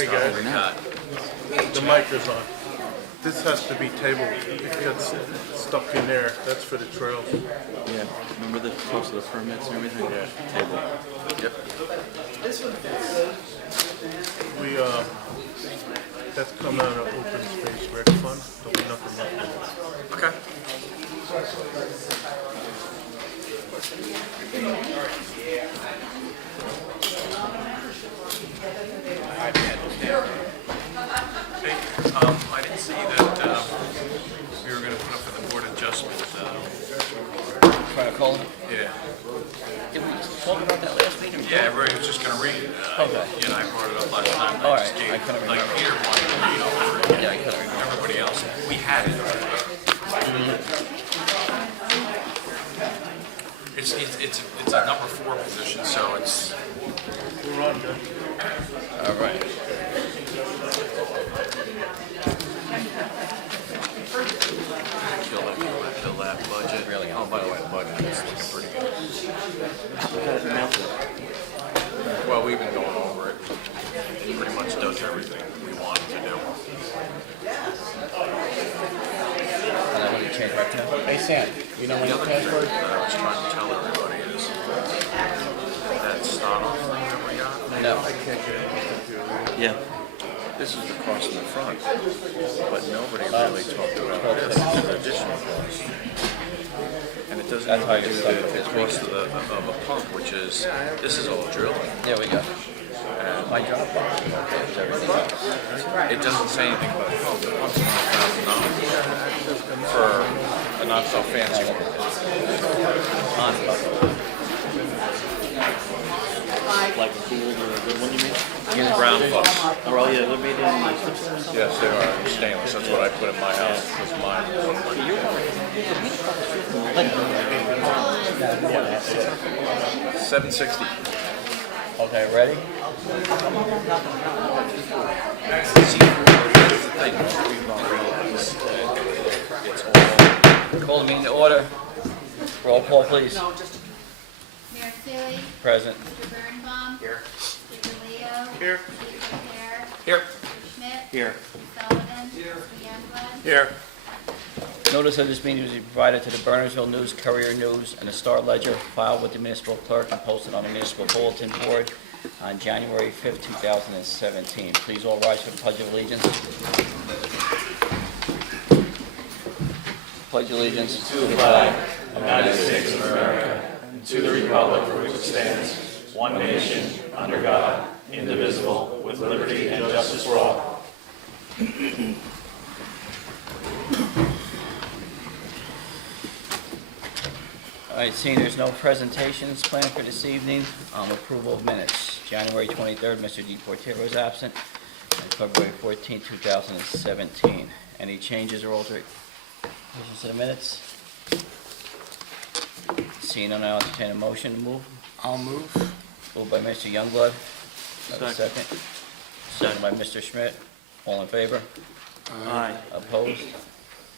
Hey guys, the mic is on. This has to be tabled. It gets stuck in there. That's for the trails. Yeah, remember the cost of the permits and everything? Yeah, table. Yep. We that's coming out of open space rec fund. There'll be nothing left in it. Okay. Hey, I didn't see that we were going to put up for the board adjustment. Trying to call him? Yeah. Did we talk about that last meeting? Yeah, everybody was just going to read it. Okay. You know, I brought it up last time. All just right, gave, I couldn't like remember. Peter wanted to read over it. Yeah, I couldn't remember. Everybody else, we had it. It's a number 4 position, so it's. We're on good. All right. Kill that budget. Really? Oh, by the way, the budget is looking pretty good. What kind of amount is it? Well, we've been going over it. It pretty much does everything we want it to do. And then what do you change right now? Hey, Sam, you know when The you other thing password? that I was trying to tell everybody is that start off thing that we got. No. I can't get it. Yeah. This is the cost in the front, but nobody really talked about this as an additional cost. And it doesn't That's how even you do set it the this cost of a pump, which is, this is all drilling. There we go. My job box is everything else. It doesn't say anything about a pump. The pump's $1,000 for a not so fancy one. Like a cool or a good one, you mean? Brown pumps. Oh, yeah, they're made in Switzerland. Yes, they are stainless. That's what I put in my house. That's mine. 760. Okay, ready? See, that's the thing. We don't realize that it's all. Call the meeting to order. Roll call, please. Mayor Sealy, Present. Mr. Birnbaum. Here. Mr. Leo. Here. Mr. Dare. Here. Mr. Schmidt. Here. Mr. Sullivan. Here. Mr. Youngblood. Here. Notice of this meeting was provided to the Bernardsville News, Courier News, and the Star Ledger, filed with the municipal clerk and posted on the municipal bulletin board on January 5th, 2017. Please all rise for the Pledge of Allegiance. Pledge allegiance to the flag of the United States of America, and to the republic for which it stands, one nation, under God, indivisible, with liberty and justice for all. All right, seeing there's no presentations planned for this evening, approval of minutes. January 23rd, Mr. DePortero is absent, and February 14th, 2017. Any changes or alterations to the minutes? Seeing none, I'll entertain a motion to move. I'll move. Moved by Mr. Youngblood. Have a second. Second by Mr. Schmidt. All in favor? Aye. Opposed?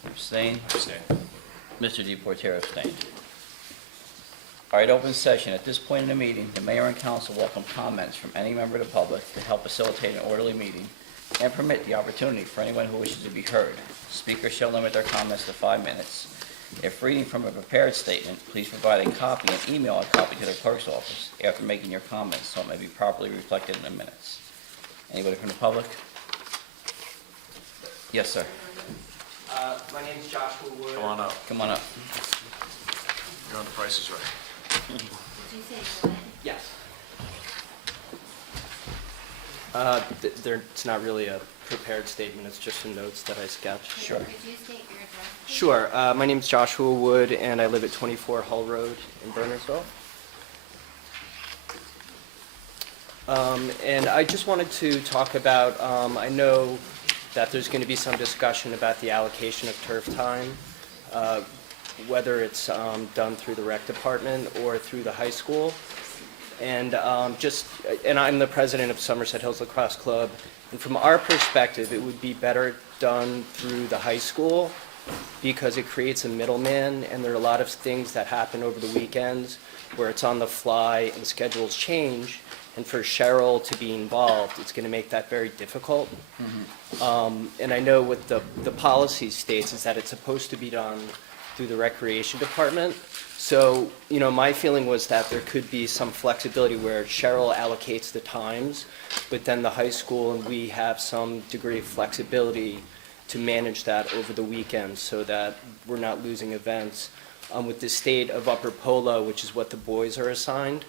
Abstained? Abstain. Mr. DePortero abstained. All right, open session. At this point in the meeting, the mayor and council welcome comments from any member of the public to help facilitate an orderly meeting and permit the opportunity for anyone who wishes to be heard. Speakers shall limit their comments to 5 minutes. If reading from a prepared statement, please provide a copy and email a copy to the clerk's office after making your comments so it may be properly reflected in the minutes. Anybody from the public? Yes, sir. My name is Joshua Wood. Come on up. Come on up. You're on the Price is Right. Did you say what? Yes. It's not really a prepared statement, it's just some notes that I sketched. Sure. Could you state your address, please? Sure. My name is Joshua Wood, and I live at 24 Hull Road in Bernardsville. And I just wanted to talk about, I know that there's going to be some discussion about the allocation of turf time, whether it's done through the rec department or through the high school. And and I'm the president of Somerset Hills Lacrosse Club, and from our perspective, it would be better done through the high school because it creates a middleman, and there are a lot of things that happen over the weekends where it's on the fly and schedules change, And for Cheryl to be involved, it's going to make that very difficult. And I know what the policy states is that it's supposed to be done through the recreation department. So, my feeling was that there could be some flexibility where Cheryl allocates the times, but then the high school and we have some degree of flexibility to manage that over the weekends so that we're not losing events. With the state of Upper Polo, which is what the boys are assigned,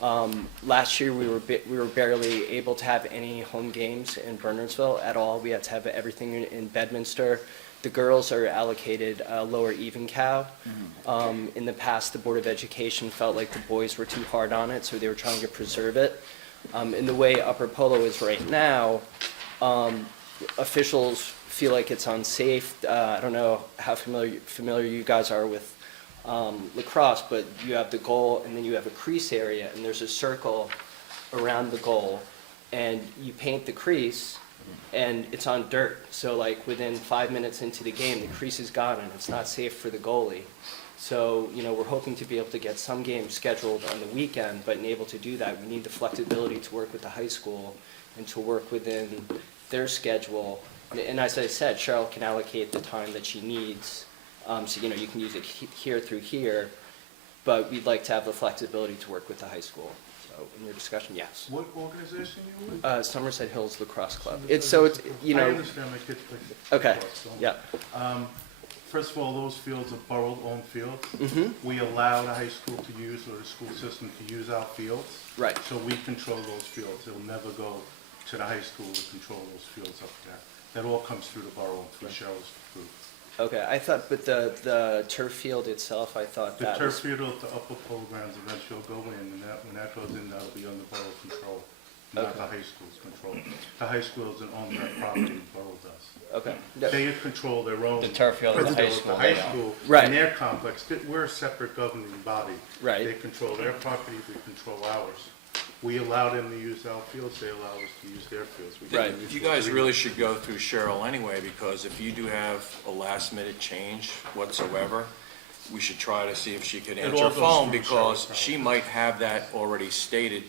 last year we were barely able to have any home games in Bernardsville at all. We had to have everything in Bedminster. The girls are allocated Lower Even Cow. In the past, the Board of Education felt like the boys were too hard on it, so they were trying to preserve it. In the way Upper Polo is right now, officials feel like it's unsafe. I don't know how familiar you guys are with lacrosse, but you have the goal and then you have a crease area, and there's a circle around the goal, and you paint the crease and it's on dirt. So like within 5 minutes into the game, the crease is gone and it's not safe for the goalie. So, we're hoping to be able to get some games scheduled on the weekend, but in able to do that, we need the flexibility to work with the high school and to work within their schedule. And as I said, Cheryl can allocate the time that she needs. So, you can use it here through here, but we'd like to have the flexibility to work with the high school. So in your discussion, yes. What organization you with? Somerset Hills Lacrosse Club. I know. understand my kids play. Okay, lacrosse, so- yeah. First of all, those fields are borough-owned fields. Mm-hmm. We allow the high school to use, or the school system to use our fields. Right. So we control those fields. It'll never go to the high school to control those fields up there. That all comes through the borough, through Cheryl's group. Okay, I thought, but the turf field itself, I thought The that turf was, field at the upper polo grounds eventually will go in, and when that goes in, that'll be under borough control, not the Okay. high school's control. The high school doesn't own that property, the borough does. okay. No, They control their own. The turf field at the high school, The they high own. school, Right. in their complex, we're a separate governing body. Right. They control their property, we control ours. We allow them to use our fields, they allow us to use their fields. We Right. can use You the guys three. really should go through Cheryl anyway, because if you do have a last-minute change whatsoever, we should try to see if she could It answer all her goes phone, through because Cheryl, she might have that already stated,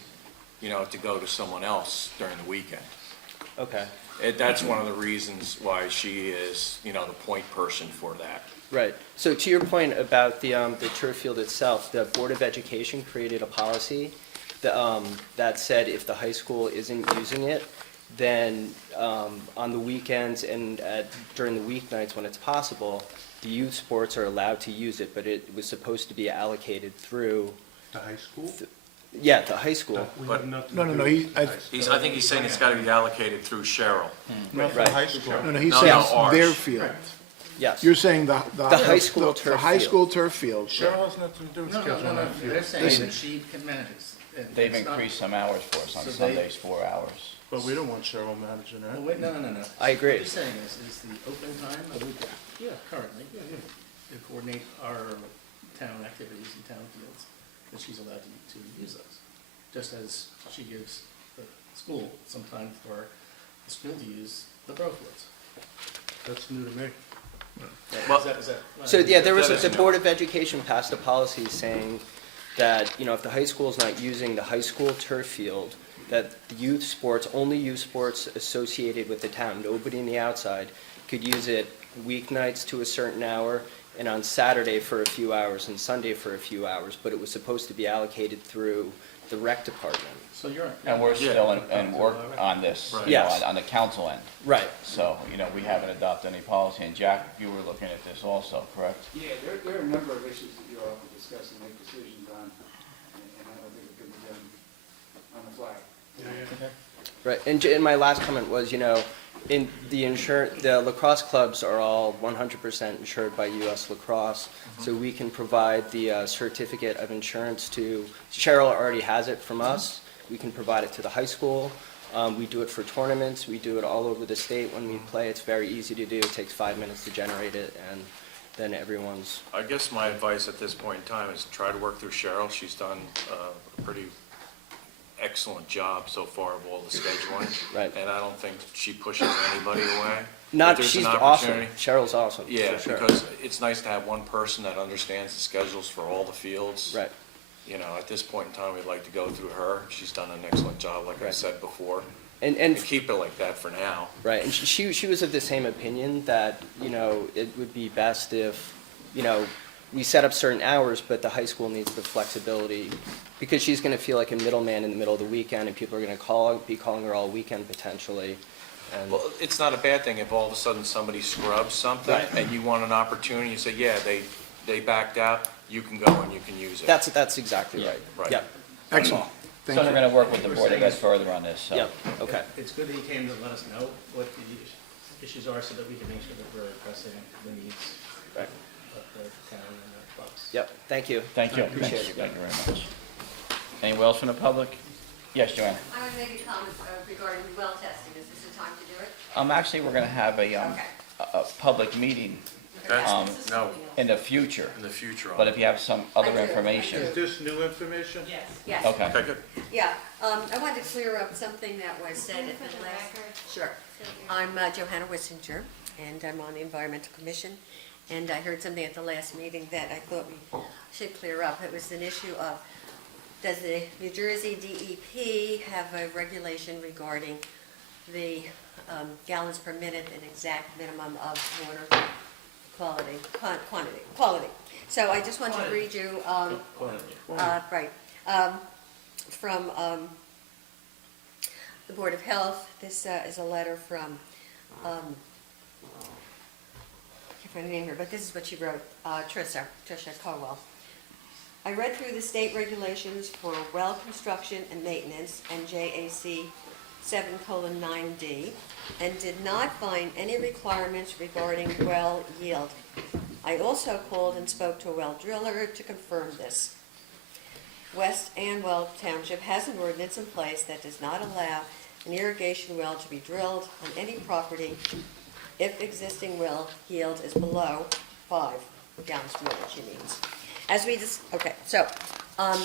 to go to someone else during the weekend. okay, That's one of the reasons why she is, the point person for that. right. So to your point about the turf field itself, the Board of Education created a policy that said if the high school isn't using it, then on the weekends and during the weeknights when it's possible, the youth sports are allowed to use it, but it was supposed to be allocated through, The high school? yeah, the high school. We But- have nothing No, to no, do no, with the high school. I think he's saying it's gotta be allocated through Cheryl. Not for Right. high school. No, no, he's No, saying no, ours. their field. Yes. You're saying the high school the turf high field. school turf field. Cheryl has nothing to do with No, no, scheduling no, no, that they're field. saying that she can manage. it. They've It's not- increased some hours for us on So they- Sundays, 4 hours. But we don't want Cheryl managing No, that. wait, no, no, no, no. I agree. What you're saying is the open time of, currently, to coordinate our town activities and town fields, that she's allowed to use those. Just as she gives the school some time for the school to use the Borough fields. That's new to me. Well- Is that? So, yeah, there was, That is the no. Board of Education passed a policy saying that, if the high school's not using the high school turf field, that the youth sports, only youth sports associated with the town, nobody in the outside, could use it weeknights to a certain hour, and on Saturday for a few hours, and Sunday for a few hours, but it was supposed to be allocated through the rec department. So you're. And we're still in work on this, Right. Yes. on the council end. Right. So, we haven't adopted any policy. And Jack, you were looking at this also, correct? Yeah, there are a number of issues that you all can discuss and make decisions on, and I don't think it can be done on the fly. Right, and my last comment was, in the lacrosse clubs are all 100% insured by US Lacrosse, so we can provide the certificate of insurance to, Cheryl already has it from us, we can provide it to the high school, we do it for tournaments, we do it all over the state when we play, it's very easy to do, it takes 5 minutes to generate it, and then everyone's, I guess my advice at this point in time is try to work through Cheryl. She's done a pretty excellent job so far of all the scheduling. Right. And I don't think she pushes anybody away. If not, there's she's an awesome, opportunity- Cheryl's awesome, Yeah, for sure. because it's nice to have one person that understands the schedules for all the fields. Right, you know, at this point in time, we'd like to go through her. She's done an excellent job, like I Right. said before. And And keep it like that for now. right, and she was of the same opinion that, you know, it would be best if, you know, we set up certain hours, but the high school needs the flexibility, because she's gonna feel like a middleman in the middle of the weekend, and people are gonna be calling her all weekend potentially. And, Well, it's not a bad thing if all of a sudden somebody scrubs something Right. and you want an opportunity, you say, yeah, they backed out, you can go and you can use it. that's exactly right. Right. Yep, Excellent. So we're going to work with the board to get further on this, so. yep, okay. It's good that you came to let us know what the issues are so that we can make sure that we're addressing the needs Right. of the town and the clubs. Yep, thank you. Thank you. Appreciate it. Thank you very much. Anyone else from the public? Yes, Joanna. I would make a comment regarding well testing. Is this the time to do it? Actually, we're going to have Okay. a public meeting That's, no, in the future, in the future. but if you have some other I do. information. Is this new information? Yes. Okay. Okay, good. Yeah, I wanted to clear up something that was said at For the the last. record. Sure. I'm Johanna Wissinger, and I'm on the Environmental Commission. And I heard something at the last meeting that I thought we should clear up. It was an issue of, does the New Jersey DEP have a regulation regarding the gallons per minute and exact minimum of water quality? So I just wanted to read you, right, from the Board of Health. This is a letter from, I can't find the name here, but this is what she wrote, Tricia Colwell. I read through the state regulations for well construction and maintenance and JAC 7:9D and did not find any requirements regarding well yield. I also called and spoke to a well driller to confirm this. West Anwell Township has an ordinance in place that does not allow an irrigation well to be drilled on any property if existing well yield is below 5 gallons per minute, she means. Okay, so, I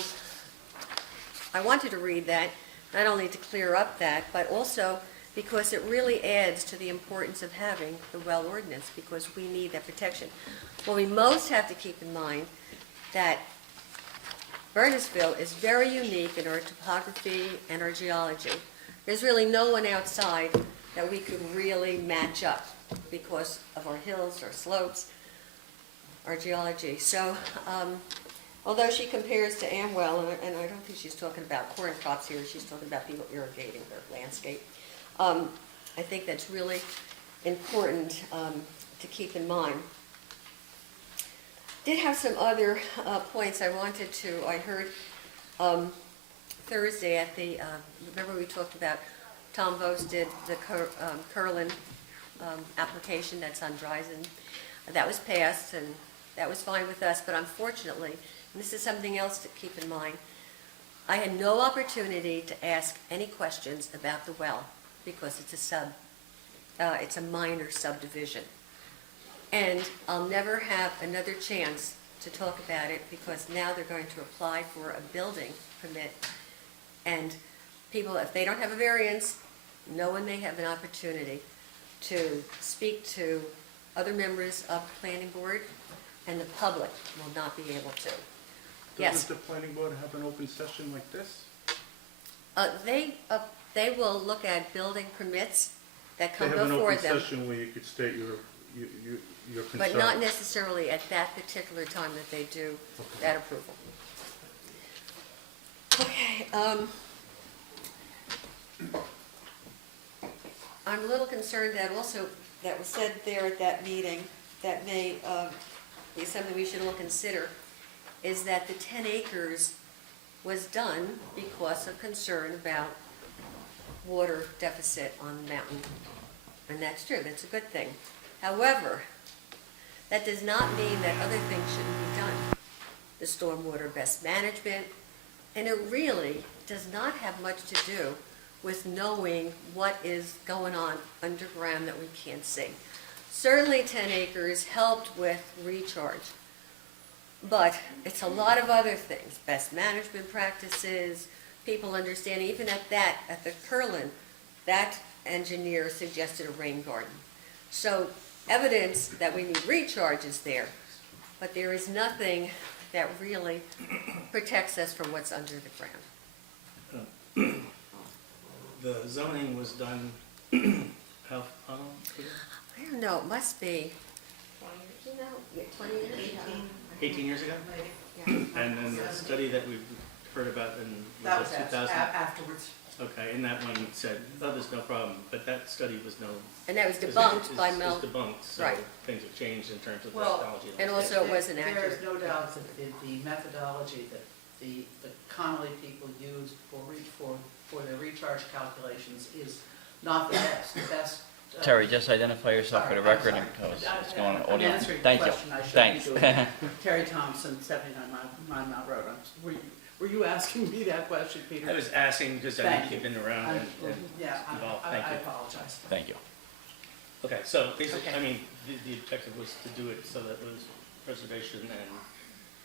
wanted to read that, not only to clear up that, but also because it really adds to the importance of having the well ordinance, because we need that protection. Well, we most have to keep in mind that Bernardsville is very unique in our topography and our geology. There's really no one outside that we could really match up because of our hills, our slopes, our geology. So, although she compares to Amwell, and I don't think she's talking about corn crops here, she's talking about people irrigating their landscape. I think that's really important to keep in mind. Did have some other points I wanted to, I heard Thursday at the, remember we talked about Tom Vos did the Curlin application that's on Dryzen. That was passed and that was fine with us, but unfortunately, and this is something else to keep in mind, I had no opportunity to ask any questions about the well because it's a minor subdivision. And I'll never have another chance to talk about it because now they're going to apply for a building permit. And people, if they don't have a variance, no one may have an opportunity to speak to other members of the planning board, and the public will not be able to. Yes? Doesn't the planning board have an open session like this? They will look at building permits that They come have an before open them, session where you could state your concern. but not necessarily at that particular time that they do that approval. Okay, I'm a little concerned that also, that was said there at that meeting, that may be something we should all consider, is that the 10 acres was done because of concern about water deficit on the mountain. And that's true, that's a good thing. However, that does not mean that other things shouldn't be done. The stormwater best management, and it really does not have much to do with knowing what is going on underground that we can't see. Certainly 10 acres helped with recharge, but it's a lot of other things, best management practices, people understanding, even at the Curlin, that engineer suggested a rain garden. So evidence that we need recharge is there, but there is nothing that really protects us from what's under the ground. The zoning was done, how long ago? I don't know, it must be, you know, 20 years ago. 18 years ago? Yeah. And then the study that we've heard about in That was 2000? afterwards. Okay, and that one said, oh, there's no problem, but that study was no. And that was debunked by Mel. It was debunked, so Right. things have changed in terms of the Well, technology. And also it wasn't There accurate. is no doubt that the methodology that the Connolly people used for their recharge calculations is not the best. The best. Terry, just identify yourself for the record and Sorry. because it's going on I'm audio. answering the Thank you. question I should be Thanks. doing. Terry Thompson, 79 Mine Mount Road. Were you asking me that question, Peter? I was asking because I Thank think you've you. been around and Yeah, involved. I Thank you. apologize. Thank you. Okay, so basically, Okay. I mean, the objective was to do it so that it was preservation and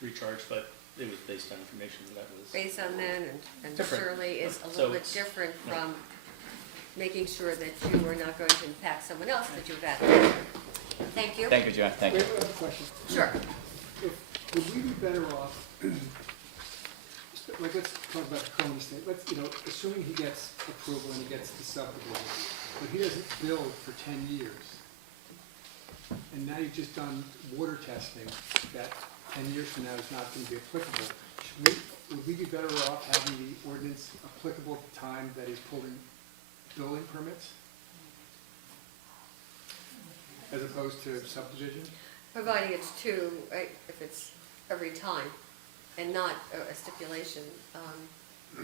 recharge, but it was based on information that was. Based on that, and Different. Shirley is a So little bit it's- different from making sure that you are not going to impact someone else that you've advocated. Thank you. Thank you, John. Thank you. Wait, I have a question. Sure. Would we be better off, like, let's talk about the Cronin estate, assuming he gets approval and he gets the subdivision, but he doesn't build for 10 years, and now you've just done water testing that 10 years from now is not going to be applicable, would we be better off having the ordinance applicable at the time that he's pulling building permits? As opposed to subdivision? Providing it's two, right, if it's every time, and not a stipulation. Yeah,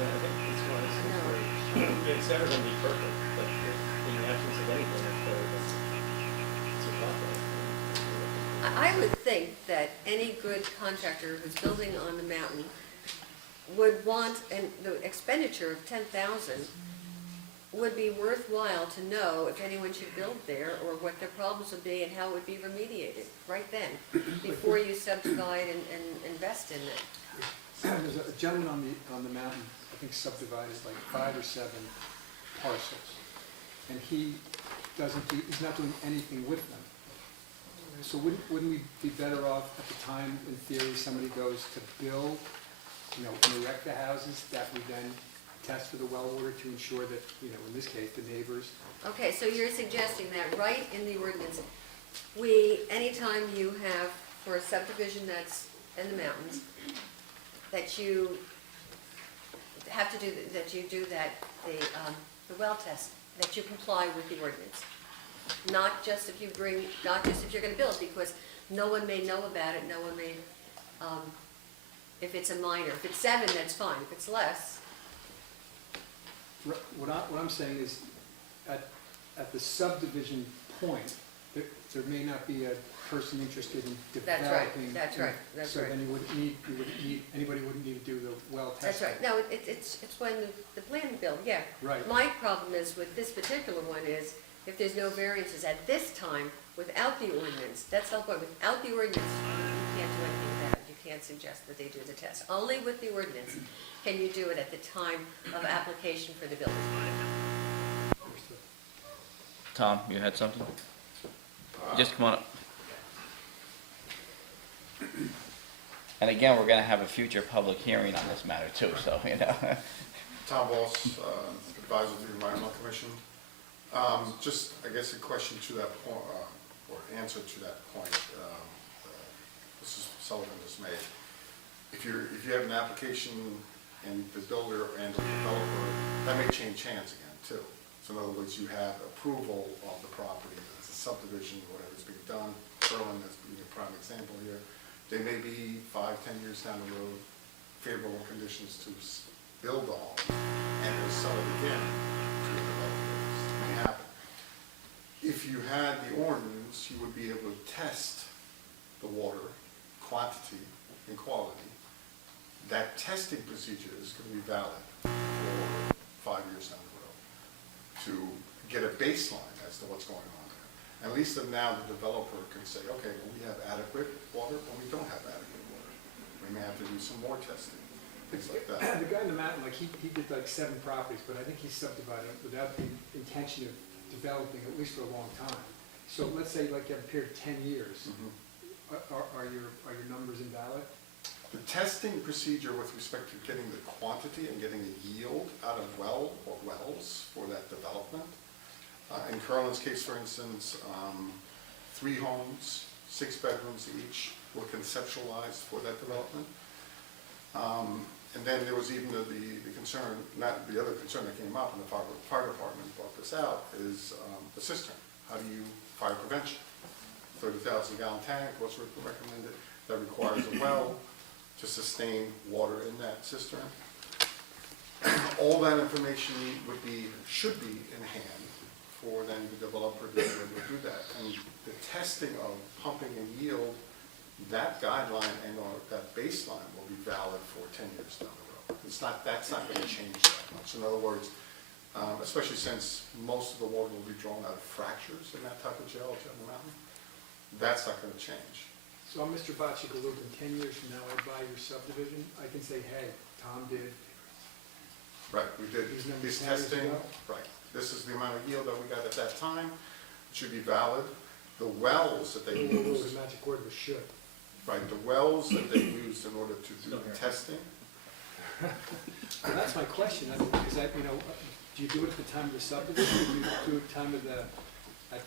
I think it's one of those things where it's never gonna be perfect, but in the absence of anything, it's a problem. I would think that any good contractor who's building on the mountain would want, and the expenditure of 10,000 would be worthwhile to know if anyone should build there, or what their problems would be and how it would be remediated, right then, before you subdivide and invest in it. There's a gentleman on the mountain, I think subdivided like 5 or 7 parcels, and he's not doing anything with them. So wouldn't we be better off at the time, in theory, somebody goes to build, and erect the houses, that we then test for the well water to ensure that, in this case, the neighbors. Okay, so you're suggesting that right in the ordinance, anytime you have, for a subdivision that's in the mountains, that you have to do, that you do that, the well test, that you comply with the ordinance. Not just if you're gonna build, because no one may know about it, no one may, if it's a minor. If it's 7, that's fine. If it's less, What I'm saying is, at the subdivision point, there may not be a person interested in That's right, developing. that's right, that's So right. then anybody wouldn't need to do the well that's testing. right. No, it's when the planning bill, yeah. Right. My problem is with this particular one is, if there's no variances at this time, without the ordinance, that's not going, without the ordinance, you can't do anything about it. You can't suggest that they do the test. Only with the ordinance can you do it at the time of application for the building. Understood. Tom, you had something? Just come on up. And again, we're gonna have a future public hearing on this matter too, so, Tom Walsh, advisor to the Environmental Commission. Just, I guess, a question to that point, or answer to that point, Mrs. Sullivan just made. If you have an application and the builder and the developer, that may change hands again too. So in other words, you have approval of the property, it's a subdivision, whatever's being done. Berlin is being a prime example here. They may be 5, 10 years down the road, favorable conditions to build the home, and they'll sell it again to a developer. This may happen. If you had the ordinance, you would be able to test the water quantity and quality. That testing procedure is going to be valid for 5 years down the road to get a baseline as to what's going on there. At least now the developer can say, okay, well, we have adequate water or we don't have adequate water. We may have to do some more testing, things like that. The guy in the mountain, like, he did like 7 properties, but I think he subdivided without the intention of developing, at least for a long time. So let's say, like, you have a period of 10 years. Mhm. are your numbers invalid? The testing procedure with respect to getting the quantity and getting a yield out of well or wells for that development. In Carlin's case, for instance, 3 homes, 6 bedrooms each were conceptualized for that development. And then there was even the concern, not the other concern that came up, and the fire department brought this out, is the cistern. How do you fire prevention? 30,000 gallon tank, what's recommended? That requires a well to sustain water in that cistern. All that information should be in hand for then the developer to be able to do that. And the testing of pumping and yield, that guideline and or that baseline will be valid for 10 years down the road. That's not going to change that much. In other words, especially since most of the water will be drawn out of fractures in that type of geology on the mountain, that's not going to change. So I'm Mr. Bocciagalub, in 10 years from now, I buy your subdivision, I can say, hey, Tom did. Right, we did These numbers this 10 years testing, ago? right. This is the amount of yield that we got at that time. It should be valid. The wells that they The used, magic word was should. right, the wells that they used in order to do the testing, Well, that's my question, because do you do it at the time of the subdivision, or do you do it at the time of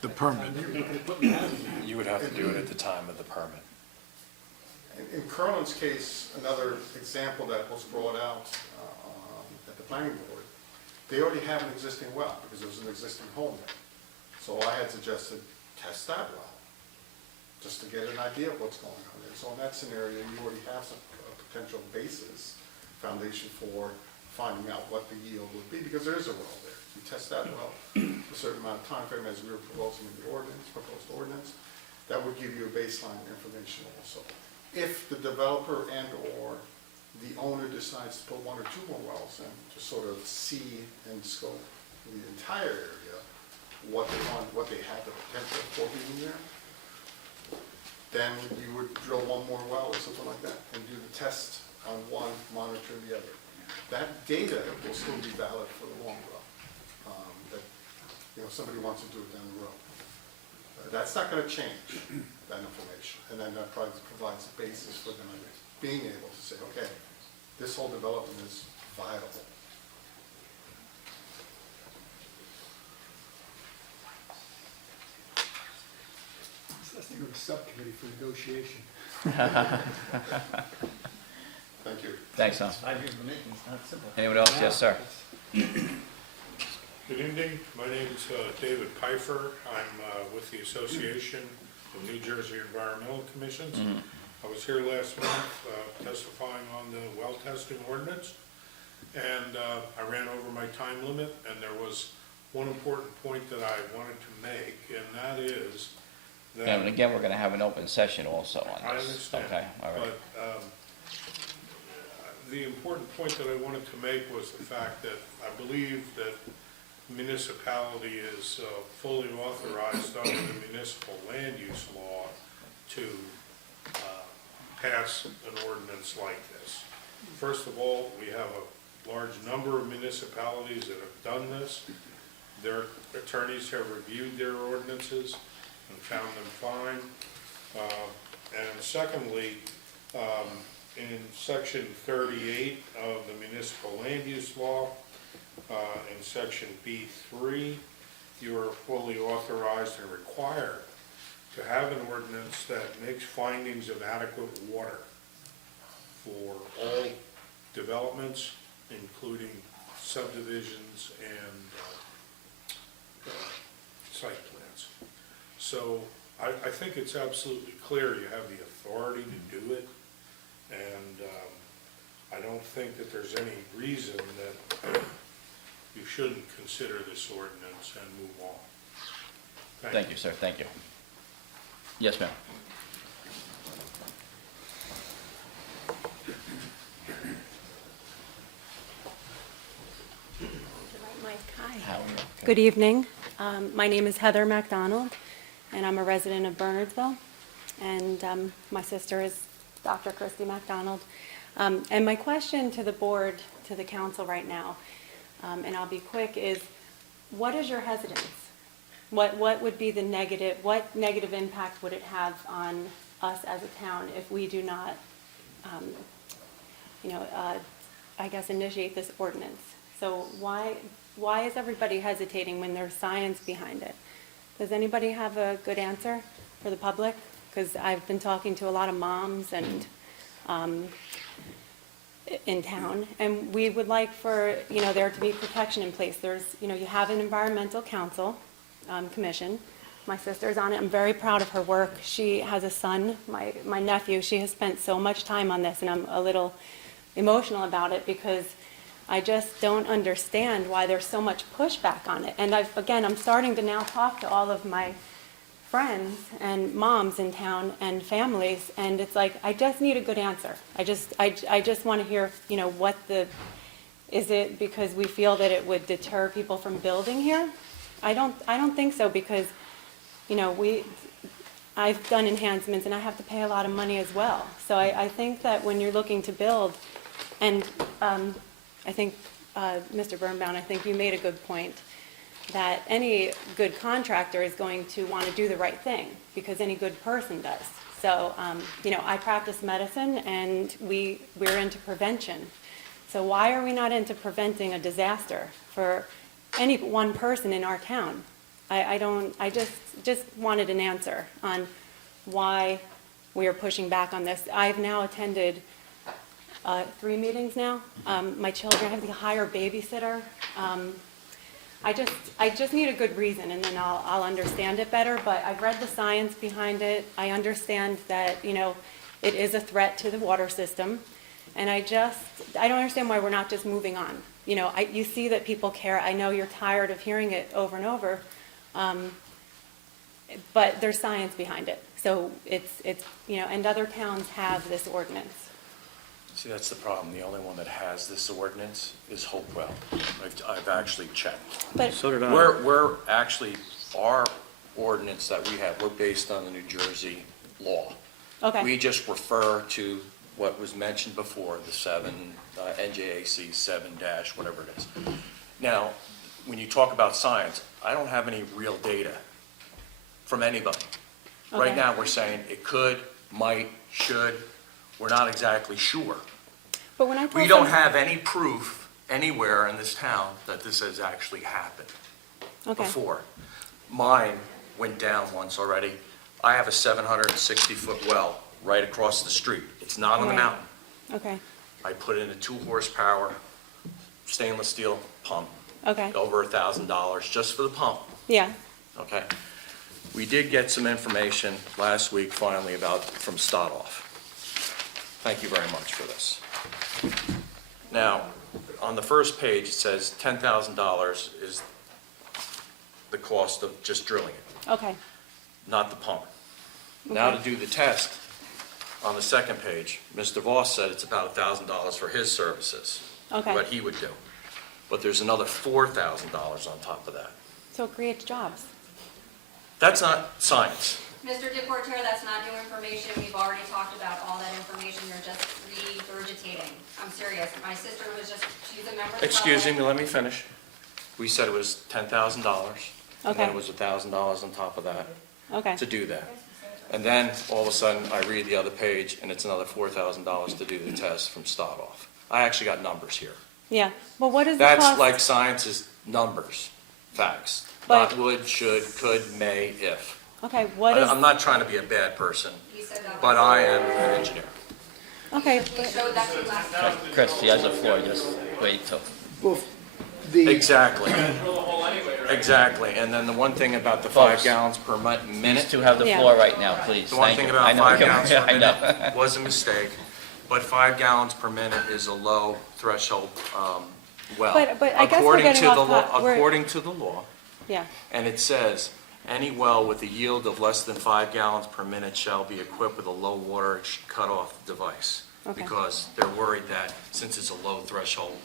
the permit? You're looking at putting houses in. You would have to do it at the time of the permit. In Carlin's case, another example that was brought out at the planning board, they already have an existing well, because there was an existing home there. So I had suggested, test that well, just to get an idea of what's going on there. So in that scenario, you already have some potential basis, foundation for finding out what the yield would be, because there is a well there. You test that well, a certain amount of time frame as we were proposing in the proposed ordinance, that would give you a baseline information also. If the developer and or the owner decides to put 1 or 2 more wells in to sort of see and scope the entire area, what they want, what they have the potential for being there, then you would drill 1 more well or something like that and do the test on one, monitor the other. That data will still be valid for the long run. That somebody wants to do it down the road. That's not going to change that information, and then that provides a basis for them being able to say, okay, this whole development is viable. This has to go to subcommittee for negotiation. Thank you. Thanks, Tom. 5 years in the making, it's not simple. Anyone else? Yes, sir. Good evening, my name is David Pfeiffer. I'm with the Association of New Jersey Environmental Commissions. I was here last month testifying on the well testing ordinance, and I ran over my time limit, and there was one important point that I wanted to make, and that is that... And again, we're going to have an open session also on this. I understand. Okay, all right. But the important point that I wanted to make was the fact that I believe that municipality is fully authorized under the municipal land use law to pass an ordinance like this. First of all, we have a large number of municipalities that have done this. Their attorneys have reviewed their ordinances and found them fine. And secondly, in section 38 of the municipal land use law, in section B3, you are fully authorized and required to have an ordinance that makes findings of adequate water for all developments, including subdivisions and site plans. So I think it's absolutely clear you have the authority to do it, and I don't think that there's any reason that you shouldn't consider this ordinance and move on. Thank you, sir. Thank you. Yes, ma'am. Hi. How are you? Good evening. My name is Heather MacDonald, and I'm a resident of Bernardsville. And my sister is Dr. Christy MacDonald. And my question to the board, to the council right now, and I'll be quick, is what is your hesitance? What would be the negative, what negative impact would it have on us as a town if we do not, I guess, initiate this ordinance. So why is everybody hesitating when there's science behind it? Does anybody have a good answer for the public? Because I've been talking to a lot of moms and in town, and we would like for, there to be protection in place. There's, you have an environmental council commission. My sister's on it. I'm very proud of her work. She has a son, my nephew. She has spent so much time on this, and I'm a little emotional about it because I just don't understand why there's so much pushback on it. And I'm starting to now talk to all of my friends and moms in town and families, and it's like, I just need a good answer. I just want to hear, is it because we feel that it would deter people from building here? I don't think so, because, I've done enhancements and I have to pay a lot of money as well. So I think that when you're looking to build, and I think, Mr. Birnbaum, I think you made a good point, that any good contractor is going to want to do the right thing, because any good person does. So, I practice medicine, and we're into prevention. So why are we not into preventing a disaster for any one person in our town? I just wanted an answer on why we are pushing back on this. I've now attended 3 meetings now. My children have to hire a babysitter. I just need a good reason, and then I'll understand it better. But I've read the science behind it. I understand that, it is a threat to the water system. And I don't understand why we're not just moving on. You see that people care. I know you're tired of hearing it over and over. But there's science behind it. So it's and other towns have this ordinance. See, that's the problem. The only one that has this ordinance is Hopewell. I've actually checked. But So did I. We're actually, our ordinance that we have, we're based on the New Jersey law. okay, We just refer to what was mentioned before, the NJAC 7 dash, whatever it is. Now, when you talk about science, I don't have any real data from anybody. Right Okay. now, we're saying it could, might, should. We're not exactly sure. but when I told We don't them- have any proof anywhere in this town that this has actually happened okay, before. Mine went down once already. I have a 760-foot well right across the street. It's not on the Right. mountain. okay, I put in a 2-horsepower stainless steel pump, okay, over $1,000 just for the pump, yeah, okay? We did get some information last week finally from Stodoff. Thank you very much for this. Now, on the first page, it says $10,000 is the cost of just drilling it, okay, not the pump. Now to do the test, on the second page, Mr. Voss said it's about $1,000 for his services, okay. what he would do. But there's another $4,000 on top of that. So it creates jobs. That's not science. Mr. DePorter, that's not new information. We've already talked about all that information. You're just regurgitating. I'm serious. My sister was she's a member of the Excuse public. me, let me finish. We said it was $10,000. And then Okay. it was $1,000 on top of that Okay, to do that. And then, all of a sudden, I read the other page, and it's another $4,000 to do the test from Stodoff. I actually got numbers here. yeah. Well, what is the That's cost? like science's numbers, facts. But- Not would, should, could, may, if. Okay, what is, I'm not trying to be a bad person, He said that but was- I am an engineer. okay, We showed that to you last time. Chris, he has the floor, just wait till. Well, the, Exactly. Exactly. And then the one thing about the Folks. 5 gallons per These minute, two have the Yeah. floor right now, please. the one Thank thing you. I about know. 5 gallons per I know. minute was a mistake, but 5 gallons per minute is a low threshold well. But I guess we're According getting to off the law- top. We're- According to the law, yeah, and it says, any well with a yield of less than 5 gallons per minute shall be equipped with a low water cutoff device. Okay. Because they're worried that since it's a low threshold,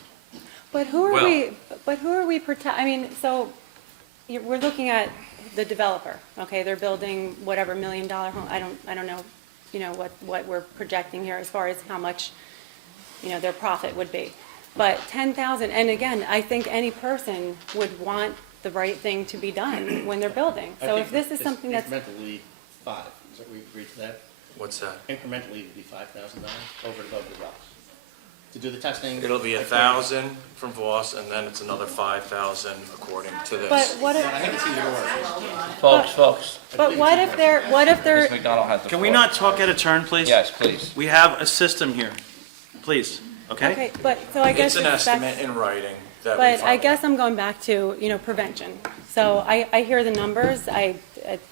but who are we I mean, so we're looking at the developer, okay? They're building whatever $1 million home. I don't know, what we're projecting here as far as how much, their profit would be. But 10,000, and again, I think any person would want the right thing to be done when they're building. So if this is something that's, Incrementally 5, is that we agreed to that? What's that? Incrementally, it'd be $5,000 over and above the rocks. To do the testing. It'll be 1,000 from Voss, and then it's another 5,000 according to this. But what I if, think it's either or. Folks, but what if they're, Ms. McDonald has the floor. Can we not talk at a turn, please? Yes, please. We have a system here, please, okay? okay, but, so I guess It's an that's. estimate in writing that we But I follow. guess I'm going back to, prevention. So I hear the numbers,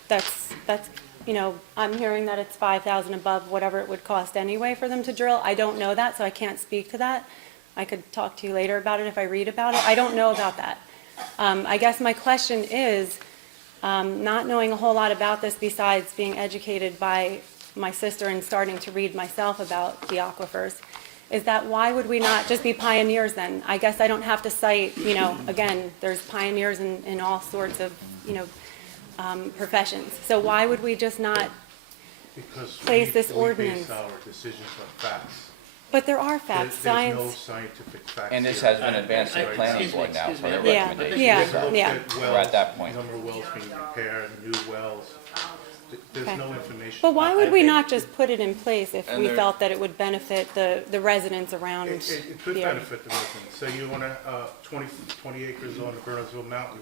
that's, I'm hearing that it's 5,000 above whatever it would cost anyway for them to drill. I don't know that, so I can't speak to that. I could talk to you later about it if I read about it. I don't know about that. I guess my question is, not knowing a whole lot about this besides being educated by my sister and starting to read myself about the aquifers, is that why would we not just be pioneers then? I guess I don't have to cite, again, there's pioneers in all sorts of, professions. So why would we just not, Because place this we ordinance. base our decisions on facts. but there are facts, There's no science. scientific facts. And this here. has been advanced to the planning board now for their Yeah, recommendation. yeah, They've looked yeah. at We're at that wells, point. number of wells being repaired, new wells. There's Okay. no information. But why would we I- not just put it in place if And we there- felt that it would benefit the residents around? It could the area? benefit the residents. So you want 20 acres on the Bernardsville Mountain,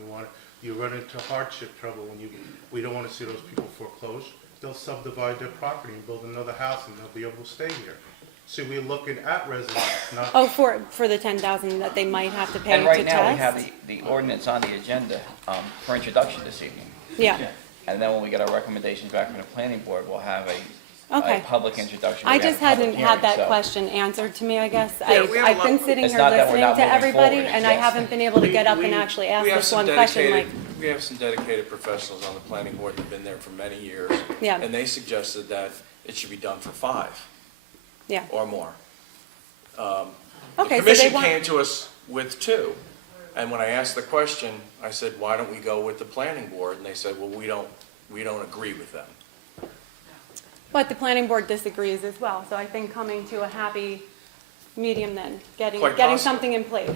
you run into hardship trouble when we don't want to see those people foreclosed. They'll subdivide their property and build another house and they'll be able to stay here. So we're looking at residents, not. Oh, for the 10,000 that they might have to pay And to right now, we test? have the ordinance on the agenda for introduction this evening. Yeah, And then when we get our recommendations back from the planning board, we'll have a okay. public introduction. I We're gonna just have a public hadn't had hearing, that so- question answered to me, I guess. Yeah, we have a I've been lot- sitting It's here not that we're listening not to moving everybody, forward, and I yes. haven't been able to get up and We- actually we ask have this some one question, like, dedicated- We have some dedicated professionals on the planning board that have been there for many years. Yeah. And they suggested that it should be done for 5 yeah. or more. Okay, The so they commission want, came to us with 2. And when I asked the question, I said, why don't we go with the planning board? And they said, well, we don't agree with them. but the planning board disagrees as well, so I think coming to a happy medium then, getting Quite possible. something in place.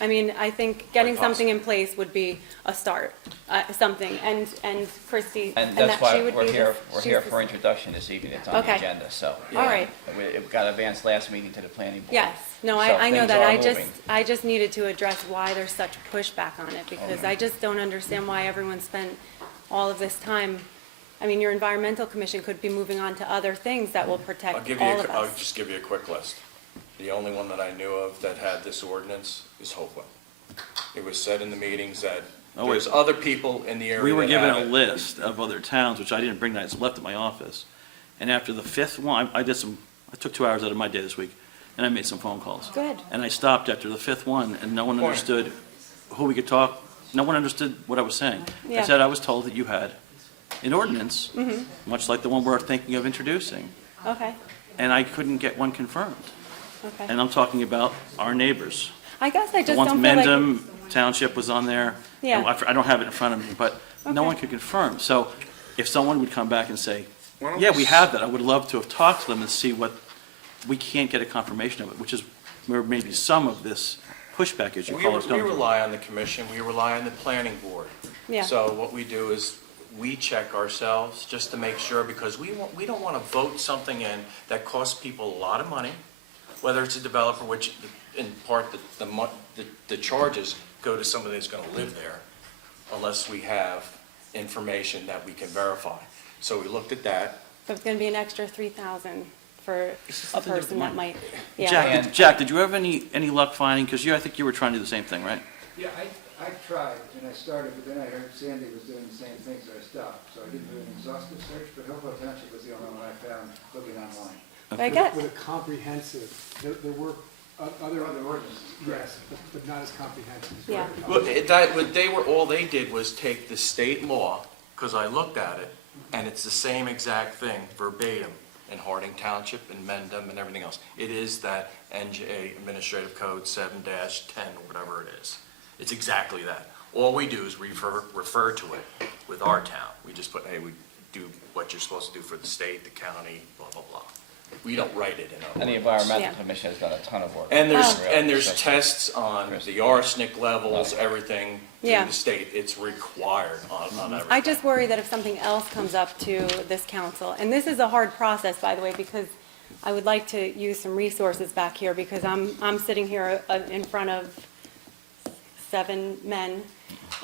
I mean, I think getting Quite something in place would be a start, something, and Christie, And that that's why she would we're be here, the. we're she's here the- for introduction this evening. It's on the Okay. agenda, so. All right. It got advanced last meeting to the planning board. Yes, no, So I know things that, are moving. I just needed to address why there's such pushback on it, because I just don't understand why everyone spent all of this time. I mean, your environmental commission could be moving on to other things that will I'll protect give you, all of I'll us. just give you a quick list. The only one that I knew of that had this ordinance is Hopewell. It was said in the meetings that Oh, wait. there's other people in the area We were that given have a it. list of other towns, which I didn't bring, that it's left at my office. And after the 5th one, I took 2 hours out of my day this week, and I made some phone calls. Good. And I stopped after the 5th one, and no one understood who we could talk, no one understood what I was saying. I Yeah. said I was told that you had an ordinance, much like the one we're thinking of introducing, Okay, and I couldn't get one confirmed. okay. And I'm talking about our neighbors. I guess I The just ones, don't feel like. Mendham Township was on there. Yeah. I don't have it in front of me, but no Okay. one could confirm. So if someone would come back and say, Why don't yeah, we we have that, I would love to have talked to them and see what, we can't get a confirmation of it, which is where maybe some of this pushback, as you call it, is We coming from. rely on the commission, we rely on the planning board. Yeah. So what we do is, we check ourselves just to make sure, because we don't want to vote something in that costs people a lot of money, whether it's a developer, which in part, the charges go to somebody that's going to live there, unless we have information that we can verify. So we looked at that. So it's gonna be an extra 3,000 for a nothing to do with person that money. might, yeah. And- Jack, did you have any luck finding, because I think you were trying to do the same thing, right? Yeah, I tried, and I started, but then I heard Sandy was doing the same thing, so I stopped. So I didn't do an exhaustive search, but Hopewell Township was the only one I found looking online. But I get, With a comprehensive, there were other ordinances. Yes, but not as comprehensive. as Yeah. what- All they did was take the state law, because I looked at it, and it's the same exact thing verbatim in Harding Township and Mendham and everything else. It is that NJ Administrative Code 7-10, or whatever it is. It's exactly that. All we do is refer to it with our town. We just put, hey, we do what you're supposed to do for the state, the county, blah, blah, blah. we don't write it in our And the ordinance. Environmental Yeah. Commission has done a ton of work. And there's, Really, and there's just- tests on the arsenic levels, everything through Yeah. the state. It's required on everything. I just worry that if something else comes up to this council, and this is a hard process, by the way, because I would like to use some resources back here, because I'm sitting here in front of 7 men,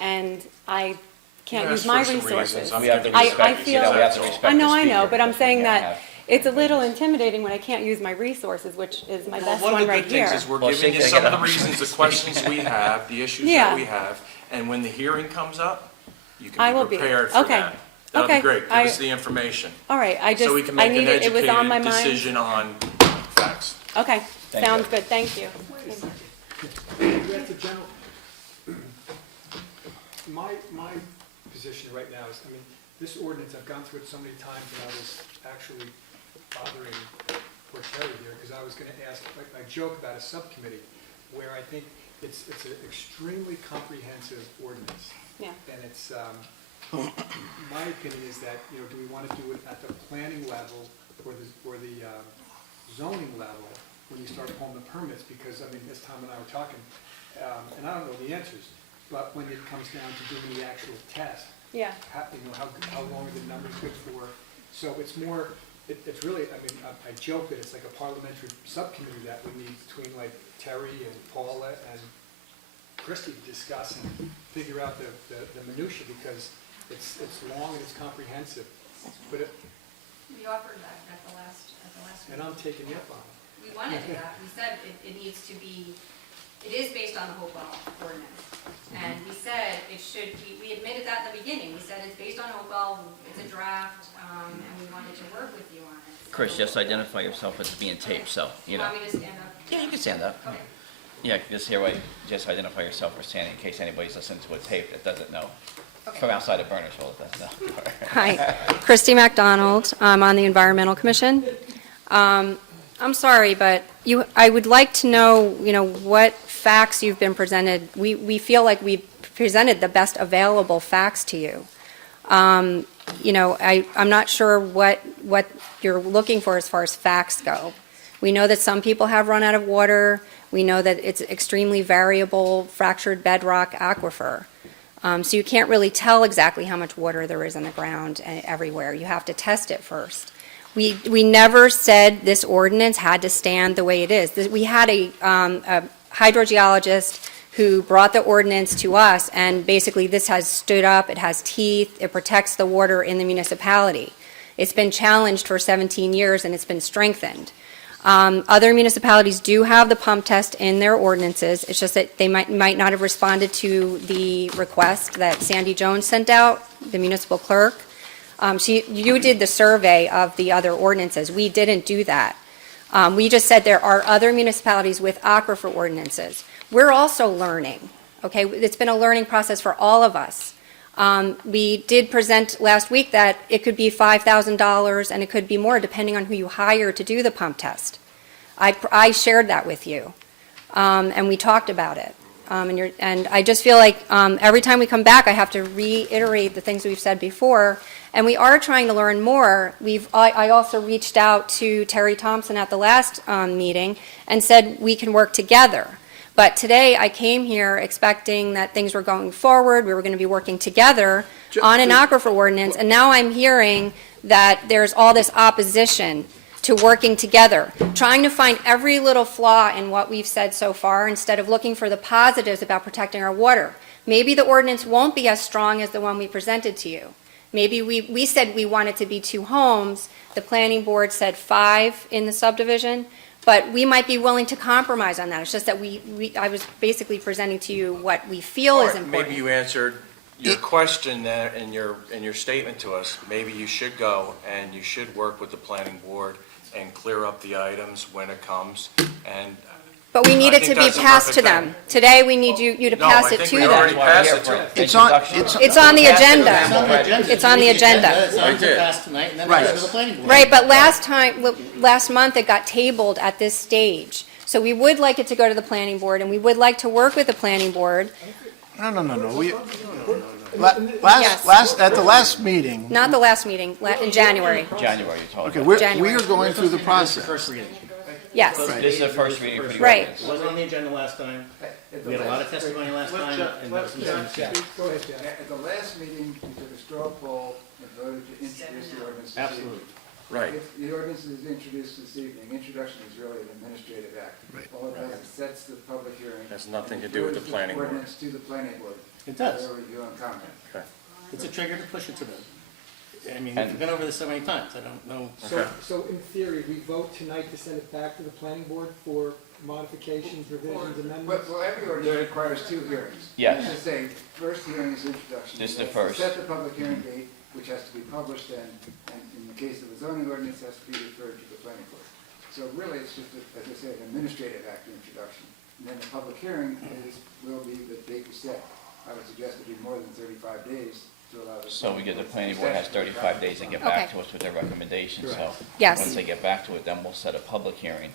and I can't Yes, use my for some reasons. resources. I'm We have to giving you respect, that. you know, we have to respect I know, the I know, speaker. but I'm saying We can't that have- it's a little intimidating when I can't use my resources, which is my best One one of the right good things here. is we're Well, giving you see, some of they the get reasons, the questions we have, the issues Yeah. that we have, and when the hearing comes up, you I can will be be. prepared for Okay. that. That'll be Okay. great. Give I- us the information, All right, I just, so we can I make an needed, it was on my educated mind. decision on facts. Okay, Thank sounds you. good, thank you. Wait a second. You asked the general, my position right now is, I mean, this ordinance, I've gone through it so many times, and I was actually bothering poor Terry here, because I was gonna ask, I joke about a subcommittee, where I think it's an extremely comprehensive ordinance. Yeah. And it's, my opinion is that, you know, do we want to do it at the planning level or the zoning level when you start pulling the permits? Because, I mean, as Tom and I were talking, and I don't know the answers, but when it comes down to doing the actual test, Yeah, how long are the numbers good for? So it's more, it's really, I mean, I joke that it's like a parliamentary subcommittee that we need between like Terry and Paula and Christie to discuss and figure out the minutia, because it's long and it's comprehensive. But We offered that at the last and meeting. I'm taking you up on it. We wanted that. We said it needs to be, it is based on the Hopewell ordinance. And we said it should be, we admitted that at the beginning. We said it's based on Hopewell, it's a draft, and we wanted to work with you on it. So- Chris, just identify yourself as being taped, so, you know. Want me to stand up? Yeah, you can stand up. Okay. Yeah, just here, just identify yourself for standing, in case anybody's listening to a tape that doesn't know. Okay. From outside of Bernardsville, that doesn't know. Hi, Christy MacDonald. I'm on the Environmental Commission. I'm sorry, but I would like to know, what facts you've been presented. We feel like we've presented the best available facts to you. I'm not sure what you're looking for as far as facts go. We know that some people have run out of water. We know that it's extremely variable, fractured bedrock aquifer. So you can't really tell exactly how much water there is in the ground everywhere. You have to test it first. We never said this ordinance had to stand the way it is. We had a hydrogeologist who brought the ordinance to us, and basically this has stood up, it has teeth, it protects the water in the municipality. It's been challenged for 17 years and it's been strengthened. Other municipalities do have the pump test in their ordinances. It's just that they might not have responded to the request that Sandy Jones sent out, the municipal clerk. You did the survey of the other ordinances. We didn't do that. We just said there are other municipalities with aquifer ordinances. We're also learning, okay? It's been a learning process for all of us. We did present last week that it could be $5,000 and it could be more depending on who you hire to do the pump test. I shared that with you, and we talked about it. And I just feel like every time we come back, I have to reiterate the things we've said before, and we are trying to learn more. I also reached out to Terry Thompson at the last meeting and said we can work together. But today, I came here expecting that things were going forward, we were going to be working together on an aquifer ordinance, and now I'm hearing that there's all this opposition to working together, trying to find every little flaw in what we've said so far instead of looking for the positives about protecting our water. Maybe the ordinance won't be as strong as the one we presented to you. Maybe we said we want it to be 2 homes, the planning board said 5 in the subdivision, but we might be willing to compromise on that. It's just that I was basically presenting to you what we feel is important. Maybe you answered your question there in your statement to us. Maybe you should go and you should work with the planning board and clear up the items when it comes, and But we need I it to think be that's a passed to perfect them. thing. Today, we need you to No, pass I it think to we them. already passed it to them. It's on the agenda. It's on the agenda. It's on the did. pass tonight, and then Right. it goes to the planning board. Right, but last month, it got tabled at this stage. So we would like it to go to the planning board, and we would like to work with the planning board. No, At the last meeting, Not the last meeting, in January. January, you're talking okay, about. we January. are going through the process. First reading. Yes. This is the first reading for the Right. ordinance. It wasn't on the agenda last time. We had a lot of testimony last time, and there was some things, yeah. Go ahead, Jeff. At the last meeting, we took a straw poll and voted to introduce the ordinance this Absolutely. evening. Right. If the ordinance is introduced this evening, introduction is really an administrative act. Right. All it does is sets the public hearing. Has nothing and to do with the refers planning board. Ordinance to the planning board. It does. For review and comment. Okay. It's a trigger to push it to them. I mean, we've been over this so many times, I don't know. So in theory, we vote tonight to send it back to the planning board for modifications, revisions, amendments? Well, every ordinance requires 2 hearings. Yes. You should say, first hearing is introduction. This is the That's first. Set the public hearing date, which has to be published, and in the case of the zoning ordinance, has to be referred to the planning board. So really, it's just, as I said, an administrative act introduction. And then the public hearing will be the date we set. I would suggest it be more than 35 days to allow the. So we get, the planning board has 35 days to get back to us with their recommendations, so. Yes. Once they get back to it, then we'll set a public hearing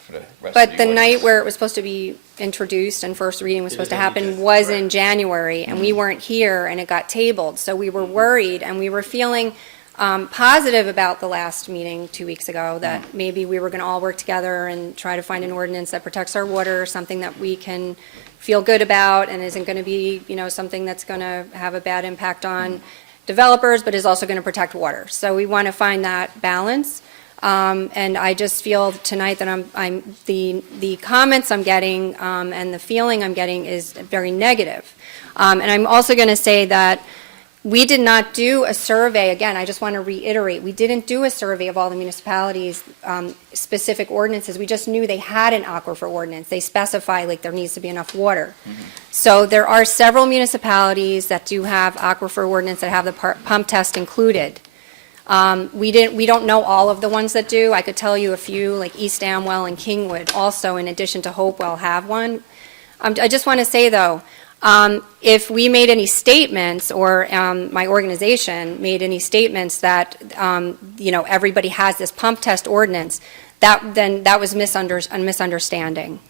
for the rest of the But the night ordinance. where it was supposed to be introduced and first reading was supposed to happen was in January, and we weren't here, and it got tabled. So we were worried, and we were feeling positive about the last meeting 2 weeks ago, that maybe we were going to all work together and try to find an ordinance that protects our water, something that we can feel good about and isn't going to be, something that's going to have a bad impact on developers, but is also going to protect water. So we want to find that balance. And I just feel tonight that the comments I'm getting, and the feeling I'm getting is very negative. And I'm also going to say that we did not do a survey, again, I just want to reiterate, we didn't do a survey of all the municipalities' specific ordinances. We just knew they had an aquifer ordinance. They specify, like, there needs to be enough water. So there are several municipalities that do have aquifer ordinance that have the pump test included. We don't know all of the ones that do. I could tell you a few, like East Amwell and Kingwood also, in addition to Hopewell, have one. I just want to say, though, if we made any statements, or my organization made any statements that, everybody has this pump test ordinance, that was a misunderstanding.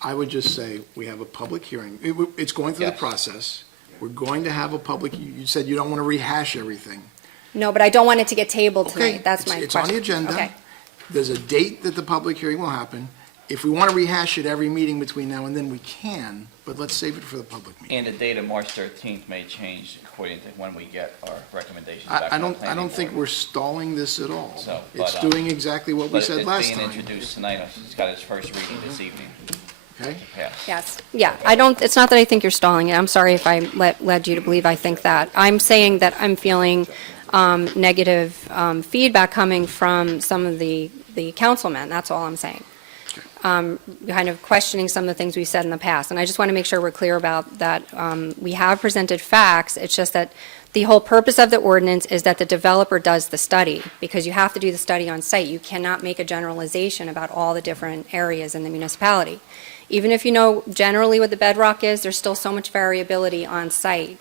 I would just say, we have a public hearing. It's going through the Yes. process. We're going to have a public, you said you don't want to rehash everything. No, but I don't want it to get tabled Okay, tonight. That's my question. It's on the agenda. Okay. There's a date that the public hearing will happen. If we want to rehash it every meeting between now and then, we can, but let's save it for the public meeting. And the date of March 13th may change according to when we get our recommendations back I from the don't planning think board. we're stalling this at all. So, It's but, doing exactly what we said last But it's time. being introduced tonight, it's got its first reading this evening. Okay? Yes. Yes, yeah, it's not that I think you're stalling it. I'm sorry if I led you to believe I think that. I'm saying that I'm feeling negative feedback coming from some of the councilmen, that's all I'm saying. Kind of questioning some of the things we've said in the past. And I just want to make sure we're clear about that. We have presented facts, it's just that the whole purpose of the ordinance is that the developer does the study, because you have to do the study on site. You cannot make a generalization about all the different areas in the municipality. Even if you know generally what the bedrock is, there's still so much variability on site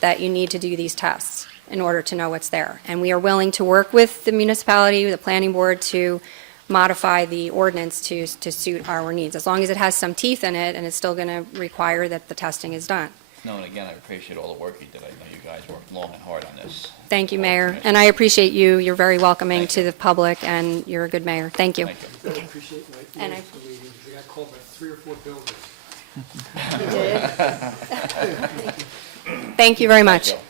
that you need to do these tests in order to know what's there. And we are willing to work with the municipality, the planning board, to modify the ordinance to suit our needs, as long as it has some teeth in it and it's still going to require that the testing is done. No, and again, I appreciate all the work you did. I know you guys worked long and hard on this. Thank you, Mayor, and I appreciate you. You're very welcoming to the public, and you're a good mayor. Thank you. Thank you. I appreciate my And ears for leaving, because I got called by 3 or 4 builders. Thank you very much. Thank you.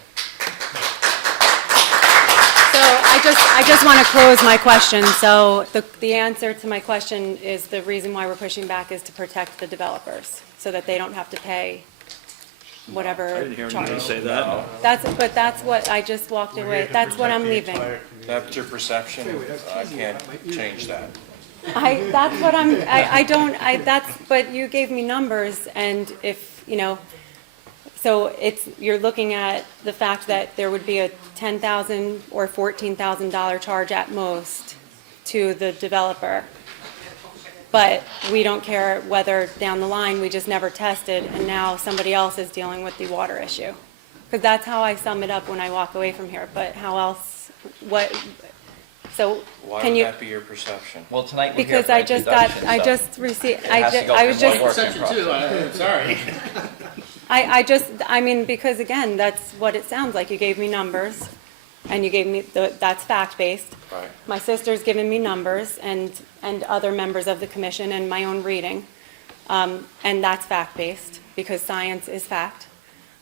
So I just want to close my question. So the answer to my question is, the reason why we're pushing back is to protect the developers, so that they don't have to pay whatever I didn't hear charge. anybody say that. But that's what I just walked We're away, here to that's what protect I'm the leaving. entire community. That's your perception. I can't change that. That's what but you gave me numbers, and if, so you're looking at the fact that there would be a $10,000 or $14,000 charge at most to the developer. But we don't care whether down the line, we just never tested, and now somebody else is dealing with the water issue. Because that's how I sum it up when I walk away from here, but how else, so Why can would you? that be your perception? Well, tonight we're here Because for I introduction, just so received, it has to go I was through just. one working Perception too, process. I'm sorry. I mean, because again, that's what it sounds like. You gave me numbers, and you gave me, that's fact-based. Right. My sister's given me numbers, and other members of the commission, and my own reading. And that's fact-based, because science is fact.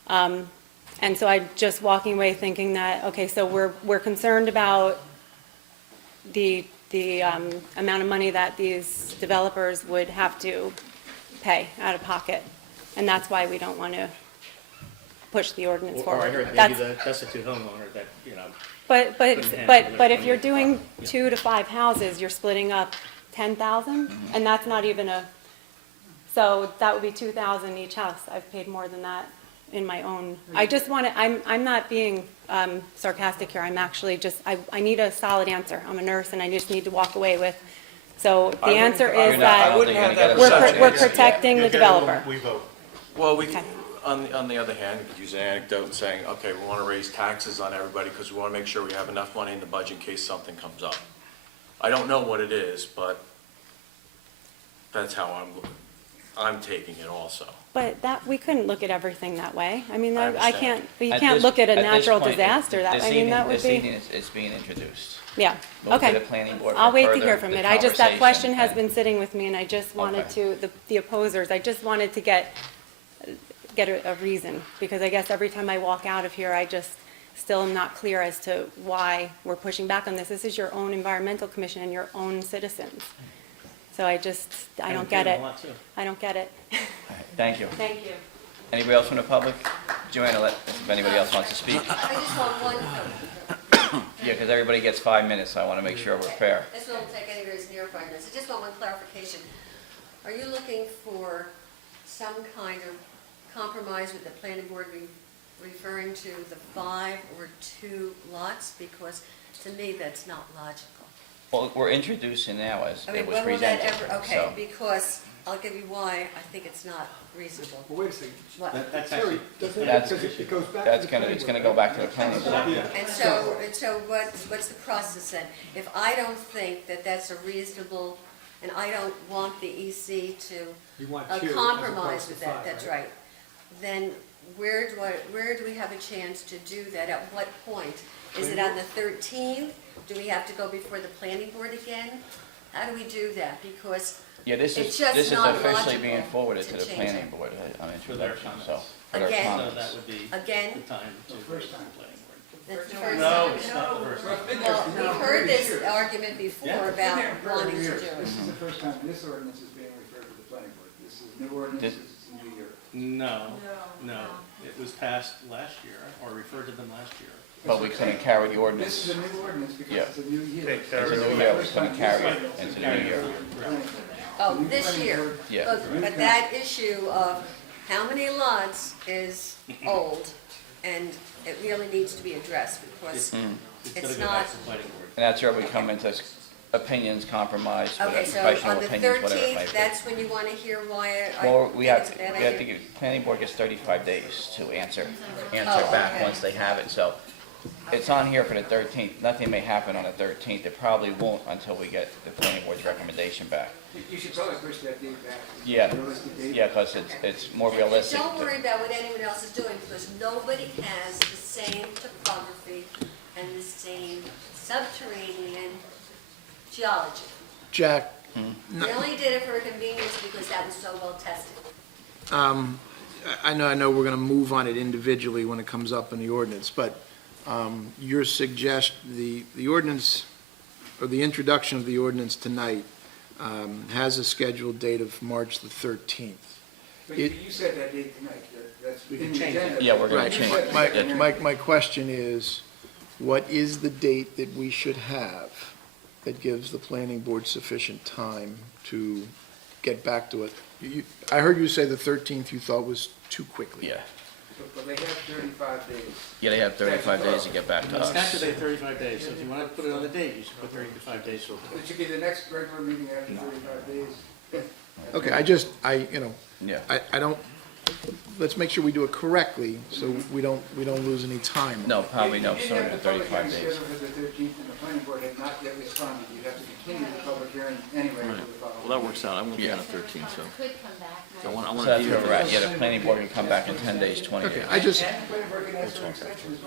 And so I'm just walking away thinking that, okay, so we're concerned about the amount of money that these developers would have to pay out of pocket. And that's why we don't want to push the ordinance Or forward. I heard maybe That's- the destitute homeowner that, But couldn't handle if it. you're doing 2 to 5 houses, you're splitting up 10,000, and that's not even so that would be 2,000 each house. I've paid more than that in my own. I just want to, I'm not being sarcastic here. I'm actually just, I need a solid answer. I'm a nurse, and I just need to walk away with. So the answer is I that wouldn't have that we're protecting the developer. We vote. Well, Okay. on the other hand, you could use an anecdote and saying, okay, we want to raise taxes on everybody because we want to make sure we have enough money in the budget in case something comes up. I don't know what it is, but that's how I'm taking it also. But we couldn't look at everything that way. I mean, I I understand. can't, you At can't this- look at a this natural point, disaster that, I mean, that would This be, evening, it's being introduced. yeah, Move to okay. the planning board I'll for wait to further hear from it. I just, that conversation question has and- been sitting with me, and I just wanted Okay. to, the opposers, I just wanted to get a reason, because I guess every time I walk out of here, I just still am not clear as to why we're pushing back on this. This is your own environmental commission and your own citizens. So I don't get it. I don't get it. All right, thank you. Thank you. Anybody else from the public? Joanna, if anybody else wants to speak. I just want one, Yeah, because everybody gets 5 minutes, so I want to make sure we're fair. this won't take anywhere near 5 minutes. I just want one clarification. Are you looking for some kind of compromise with the planning board referring to the 5 or 2 lots? Because to me, that's not logical. Well, we're introducing now as I it mean, was when will that presented. ever, okay, so- because I'll give you why I think it's not reasonable. Well, wait a second. What? That's Terry, actually, doesn't it, That's- because it goes back to the That's gonna, planning it's board, gonna go right? back to the planning board. And so what's the process then? If I don't think that that's a reasonable, and I don't want the EC to You want 2 as compromise opposed with to that, 5, that's right, then where do we have a chance to do that? At what point? Is it on the 13th? Do we have to go before the planning board again? How do we do that? Because Yeah, this it's is, just this is not officially being logical forwarded to to the change planning it. board on For their introduction, so. comments. For their Again? so comments. that would be Again? the time to go to the planning board. that's the first No, time. it's not the first time. Well, we've heard this argument before about wanting to do This it. is the first time this ordinance is being referred to the planning board. This is a new ordinance, this is a new year. No, it was passed last year, or referred to them last year. But we couldn't carry the This ordinance. is a new ordinance because Yeah. it's a new year. Take It's care a of it. new year, we couldn't carry it into the new year. Oh, this year. Yeah. But that issue of how many lots is old, and it really needs to be addressed, because It's it's gonna go not, back to the planning board. And that's where we come into opinions, compromise, okay, so professional on the opinions, whatever it might 13th, be. that's when you want to hear why I Well, think we have it's a to bad idea? give, planning board gets 35 days to answer Oh, back okay. once they have it, so. It's on here for the 13th, nothing may happen on the 13th, it probably won't until we get the planning board's recommendation back. You should probably push that date back. Yeah, Realistic date. yeah, because it's more realistic. Don't worry about what anyone else is doing, because nobody has the same topography and the same subterranean geology. Jack, We only did it for convenience because that was so well tested. I know we're gonna move on it individually when it comes up in the ordinance, but your the ordinance, or the introduction of the ordinance tonight has a scheduled date of March the 13th. But you said that date tonight, that's We in can the change it. agenda. Yeah, we're gonna Right. change it. My question is, what is the date that we should have that gives the planning board sufficient time to get back to it? I heard you say the 13th you thought was too quickly. Yeah, But they have 35 days. yeah, they have 35 days to get back to No, us. statute they have 35 days, so if you want to put it on the date, you should put 35 days for it. It should be the next regular meeting after 35 days. Okay, Yeah. I don't, let's make sure we do it correctly, so we don't lose any time. No, probably no You didn't sooner have than the public 35 hearing days. scheduled for the 13th, and the planning board had not yet responded. You'd have to continue the public hearing anyway for the following. Well, that works out. I'm going to be on the 13th, so. Could come back. So I want So to that's be where here. we're at. Yeah, the planning board can come back in 10 days, 20 days. Okay,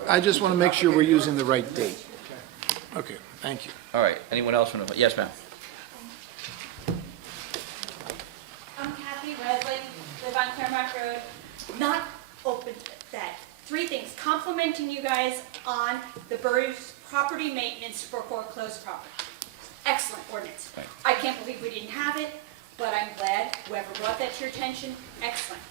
I just want to make sure we're using the right date. Okay, thank you. All right, anyone else from the, yes, ma'am? I'm Kathy Redley, live on Claremont Road, not open that. 3 things, complimenting you guys on the Borough's property maintenance for foreclosed property. Excellent ordinance. Thank you. I can't believe we didn't have it, but I'm glad whoever brought that to your attention, excellent.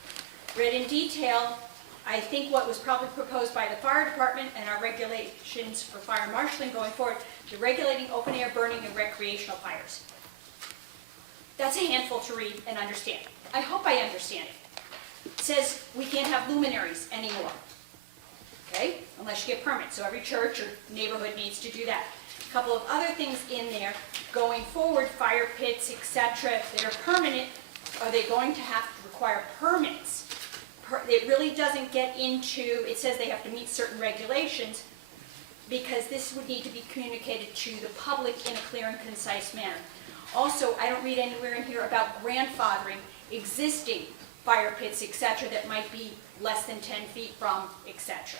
Read in detail, I think what was probably proposed by the fire department and our regulations for fire marshaling going forward, to regulating open air burning and recreational fires. That's a handful to read and understand. I hope I understand it. It says we can't have luminaries anymore, okay? Unless you get permits, so every church or neighborhood needs to do that. A couple of other things in there, going forward, fire pits, etc., that are permanent, are they going to have to require permits? It really doesn't get into, it says they have to meet certain regulations, because this would need to be communicated to the public in a clear and concise manner. Also, I don't read anywhere in here about grandfathering existing fire pits, etc., that might be less than 10 feet from, etc.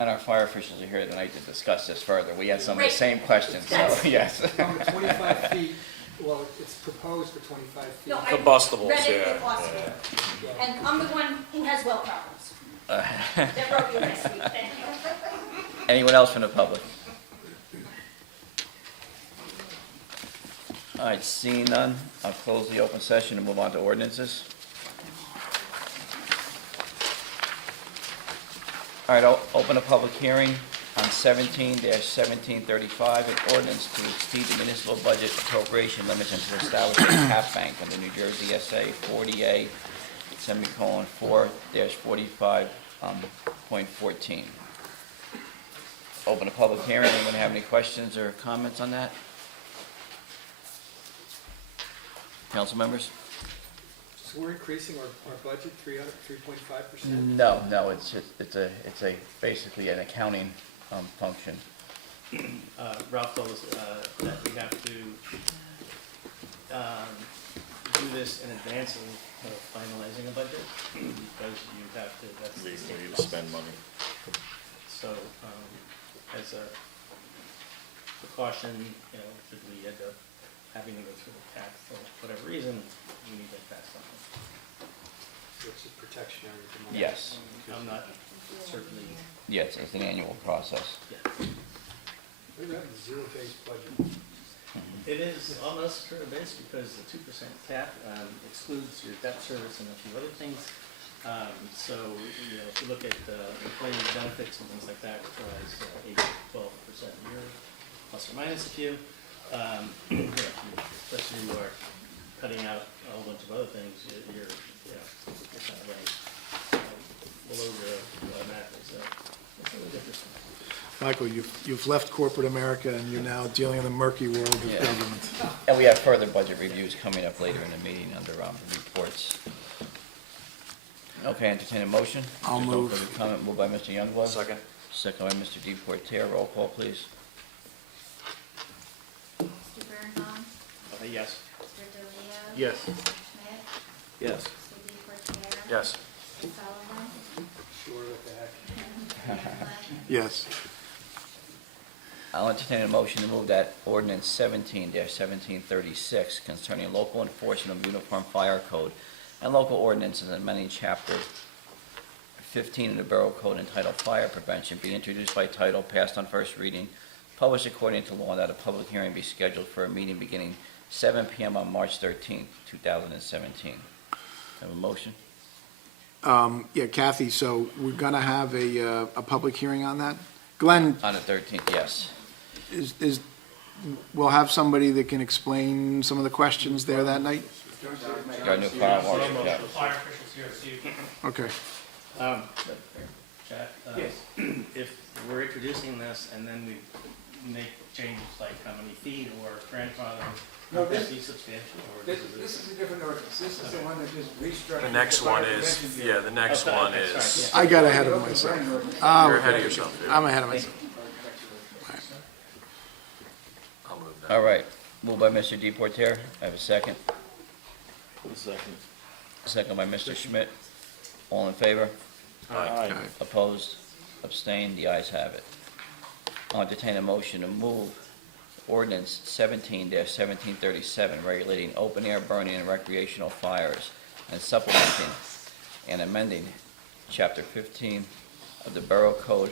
And our fire officials are here tonight to discuss this further. We had some of the Right. same questions, so, That's- yes. 25 feet, well, it's proposed for 25 feet. No, I Combustibles, read it yeah, with lots of it. And I'm the one who has well problems. That wrote you last week, thank you. Anyone else from the public? All right, seeing none, I'll close the open session and move on to ordinances. All right, I'll open a public hearing on 17-1735, an ordinance to exceed the municipal budget appropriation limits and to establish a cap bank under New Jersey SA 40A, semicolon 4-45.14. Open a public hearing. Anyone have any questions or comments on that? Council members? So we're increasing our budget 3.5%? No, it's basically an accounting function. Ralph told us that we have to do this in advance of finalizing a budget, because you have to, that's the state Legally to law. spend money. So, as a precaution, should we end up having to go through the tax for whatever reason, we need to pass something. Which is protectionary. to money. Yes. I'm not certainly, Yes, it's an annual process. yeah. What about the zero-based budget? It is almost zero-based because the 2% cap excludes your debt service and a few other things. So, if you look at employee benefits and things like that, which rise 8 to 12% a year, plus or minus a few, especially you are cutting out a whole bunch of other things, you're kind of running below your automatically, so it's a little different. Michael, you've left corporate America and you're now dealing in the murky world of Yeah. government. And we have further budget reviews coming up later in the meeting under reports. Okay, entertain a motion. I'll There's no move. further comment. Moved by Mr. Youngblood. Second. Second by Mr. DePorter. Roll call, please. Mr. Birnbaum, Yes. Mr. DeLeo. Yes. Mr. Schmidt, Yes. Mr. DePorter. Yes. Mr. Sullivan. Sure, what the heck? Mr. Yanlon. Yes. I'll entertain a motion to move that ordinance 17-1736 concerning local enforcement of Uniform Fire Code and local ordinances amending Chapter 15 of the Borough Code entitled Fire Prevention be introduced by title, passed on first reading, published according to law, and that a public hearing be scheduled for a meeting beginning 7 p.m. on March 13th, 2017. Have a motion? Yeah, Kathy, so we're going to have a public hearing on that? Glenn, On the 13th, yes. we'll have somebody that can explain some of the questions there that night? Got a new fire marshal, yeah. Fire officials here to see you. Okay. Jack, if we're introducing this and then we make changes like how many feet or grandfather, No, would that this- be substantial? Or This is this is a different ordinance. This is the one that just restructured. The next Fire one is, Prevention Bureau. yeah, the next Okay, one okay, is, sorry, I got ahead of myself. you're ahead of yourself. dude. I'm ahead of myself. I'll move that. All right. Moved by Mr. DePorter. I have a second. Second. Second by Mr. Schmidt. All in favor? Aye. Opposed? Abstained? The ayes have it. I'll entertain a motion to move ordinance 17-1737, regulating open-air burning and recreational fires, and supplementing and amending Chapter 15 of the Borough Code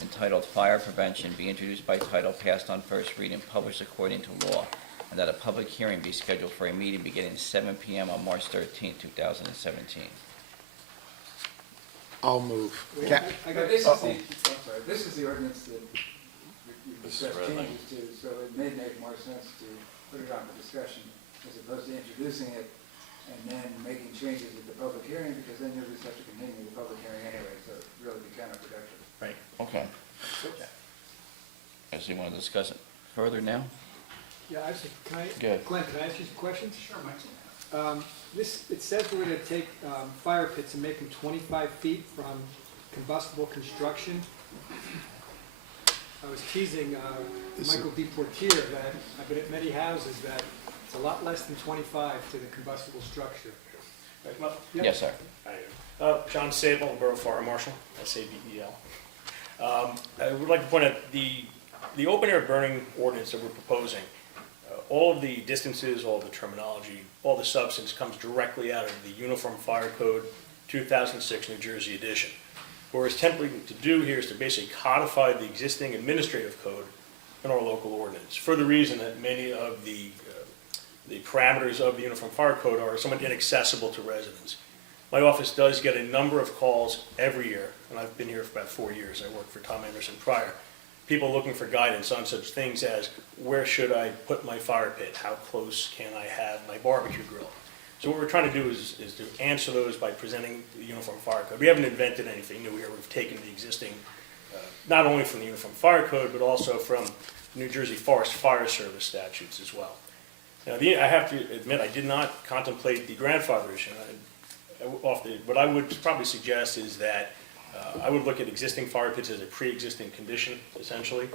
entitled Fire Prevention, be introduced by title, passed on first reading, published according to law, and that a public hearing be scheduled for a meeting beginning 7 p.m. on March 13, 2017. I'll move. This is the ordinance that we discussed changes to, so it may make more sense to put it on for discussion as opposed to introducing it and then making changes at the public hearing, because then you'll just have to continue the public hearing anyway, so it really be counterproductive. Right. Okay. Does you want to discuss it further now? Yeah, actually, Good. Glenn, can I ask you some questions? Sure, Mike. It says we're gonna take fire pits and make them 25 feet from combustible construction. I was teasing Michael DePortier that I've been at many houses that it's a lot less than 25 to the combustible structure. Right, well, Yep. Yes, sir. John Sable, Borough Fire Marshal, SABEL. I would like to point out the open-air burning ordinance that we're proposing, all of the distances, all of the terminology, all the substance comes directly out of the Uniform Fire Code 2006 New Jersey edition. What we're attempting to do here is to basically codify the existing administrative code in our local ordinance, for the reason that many of the parameters of the Uniform Fire Code are somewhat inaccessible to residents. My office does get a number of calls every year, and I've been here for about 4 years. I worked for Tom Anderson prior. People looking for guidance on such things as, where should I put my fire pit? How close can I have my barbecue grill? So what we're trying to do is to answer those by presenting the Uniform Fire Code. We haven't invented anything new here. We've taken the existing, not only from the Uniform Fire Code, but also from New Jersey Forest Fire Service statutes as well. Now, I have to admit, I did not contemplate the grandfather issue. What I would probably suggest is that I would look at existing fire pits as a pre-existing condition, essentially.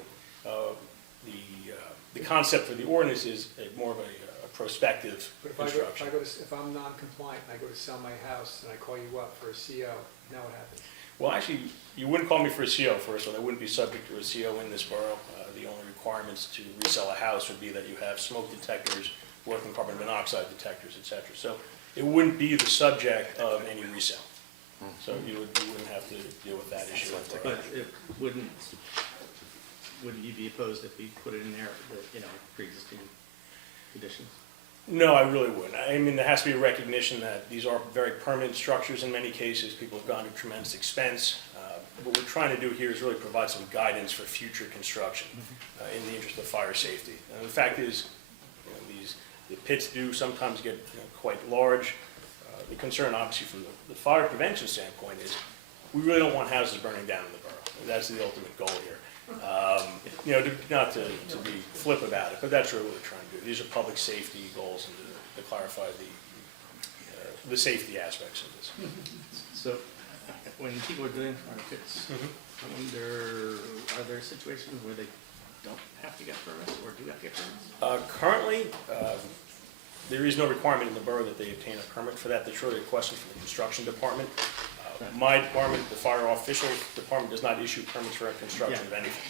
The concept for the ordinance is more of a prospective But construction. if I'm non-compliant and I go to sell my house and I call you up for a CO, now what happens? Well, actually, you wouldn't call me for a CO first, so I wouldn't be subject to a CO in this borough. The only requirements to resell a house would be that you have smoke detectors, working carbon monoxide detectors, et cetera. So it wouldn't be the subject of any resale. So you wouldn't have to deal with that issue. But it wouldn't you be opposed if we put it in there, pre-existing conditions? No, I really wouldn't. I mean, there has to be a recognition that these are very permanent structures in many cases. People have gone to tremendous expense. What we're trying to do here is really provide some guidance for future construction in the interest of fire safety. And the fact is, the pits do sometimes get quite large. The concern, obviously, from the fire prevention standpoint is we really don't want houses burning down in the borough. That's the ultimate goal here. Not to be flip about it, but that's really what we're trying to do. These are public safety goals and to clarify the safety aspects of this. So when people are doing fire pits, I wonder, are there situations where they don't have to get permits or do have to get permits? Currently, there is no requirement in the borough that they obtain a permit for that. That's really a question for the construction department. My department, the fire official department, does not issue permits for construction of anything.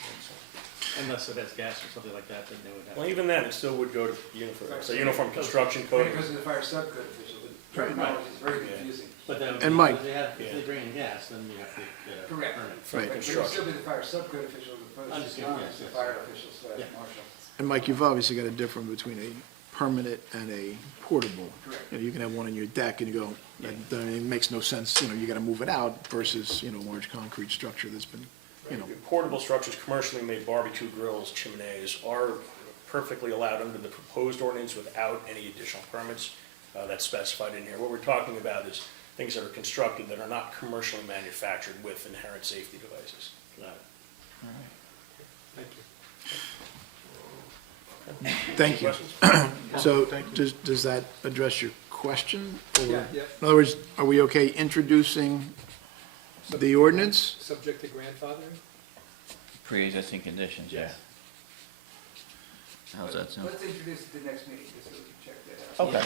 Unless it has gas or something like that, then they would have. Well, even then, it still would go to Uniform Construction Code. Because of the fire subcode official, the terminology is very confusing. But then, And Mike. if they bring in gas, then you have to get a Correct. permit. For But it would construction. still be the fire subcode official as opposed to Understand, yes, the yes. fire official / Yeah. marshal. And Mike, you've obviously got a difference between a permanent and a portable. Correct. You can have one on your deck and you go, it makes no sense, you gotta move it out versus, a large concrete structure that's been, Portable structures, commercially made barbecue grills, chimneys are perfectly allowed under the proposed ordinance without any additional permits that's specified in here. What we're talking about is things that are constructed that are not commercially manufactured with inherent safety devices. Thank you. Thank you. So, does that address your question? Or- Yeah. In other words, are we okay introducing the ordinance? Subject to grandfathering? Pre-existing conditions, yeah. How's that sound? Let's introduce it to the next meeting, just so we can check that out. Okay.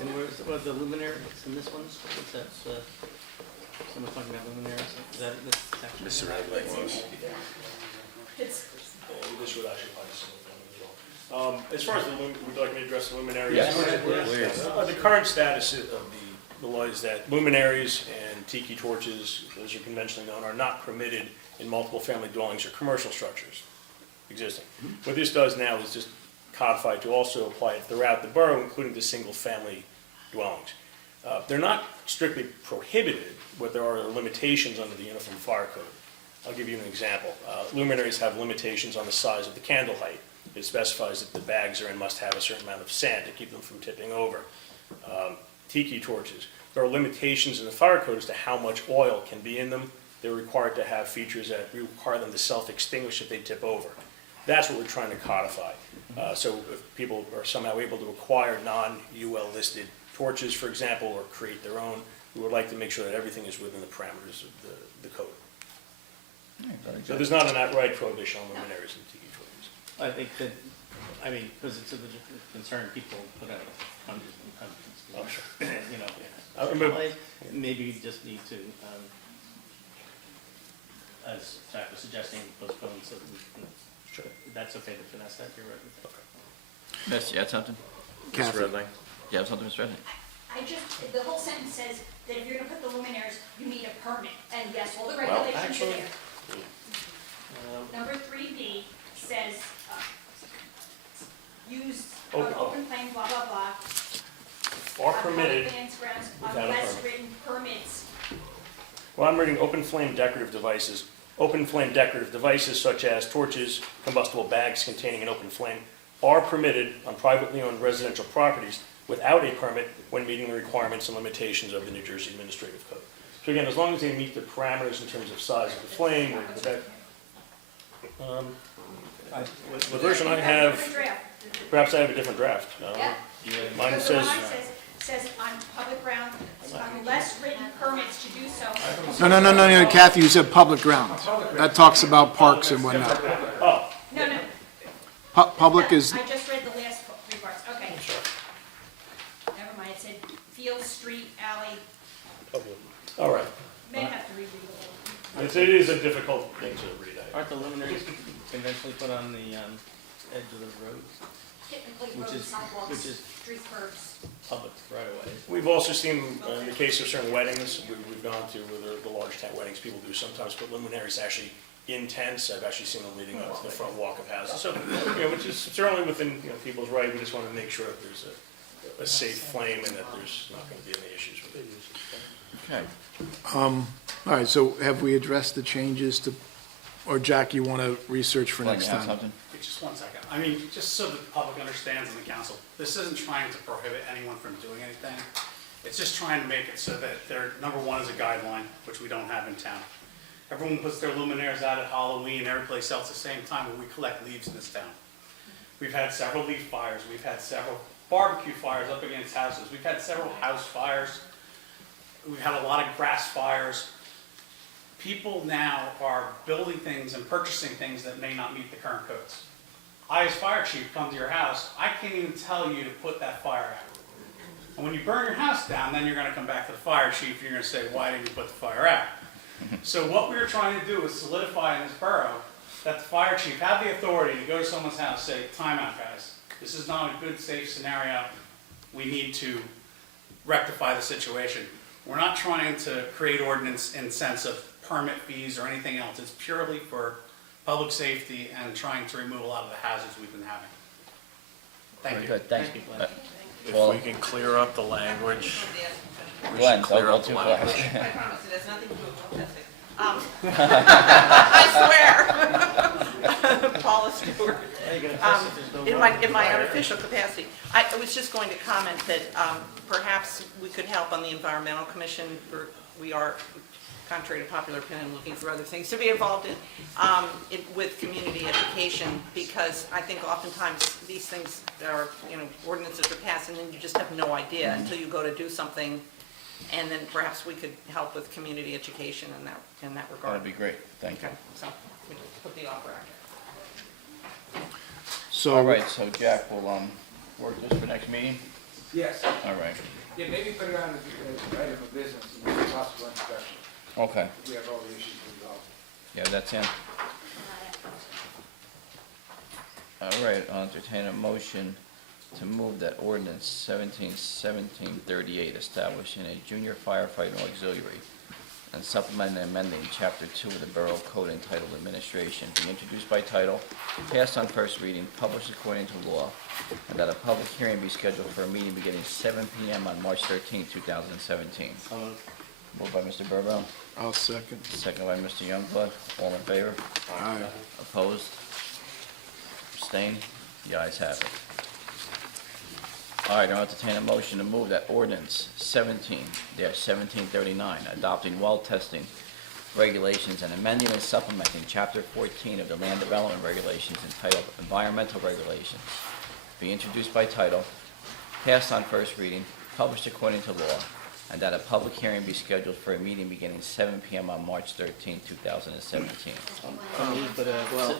And where's, what, the luminaire, what's in this one? What's that, someone's talking about luminaires, is that this section? Mr. Redley was. It's, This would actually apply to single family as well. As far as would you like me to address the luminaries? Yes. The current status of the law is that luminaries and tiki torches, those are conventionally known, are not permitted in multiple family dwellings or commercial structures existing. What this does now is just codify to also apply it throughout the borough, including to single family dwellings. They're not strictly prohibited, but there are limitations under the Uniform Fire Code. I'll give you an example. Luminaries have limitations on the size of the candle height. It specifies that the bags they're in must have a certain amount of sand to keep them from tipping over. Tiki torches, there are limitations in the fire code as to how much oil can be in them. They're required to have features that require them to self-extinguish if they tip over. That's what we're trying to codify. So if people are somehow able to acquire non-UL listed torches, for example, or create their own, we would like to make sure that everything is within the parameters of the code. So there's not an outright prohibition on luminaries and tiki torches. I think that, I mean, because it's a legitimate concern, people put out hundreds and hundreds. Oh, sure. You know, remember- maybe we just need to, as Jack was suggesting, postpone so that we can, that's okay to finesse that, you're right with that. Miss, you had something? Mr. Redley? You have something, Mr. Redley? I just, the whole sentence says that if you're gonna put the luminaires, you need a permit, and yes, all the regulations are there. Number 3B says, use open flame, blah, blah, blah. Are permitted On public lands, grounds, without a unless permit. written permits. Well, I'm reading open flame decorative devices. Open flame decorative devices such as torches, combustible bags containing an open flame are permitted on privately owned residential properties without a permit when meeting the requirements and limitations of the New Jersey Administrative Code. So again, as long as they meet the parameters in terms of size of the flame, or that, the version I have, perhaps I have a different draft. Yeah. Mine Because the one says, I says on public ground, unless written permits to do so. No, Kathy, you said public ground. That talks about parks and whatnot. oh, No, no. Public is, I just read the last 3 parts, okay. Never mind, it said field, street, alley, all right. may have to reread it. It is a difficult thing to read. Aren't the luminaries conventionally put on the edge of the roads, Typically Which roads, is- sidewalks, which is- street curbs. public right away? We've also seen, in the case of certain weddings, we've gone to where the large tent weddings, people do sometimes put luminaries actually in tents. I've actually seen them leading up to the front walk of houses. So, which is certainly within, people's right. We just want to make sure that there's a safe flame and that there's not going to be any issues with it. Okay. all right, so have we addressed the changes to, or Jack, you want to research for Glenn, next you have time? something? Just 1 second. I mean, just so the public understands and the council, this isn't trying to prohibit anyone from doing anything. It's just trying to make it so that number 1 is a guideline, which we don't have in town. Everyone puts their luminaires out at Halloween, every place else at the same time when we collect leaves in this town. We've had several leaf fires, we've had several barbecue fires up against houses, we've had several house fires, we've had a lot of grass fires. People now are building things and purchasing things that may not meet the current codes. I, as fire chief, come to your house, I can't even tell you to put that fire out. And when you burn your house down, then you're gonna come back to the fire chief, and you're gonna say, why didn't you put the fire out? So what we were trying to do is solidify in this borough that the fire chief had the authority to go to someone's house, say, time out, guys. This is not a good, safe scenario. We need to rectify the situation. We're not trying to create ordinance in the sense of permit fees or anything else. It's purely for public safety and trying to remove a lot of the hazards we've been having. Thank Very you. good, thank you. If Well- we can clear up the language, we Glenn, should clear don't up go the too language. fast. I promise, it has nothing to do with protesting. I swear. Paula Stewart. In my unofficial capacity, I was just going to comment that perhaps we could help on the Environmental Commission. We are, contrary to popular opinion, looking for other things to be involved in with community education, because I think oftentimes these things are, ordinances are passed and then you just have no idea until you go to do something. And then perhaps we could help with community education in that regard. That'd be great, thank you. Okay, so we put the offer out there. All right, so Jack will work this for next meeting. Yes. All right, Yeah, maybe put it on as an item of business and a possible introduction, okay. if we have all the issues resolved. Yeah, that's in. All right, I'll entertain a motion to move that ordinance 1738 establishing a junior firefighter auxiliary and supplementing and amending Chapter 2 of the Borough Code entitled Administration be introduced by title, passed on first reading, published according to law, and that a public hearing be scheduled for a meeting beginning 7 p.m. on March 13, 2017. Moved by Mr. Bourbon, I'll second. second by Mr. Youngblood. All in favor? Aye. Opposed? Abstained? The ayes have it. All right, I'll entertain a motion to move that ordinance 17-1739, adopting well testing regulations and amending and supplementing Chapter 14 of the Land Development Regulations entitled Environmental Regulations, be introduced by title, passed on first reading, published according to law, and that a public hearing be scheduled for a meeting beginning 7 p.m. on March 13, 2017. I'll move, but, amend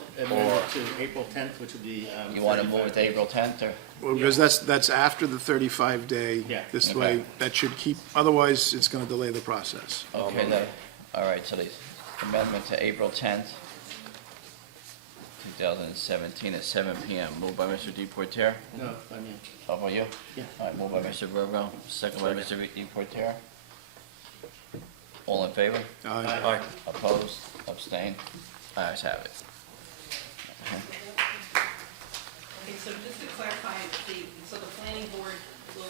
it to April 10th, which would be. You want to move it to April 10th, or? Well, because that's after the 35-day. Yeah. This Okay. way, that should keep, otherwise, it's going to delay the process. Okay, then, all right, so the amendment to April 10th, 2017 at 7 p.m. Moved by Mr. Deportaire. No, I mean, How about you? Yeah. All right, moved by Mr. Bourbon, second by Mr. Deportaire. All in favor? Aye. Opposed? Abstained? Ayes have it. Okay. Okay, so just to clarify, so the planning board will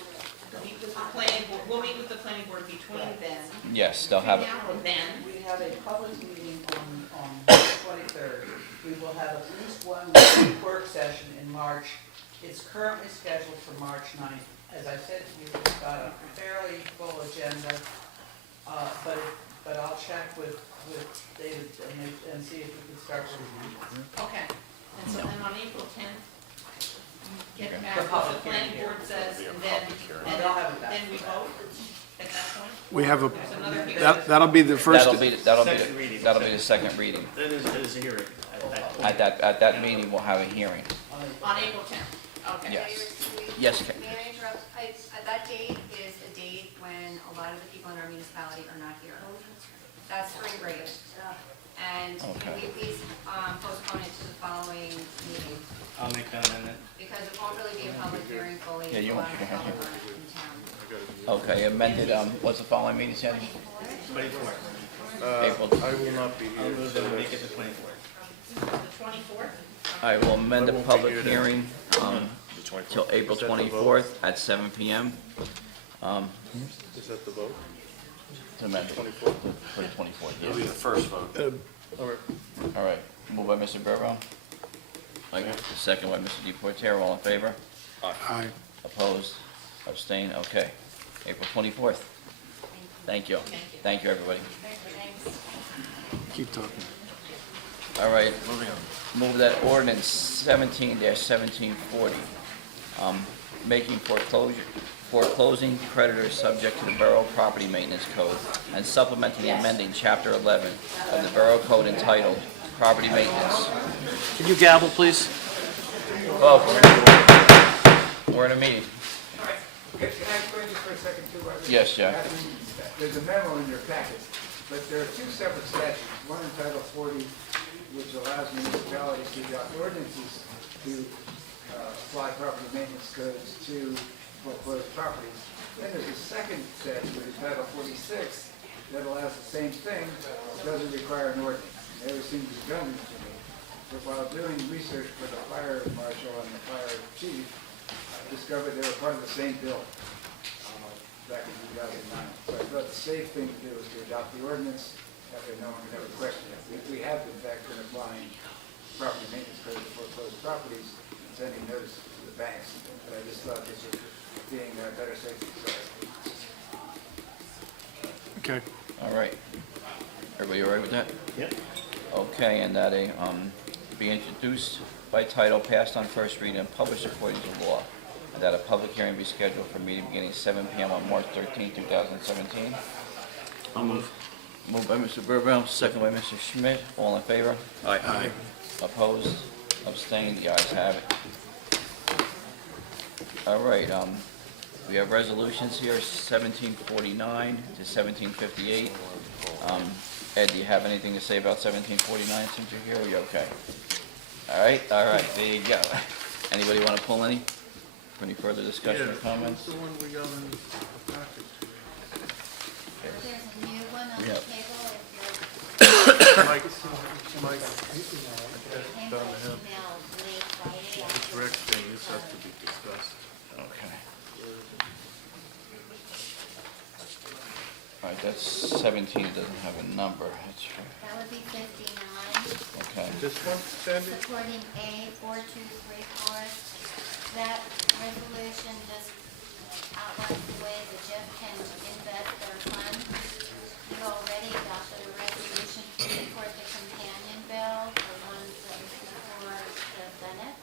meet with the planning board, we'll meet with the planning board between then. Yes, they'll have, Now and then. We have a public meeting on March 23rd. We will have at least one work session in March. It's currently scheduled for March 9th. As I said to you, we've got a fairly full agenda, but I'll check with David and see if we can start with Okay, and so then on April 10th, get Okay. back what the planning board says, and then we vote at that point? We have a, There's another hearing. that'll be the first. that'll be Second reading. the second reading. that is a hearing At that meeting, we'll have a hearing. On April 10th, okay. Yes. Yes, Kate. May I interrupt? That date is a date when a lot of the people in our municipality are not here. That's spring break. And Okay. can we please postpone it to the following meeting? I'll make that amendment. Because it won't really be a public hearing fully. Yeah, you We'll won't. have a public one in town. Okay, amended, what's the following meeting, Sandy? 24th. April. I will not be I'll here. move that we make it the 24th. The 24th? I will amend the I won't be public here then. hearing, till April Is that the vote? 24th at 7 p.m. Is that the vote? To amend it 24th? for the 24th, It'll be yes. the first vote. All right. All right, moved by Mr. Bourbon. Second by Mr. Deportaire, all in favor? Aye. Opposed? Abstained? Okay. April 24th. Thank you. Thank you, everybody. Thanks. Keep talking. All right, moving on. Move that ordinance 17-1740, making foreclosing creditors subject to the Borough Property Maintenance Code and supplementing and amending Chapter 11 of the Borough Code entitled Property Maintenance. Can you gavel, please? Folks, we're in a meeting. Can I explain this for a second too? Yes, Jack. There's a memo in your packet, but there are two separate statutes. One entitled 40, which allows municipalities to adopt ordinances to apply property maintenance codes to foreclosed properties. Then there's a second statute entitled 46 that allows the same thing, but doesn't require an ordinance. It never seems redundant to me. But while doing research for the fire marshal and the fire chief, I discovered they were part of the same bill back in 2009. So I thought the safe thing to do was to adopt the ordinance after no one could ever question it. We have in fact been applying property maintenance code to foreclosed properties and sending notice to the banks. But I just thought this was being better safe than sorry. Okay. All right. Everybody all right with that? Yep. Okay, and that be introduced by title, passed on first reading, and published according to law. And that a public hearing be scheduled for a meeting beginning 7 p.m. on March 13, 2017. I'll move. Moved by Mr. Bourbon, second by Mr. Schmidt. All in favor? Aye. Opposed? Abstained? The ayes have it. All right, We have resolutions here, 1749 to 1758. Ed, do you have anything to say about 1749 since you're here? Are you okay? All right, there you go. Anybody want to pull any for any further discussion or comments? What's the one we got in the packet? There's a new one on the Yeah. table if you're, Mike, came by email late Friday. it's Rex thing, this has to be discussed. Okay. All right, that's 17, it doesn't have a number. That's That would be 59. okay. This one, Sandy? Supporting A 4234. That resolution just outlines the way the JIF can invest their funds. You already adopted a resolution to support the companion bill, the ones that was before the Senate.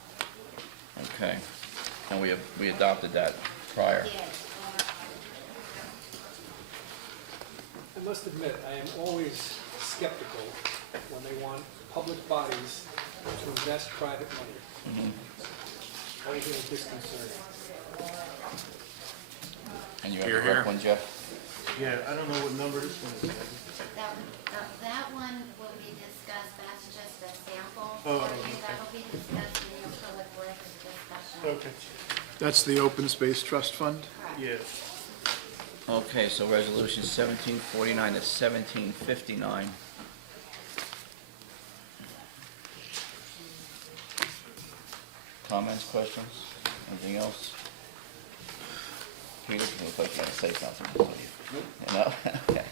Okay. And we adopted that prior. Yes. I must admit, I am always skeptical when they want public bodies to invest private money. Always a little disconcerting. And you have Here, the here. correct one, Jeff? Yeah, I don't know what number this one is. That one will be discussed, that's just a sample Oh, for you. okay. That will be discussed in your public works discussion. Okay. That's the Open Space Trust Fund? Correct. Yeah. Okay, so resolution 1749 to 1759. Comments, questions? Anything else? Peter, you look like you want to say something. No? Okay.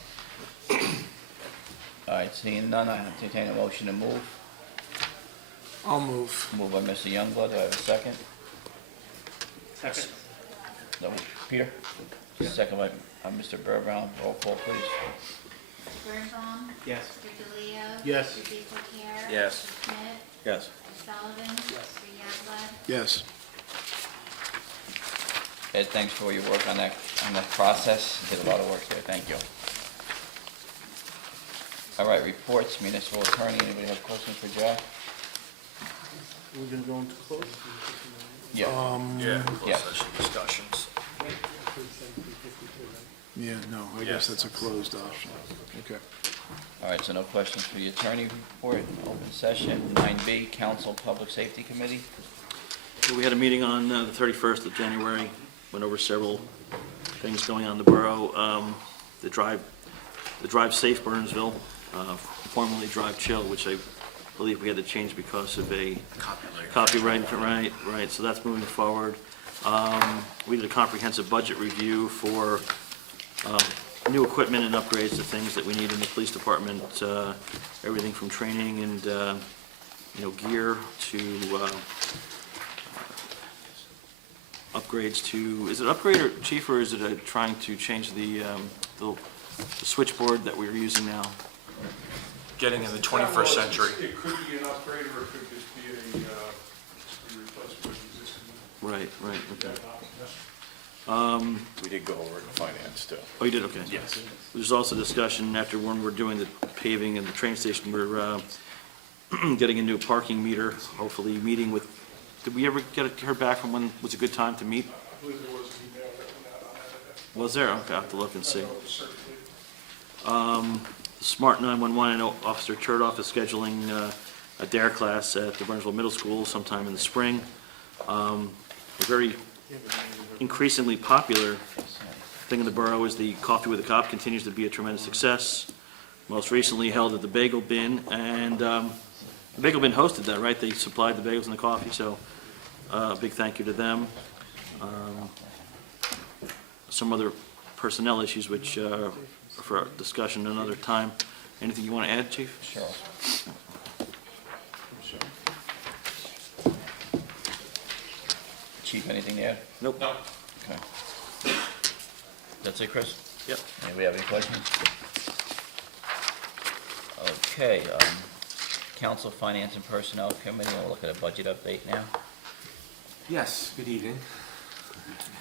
All right, seeing none, I entertain a motion to move. I'll move. Moved by Mr. Youngblood, do I have a second? Second. No, Peter? Second by Mr. Burbrown, roll call, please. Mr. Birnbaum? Yes. Mr. DeLeo? Yes. Mr. DePorter? Yes. Mr. Schmidt? Yes. Mr. Sullivan? Mr. Youngblood? Yes. Ed, thanks for your work on that process. You did a lot of work there, thank you. All right, reports, municipal attorney, anybody have questions for Jack? We're gonna go into close? Yeah. Yeah, Yeah. closed session discussions. Yeah, no, I Yes. guess that's a closed option. Okay. All right, so no questions for the attorney report, open session. 9B, Council Public Safety Committee. We had a meeting on the 31st of January, went over several things going on in the borough. The Drive Safe Bernardsville, formerly Drive Chill, which I believe we had to change because of a copyright, right, so that's moving forward. We did a comprehensive budget review for new equipment and upgrades to things that we need in the police department, everything from training and, gear to upgrades to, is it upgrade or chief, or is it trying to change the switchboard that we're using now? Getting in the 21st century. It could be an upgrade, or it could just be a replacement of existing. Right, okay. We did go over it in finance too. Oh, you did, okay. Yes. There's also discussion after when we're doing the paving and the train station, we're getting a new parking meter, hopefully meeting with, did we ever get her back from when was a good time to meet? I believe there was an email that went out on that. Was there? Okay, I'll have to look and see. I don't know if it was circulated. Smart 911, I know Officer Chertoff is scheduling a DARE class at the Bernardsville Middle School sometime in the spring. A very increasingly popular thing in the borough is the Coffee with a Cop, continues to be a tremendous success. Most recently held at the Bagel Bin, and the Bagel Bin hosted that, right? They supplied the bagels and the coffee, so a big thank you to them. Some other personnel issues which are for discussion another time. Anything you want to add, Chief? Sure. Chief, anything to add? Nope. Okay. That's it, Chris? Yep. Anybody have any questions? Okay, Council Finance and Personnel Committee, we'll look at a budget update now. Yes, good evening.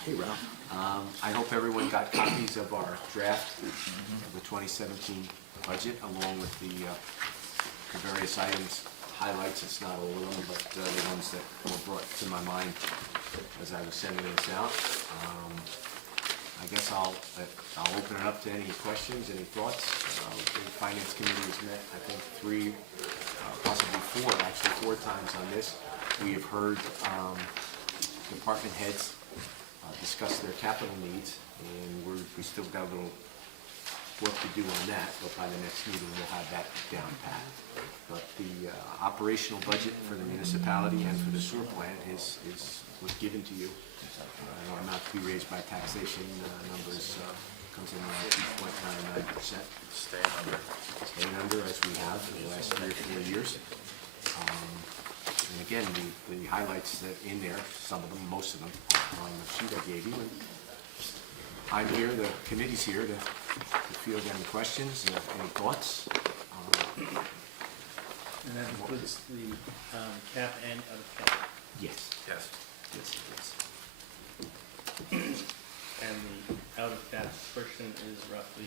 Hey, Ralph. I hope everyone got copies of our draft of the 2017 budget, along with the various items, highlights. It's not all of them, but the ones that were brought to my mind as I was sending this out. I guess I'll open it up to any questions, any thoughts. The Finance Committee has met, I think, 3, possibly 4, actually 4 times on this. We have heard department heads discuss their capital needs, and we still got a little work to do on that, but by the next meeting, we'll have that down pat. But the operational budget for the municipality and for the sewer plant was given to you. Not to be raised by taxation numbers comes in around 2.99%. Staying under as we have for the last 3 or 4 years. And again, the highlights that in there, some of them, most of them, are on the sheet I gave you. And I'm here, the committee's here to field any questions, any thoughts. And that includes the cap and out of cap. Yes. Yes. Yes, yes. And the out of cap portion is roughly,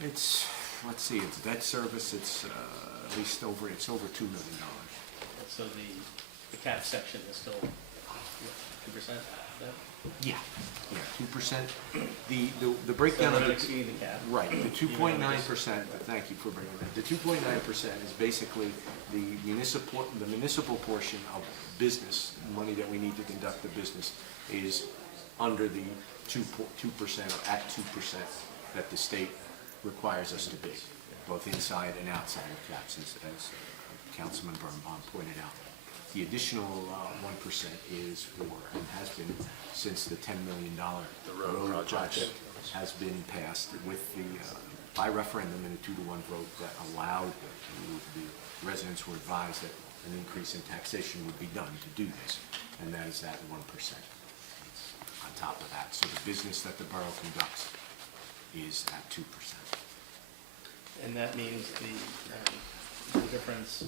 It's, let's see, it's debt service, it's at least over, it's over $2 million. so the cap section is still 2% of that? Yeah, 2%. The breakdown So of we're the. exceeding the cap. Right, the 2.9%, thank you for bringing that. The 2.9% is basically the municipal portion of business, money that we need to conduct the business, is under the 2%, or at 2% that the state requires us to be, both inside and outside of caps, as Councilman Birnbaum pointed out. The additional 1% is for, and has been since the $10 million road project has been passed with the, by referendum in a 2-to-1 vote that allowed, the residents were advised that an increase in taxation would be done to do this, and that is that 1% on top of that. So the business that the borough conducts is at 2%. And that means the difference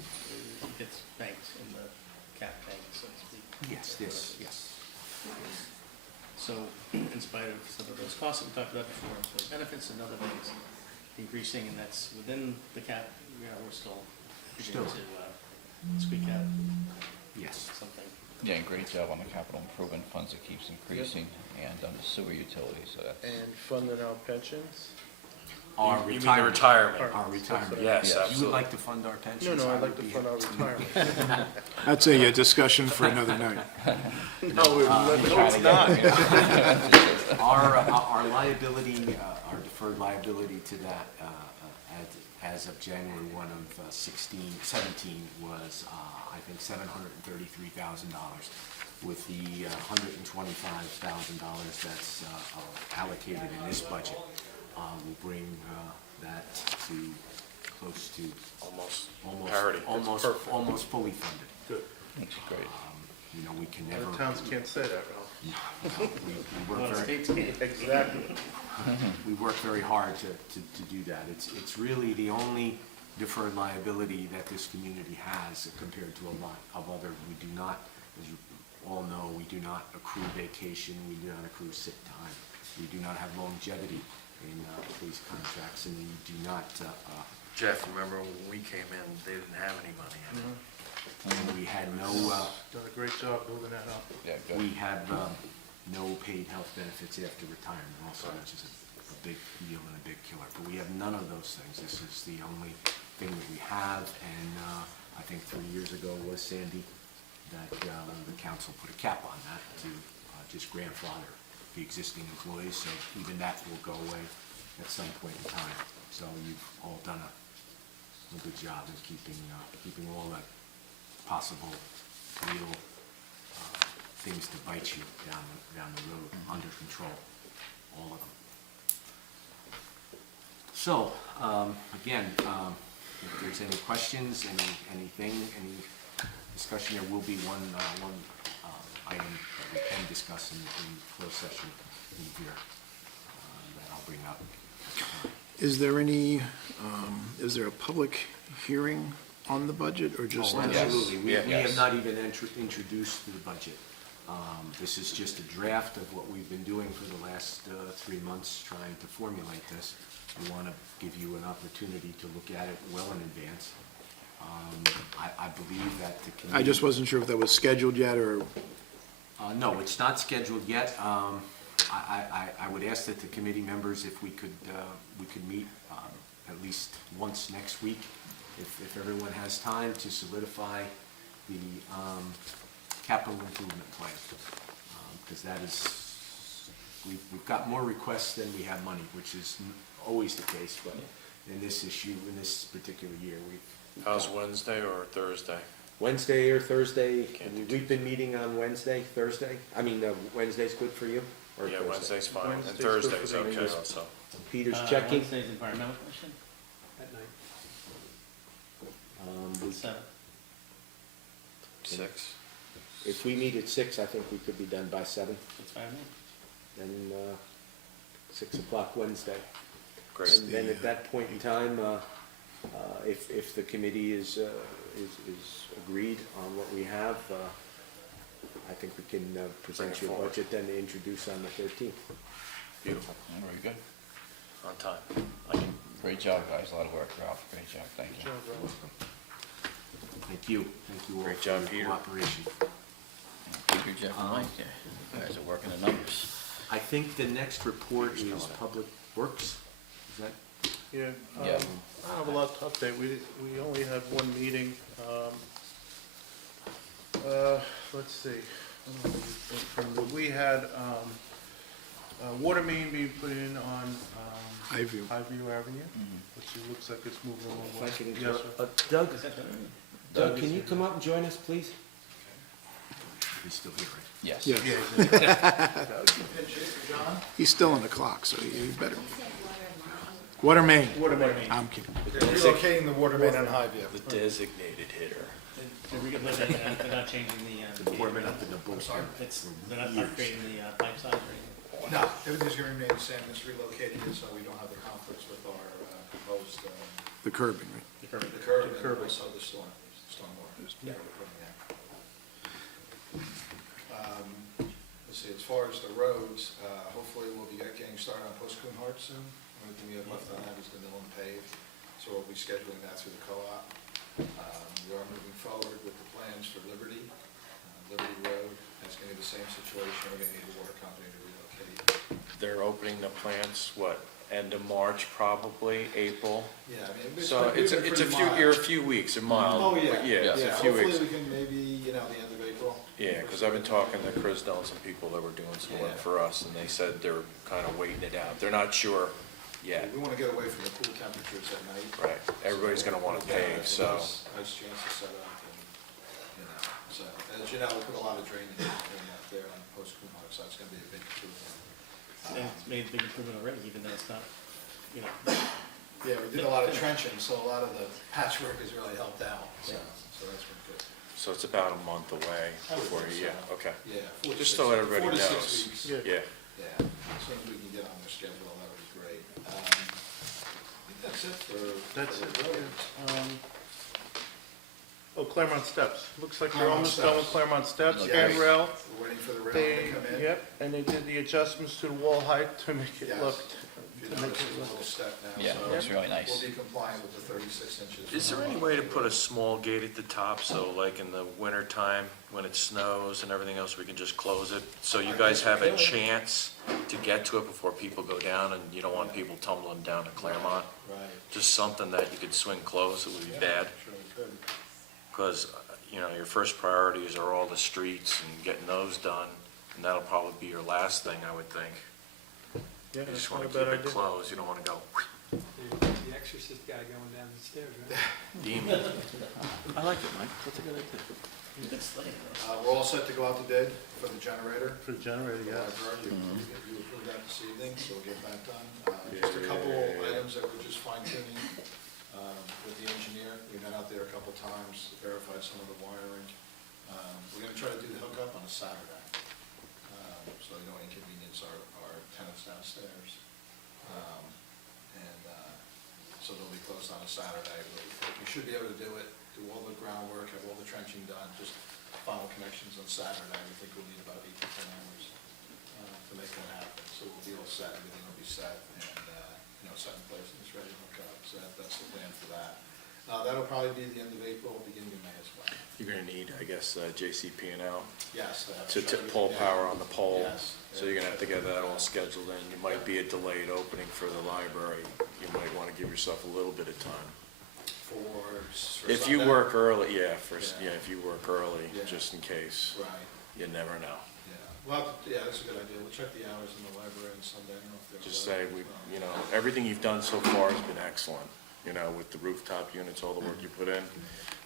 gets banked in the cap bank, so to speak. Yes, yes. So in spite of some of those costs that we talked about before, employee benefits and other things increasing, and that's within the cap, we're still beginning to squeak out something. Yeah, and great job on the capital improvement funds. It keeps increasing, and on the sewer utilities, so that's. And funding our pensions? Our You mean the retirement? Our retirement. Yes, You would absolutely. like to fund our pensions? No, I I'd like would to be fund our happy. retirement. That's a discussion for another night. No, it's not. Our liability, our deferred liability to that, as of January 1 of 17 was, I think, $733,000, with the $125,000 that's allocated in this budget. Will bring that to close to Almost parity. almost fully funded. Good. That's great. You know, we can never. Other towns can't say that, Ralph. No, we work very. Exactly. We work very hard to do that. It's really the only deferred liability that this community has compared to a lot of other. We do not, as you all know, we do not accrue vacation, we do not accrue sick time, we do not have longevity in police contracts, and we do not. Jeff, remember when we came in, they didn't have any money in it. And we had no. Done a great job building that up. Yeah, good. We have no paid health benefits after retirement also, which is a big deal and a big killer. But we have none of those things. This is the only thing that we have, and I think 3 years ago was Sandy that the council put a cap on that to just grandfather the existing employees, so even that will go away at some point in time. So you've all done a good job in keeping all the possible real things to bite you down the road under control, all of them. So, again, if there's any questions, any discussion, there will be one item that we can discuss in closed session in here that I'll bring up at the time. Is there a public hearing on the budget, or just? Oh, absolutely. We Yes. have not even introduced the budget. This is just a draft of what we've been doing for the last 3 months, trying to formulate this. We want to give you an opportunity to look at it well in advance. I believe that the committee. I just wasn't sure if that was scheduled yet, or No, it's not scheduled yet. I would ask that the committee members, if we could meet at least once next week, if everyone has time, to solidify the capital improvement plan. Because that is, we've got more requests than we have money, which is always the case, but in this issue, in this particular year, we've... How's Wednesday or Thursday? Wednesday or Thursday? Can't do We've been meeting on Wednesday, Thursday? I mean, Wednesday's good for you? Or Yeah, Thursday? Wednesday's fine, and Wednesday's good Thursday's for me. okay also. Peter's checking. Wednesday's environmental commission At night. Seven. 6? If we meet at 6, I think we could be done by 7. That's fine with me. Then 6 o'clock Wednesday. Great. And then at that point in time, if the committee is agreed on what we have, I think we can present it your forward. budget then to introduce on the 13th. Beautiful, Very good. on time. Great job, guys. A lot of work, Ralph. Great job. Thank you. Thank you. Thank you all Great for job, your Peter. cooperation. Peter, Jeff, and Mike there. You guys are working the numbers. I think the next report is Public Works. Is that? Yeah, Yeah. I don't have a lot to update. We only had one meeting. Let's see. We had water main being put in on Highview. Highview Avenue, which it looks like it's moving along If well. I can Yes, interrupt. sir. Doug, can you come up and join us, please? He's still here, right? Yes. Yeah, he's still on the clock, so you better. Water main. Water main. I'm kidding. Relocating the water main on Highview. The designated hitter. They're not changing the, The boardman up in the booth. they're not upgrading the pipe size or anything. No, everything's gonna remain the same, just relocating it so we don't have the conflicts with our proposed, The curbing, right? The curb. the curb and also the stormwater. Yeah, we're putting in. Let's see, as far as the roads, hopefully we'll be getting started on Post Coon Hart soon. Only thing we have left on that is the mill and pave, so we'll be scheduling that through the co-op. We are moving forward with the plans for Liberty Road. That's gonna be the same situation, we're gonna need the water company to relocate. They're opening the plants, what, end of March probably, April? Yeah, I mean, So been it's a pretty few, mild. you're a few weeks, a mile. Oh, yeah. but Yeah, it's a few weeks. Hopefully we can maybe, the end of April. Yeah, because I've been talking to Chris Dell and some people that were doing some work Yeah. for us, and they said they're kind of waiting it out. They're not sure yet, We wanna get away from the cool temperatures at night. right? Everybody's gonna want to Yeah, pave, it's a so. nice chance to set up and, so, as you know, we put a lot of drainage in up there on Post Coon Hart, so it's gonna be a big improvement. And it's made a big improvement already, even though it's not, you know. Yeah, we did a lot of trenching, so a lot of the patchwork has really helped out, so that's been good. So it's about a month away I would before think you, so. yeah, okay. Yeah. 4 to Just 6 to let everybody 4 to 6 knows. weeks. Yeah, Yeah, as soon as we can get on their schedule, that would be great. I think that's it for. That's for it, the roads. Oh, Claremont Steps. Looks like they're Claremont almost done with Steps. Claremont Steps, Yes. handrail. We're waiting for the rail They, to come in. yep, and they did the adjustments to the wall height to make it Yes. look. If you notice, there's a little step now. Yeah, so it looks really nice. We'll be compliant with the 36 inches. is there any way to put a small gate at the top, so like in the winter time, when it snows and everything else, we can just close it? So you guys have a chance to get to it before people go down, and you don't want people tumbling down to Claremont? Right. Just something that you could swing close, it would be bad, Sure we could. because, your first priorities are all the streets and getting those done, and that'll probably be your last thing, I would think. Yeah, You that's just not want a to bad keep it idea. closed, you don't want to go The exorcist guy going down the stairs, right? demon. I like it, Mike. That's a good idea. We're all set to go out to bid for the generator. For the generator, The yeah. library, you approved that this evening, so we'll get that done. Just a couple items that we're just fine tuning with the engineer. We met out there a couple times, verified some of the wiring. We're gonna try to do the hookup on a Saturday, so you don't inconvenience our tenants downstairs. And so they'll be closed on a Saturday. We should be able to do it, do all the groundwork, have all the trenching done, just final connections on Saturday. We think we'll need about 8 to 10 hours to make that happen. So we'll be all set, everything will be set and, set in place and it's ready to hook up. So that's the plan for that. That'll probably be the end of April, beginning of May as well. You're gonna need, I guess, JCP&L Yes. they have to shut pull everything power down. on the pole. Yes. So you're gonna have to get that all scheduled in. You might be a delayed opening for the library. You might wanna give yourself a little bit of time. For If you Sunday? work early, Yeah. if you work early, Yeah. just in case. Right, You never know. yeah. Well, yeah, that's a good idea. We'll check the hours in the library on Sunday. I don't know if they're Just available say, as well. you know, everything you've done so far has been excellent, you know, with the rooftop units, all the work you put in,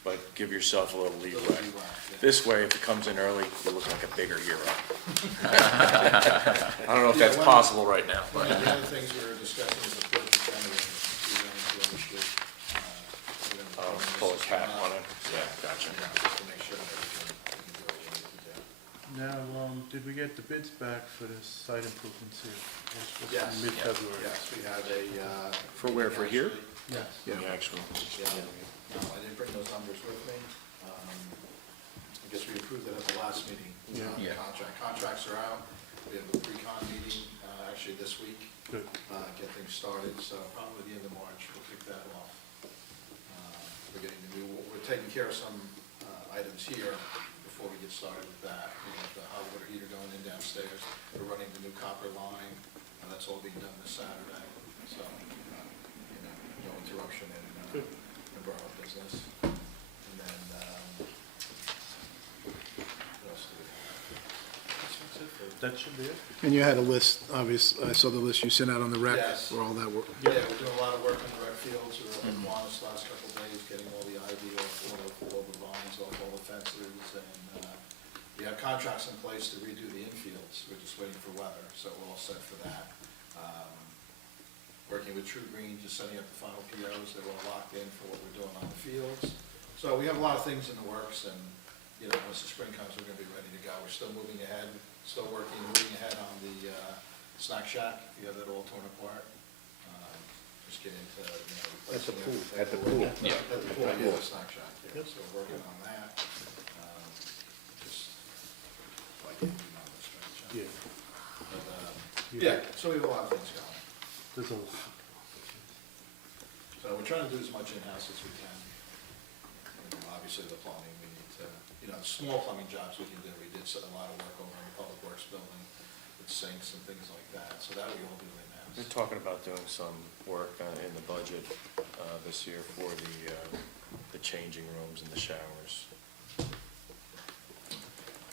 but give yourself a little leeway. Yeah. This way, if it comes in early, you look like a bigger hero. I don't know if that's Yeah, possible right now, One but. of the other things we were discussing is the porch generator. We ran into an issue. Pull a cap on it, yeah, gotcha. Just to make sure that we can do what we need to do. Now, did we get the bids back for the site improvements here? It was supposed to be Yes, Mid-February. yes, we have a. For where, for here? Yes. Yeah, actually. Yeah, no, I didn't bring those numbers with me. I guess we approved it at the last meeting. Yeah. The Yeah. Contracts are out. We have a pre-con meeting, actually this week. Good. Get things started, so probably the end of March, we'll kick that off. We're taking care of some items here before we get started with that. We have the hot water heater going in downstairs. We're running the new copper line, and that's all being done this Saturday. So, no interruption in borough business. And then, what else do we have? That's it for. That should be it. Uh, And you had a list, obviously, I saw the list you sent out on the rec Yes. for all that work. Yeah, we're doing a lot of work on the rec fields. We were in Juanes the last couple of days, getting all the ivy off, all the vines, off all the fences, and we have contracts in place to redo the infields. We're just waiting for weather, so we're all set for that. Working with True Green, just setting up the final POs. They're all locked in for what we're doing on the fields. So we have a lot of things in the works, and, once the spring comes, we're gonna be ready to go. We're still moving ahead, moving ahead on the snack shack. You have that all torn apart. Just get into, replacing it. At the pool. Yeah. At the pool, yeah, the snack shack, yeah. So we're working on that. Just like you know, this, right, John? Yeah. But, yeah, so we have a lot of things going. There's a, So we're trying to do as much in-house as we can. Obviously, the plumbing, we need to, small plumbing jobs we can do. We did a lot of work over in the Public Works building with sinks and things like that, so that we all do in-house. We're talking about doing some work in the budget this year for the changing rooms and the showers.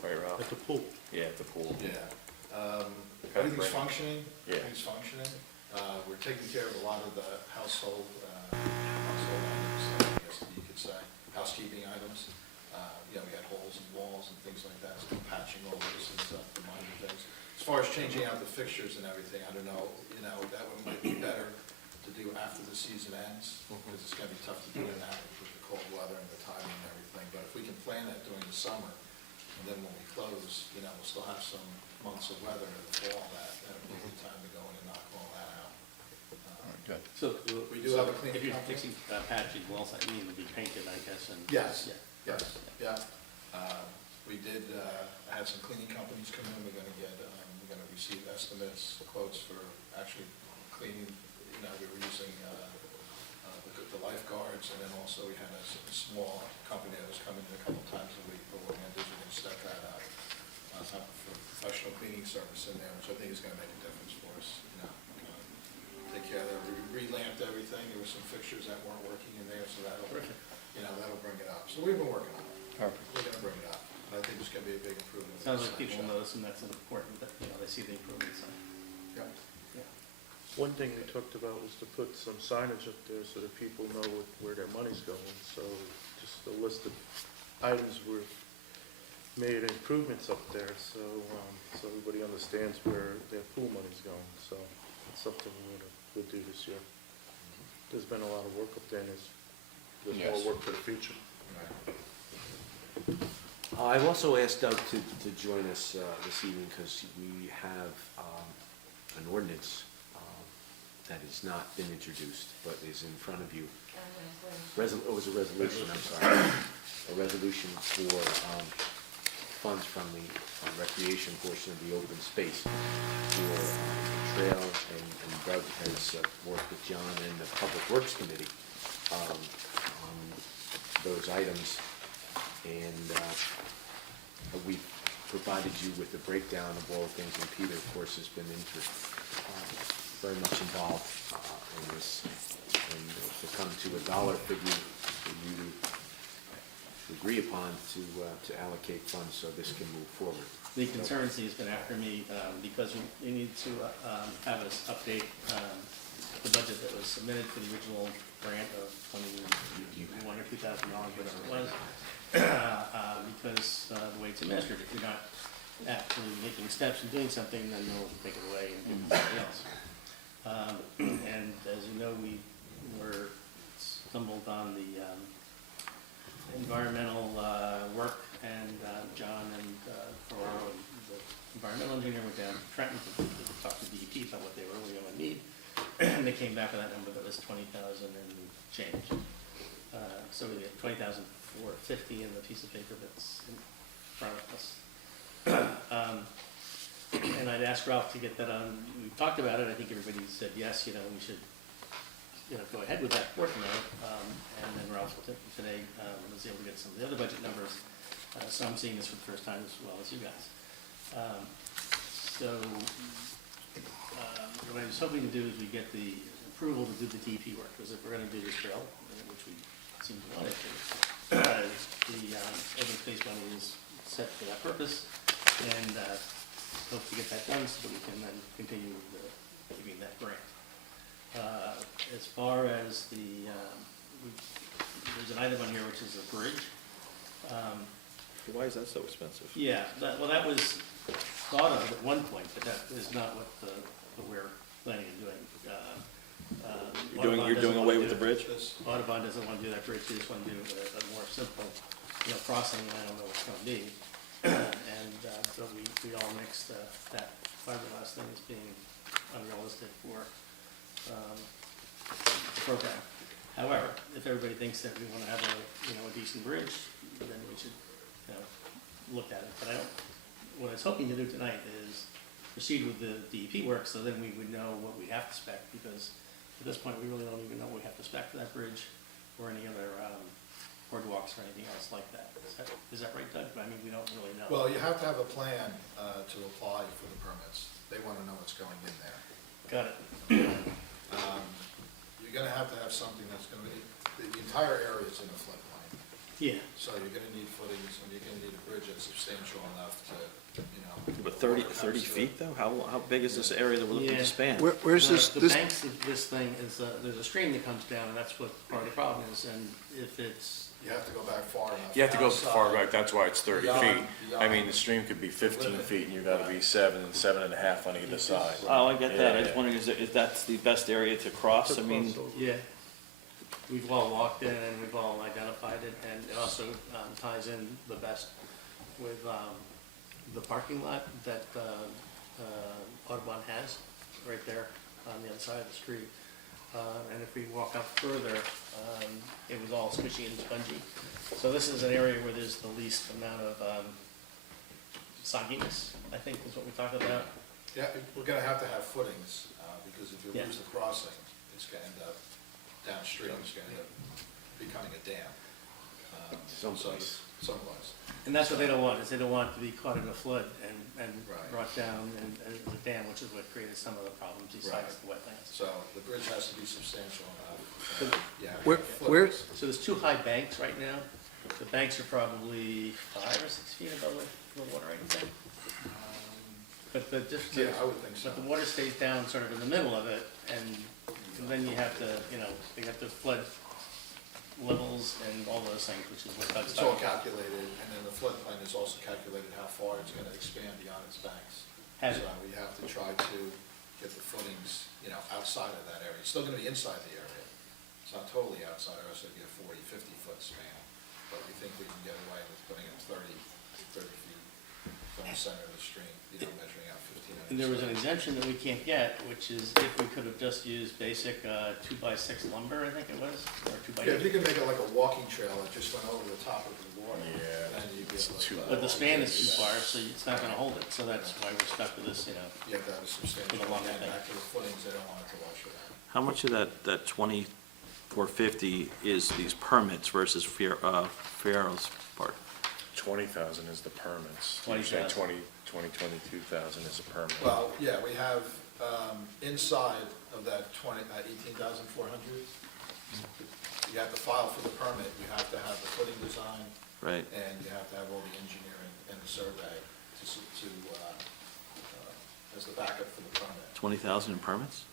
Right, Ralph? at the pool. Yeah, at the pool. Yeah. Kind of Everything's bring- functioning. Yeah. Everything's functioning. We're taking care of a lot of the household items, I guess you could say, housekeeping items. We had holes in walls and things like that, so patching all those and stuff, the minor things. As far as changing out the fixtures and everything, I don't know, that one might be better to do after the season ends, because it's gonna be tough to do it now with the cold weather and the timing and everything. But if we can plan that during the summer, and then when we close, we'll still have some months of weather in the fall that'll be a good time to go in and knock all that out. Good. So, We do have a cleaning if you're company. fixing patching walls, that mean to be painted, I guess, and. Yes, Yeah. yes, yeah. We did, I had some cleaning companies come in, we're gonna receive estimates, quotes for actually cleaning, we were using the lifeguards, and then also we had a small company that was coming in a couple times a week, but what we're gonna do is we're gonna step that up. Have a professional cleaning service in there, which I think is gonna make a difference for us, take care of that. We re-lamped everything, there were some fixtures that weren't working in there, so that'll bring it up. So we've been working on it. Perfect. We're gonna bring it up, and I think it's gonna be a big improvement. Sounds like people notice, and that's important, that, they see the improvements. Yeah. One thing we talked about was to put some signage up there so that people know where their money's going. So just a list of items were made improvements up there, so everybody understands where their pool money's going. So it's something we'll do this year. There's been a lot of work up there, and there's Yes. more work for the future. I've also asked Doug to join us this evening because we have an ordinance that has not been introduced but is in front of you. It was a resolution, I'm sorry. A resolution for funds from the recreation portion of the open space for trail, and Doug has worked with John and the Public Works Committee on those items. And we provided you with a breakdown of all the things, and Peter, of course, has been very much involved in this. And to come to a dollar figure for you to agree upon to allocate funds so this can move forward. The Conservancy has been after me because we need to have us update the budget that was submitted for the original grant of $21,000 or $2,000, whatever it was. Because the way it's administered, if you're not actually making steps and doing something, then they'll take it away and give it to somebody else. And as you know, we were stumbled on the environmental work, and John and Borough and the environmental engineer went down to Trenton to talk to DEP about what they were really going to need. And they came back with that number that was 20,000 and change. So we get 20,450 in the piece of paper that's in front of us. And I'd asked Ralph to get that on. We talked about it. I think everybody said yes. We should go ahead with that portion of it. And then Ralph today was able to get some of the other budget numbers. So I'm seeing this for the first time as well as you guys. What I was hoping to do is we get the approval to do the DP work, because if we're going to do this trail, which we seem to want it to, the open space money is set for that purpose, and hope to get that done so that we can then continue giving that grant. As far as there's an item on here which is a bridge. Why is that so expensive? Yeah, that was thought of at one point, but that is not what we're planning on doing. You're doing away with the bridge? Audubon doesn't want to do that bridge, they just want to do a more simple, crossing, and I don't know what it's going to be. And so we all mixed that fiberglass thing as being unrealistic for the program. However, if everybody thinks that we want to have a decent bridge, then we should look at it. But what I was hoping to do tonight is proceed with the DEP work, so then we would know what we have to spec, because at this point, we really don't even know what we have to spec for that bridge or any other boardwalks or anything else like that. Is that right, Doug? I mean, we don't really know. Well, you have to have a plan to apply for the permits. They want to know what's going in there. Got it. You're going to have something that's going to be, the entire area is in a floodplain. Yeah. So you're going to need footings, and you're going to need a bridge that's substantial enough to, But 30 feet though? How big is this area that we're looking to span? Where's this? The banks of this thing is, there's a stream that comes down, and that's what part of the problem is, and if it's... You have to go back far enough. You have to go far back, that's why it's 30 Beyond- feet. I beyond mean, the stream could be 15 feet, and you've got to be 7.5 on either side. Oh, I get that. I Yeah, was wondering, if that's the best area to cross? I mean, Yeah. We've all walked in and we've all identified it, and it also ties in the best with the parking lot that Audubon has right there on the other side of the street. And if we walk up further, it was all squishy and spongy. So this is an area where there's the least amount of sogginess, I think is what we talked about. Yeah, we're going to have footings, because if you Yeah. lose the crossing, it's going to end up downstream, it's going to end up becoming a dam. Someplace. Someplace. And that's what they don't want, is they don't want it to be caught in a flood and Right. brought down and as a dam, which is what created some of the problems besides the wetlands. So the bridge has to be substantial enough. Yeah. Where's, So there's two high banks right now. The banks are probably 5 or 6 feet above the water, I think. But the difference, Yeah, I would think so. but the water stays down sort of in the middle of it, and then you have to, they have to flood levels and all those things, which is what Doug's It's all talking about. calculated, and then the floodplain is also calculated how far it's going to expand beyond its banks. Has So it? we have to try to get the footings, outside of that area. It's still going to be inside the area. It's not totally outside, or else it'd be a 40, 50-foot span. But we think we can get away with putting it 30 feet from the center of the stream, measuring out 15 inches. And there was an exemption that we can't get, which is if we could have just used basic 2x6 lumber, I think it was, or 2x8. Yeah, if you can make it like a walking trail that just went over the top of the water. Yeah, then you'd be it's able too to. But the span is too far, so it's not gonna hold it, so that's why we're stuck with this, You have to have a substantial, With a longer and thing. back to the footings, they don't want it to wash it out. how much of that 20 450 is these permits versus Fierro's part. 20,000 is the permits. 20,000. 22,000 is a permit. Well, yeah, we have, inside of that 18,400, you have to file for the permit, you have to have the footing design, Right. and you have to have all the engineering and the survey as the backup for the permit. 20,000 in permits?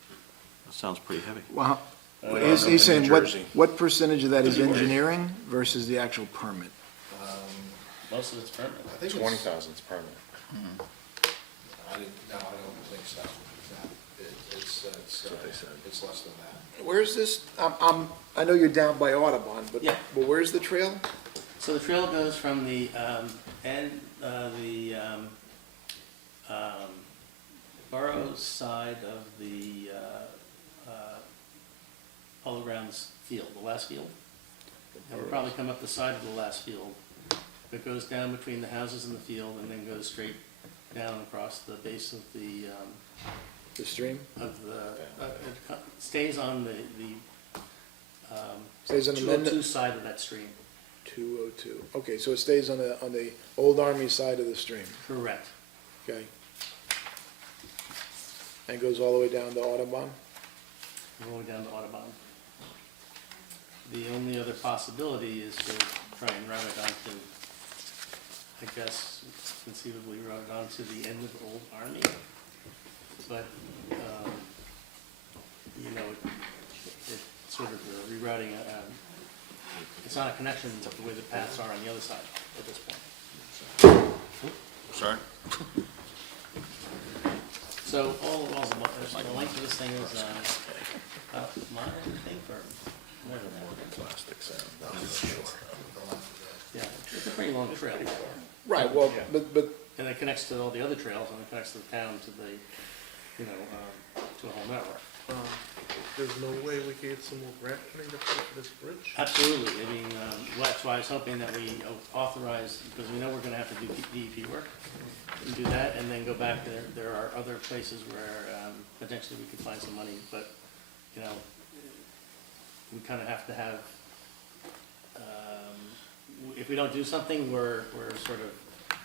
That sounds pretty heavy. Well, Borough he's saying in what, Jersey. what percentage of that is engineering versus the actual permit? Most of it's permit. I think it's, 20,000 is permit. I don't think so. No, it's less than that. Where's this, I know you're down by Audubon, but, Yeah. but where's the trail? So the trail goes from the Borough side of the Polo Grounds field, the last field. And we'll probably come up the side of the last field. It goes down between the houses and the field and then goes straight down across the base of the stream? it stays on the Stays on the 202 side of that stream. 202. Okay, so it stays on the Old Army side of the stream, Correct. okay? And goes all the way down to Audubon? Going down to Audubon. The only other possibility is to try and route it onto, I guess, conceivably route it onto the end of Old Army. But, you know, it's sort of a rerouting, it's not a connection to the way the paths are on the other side at this point. Sorry? So all the length of this thing is about a mile, I think, or more than that. Plastic sound. Yeah, it's a pretty long trail. Right, well, but And it connects to all the other trails, and it connects to the town, to the, you know, to a whole network. There's no way we could get some more grant funding to pay for this bridge? Absolutely, I mean, that's why I was hoping that we authorize, because we know we're gonna have to do DEP work, and do that, and then go back, there are other places where, potentially we could find some money, but, you know, we kinda have to have, if we don't do something, we're sort of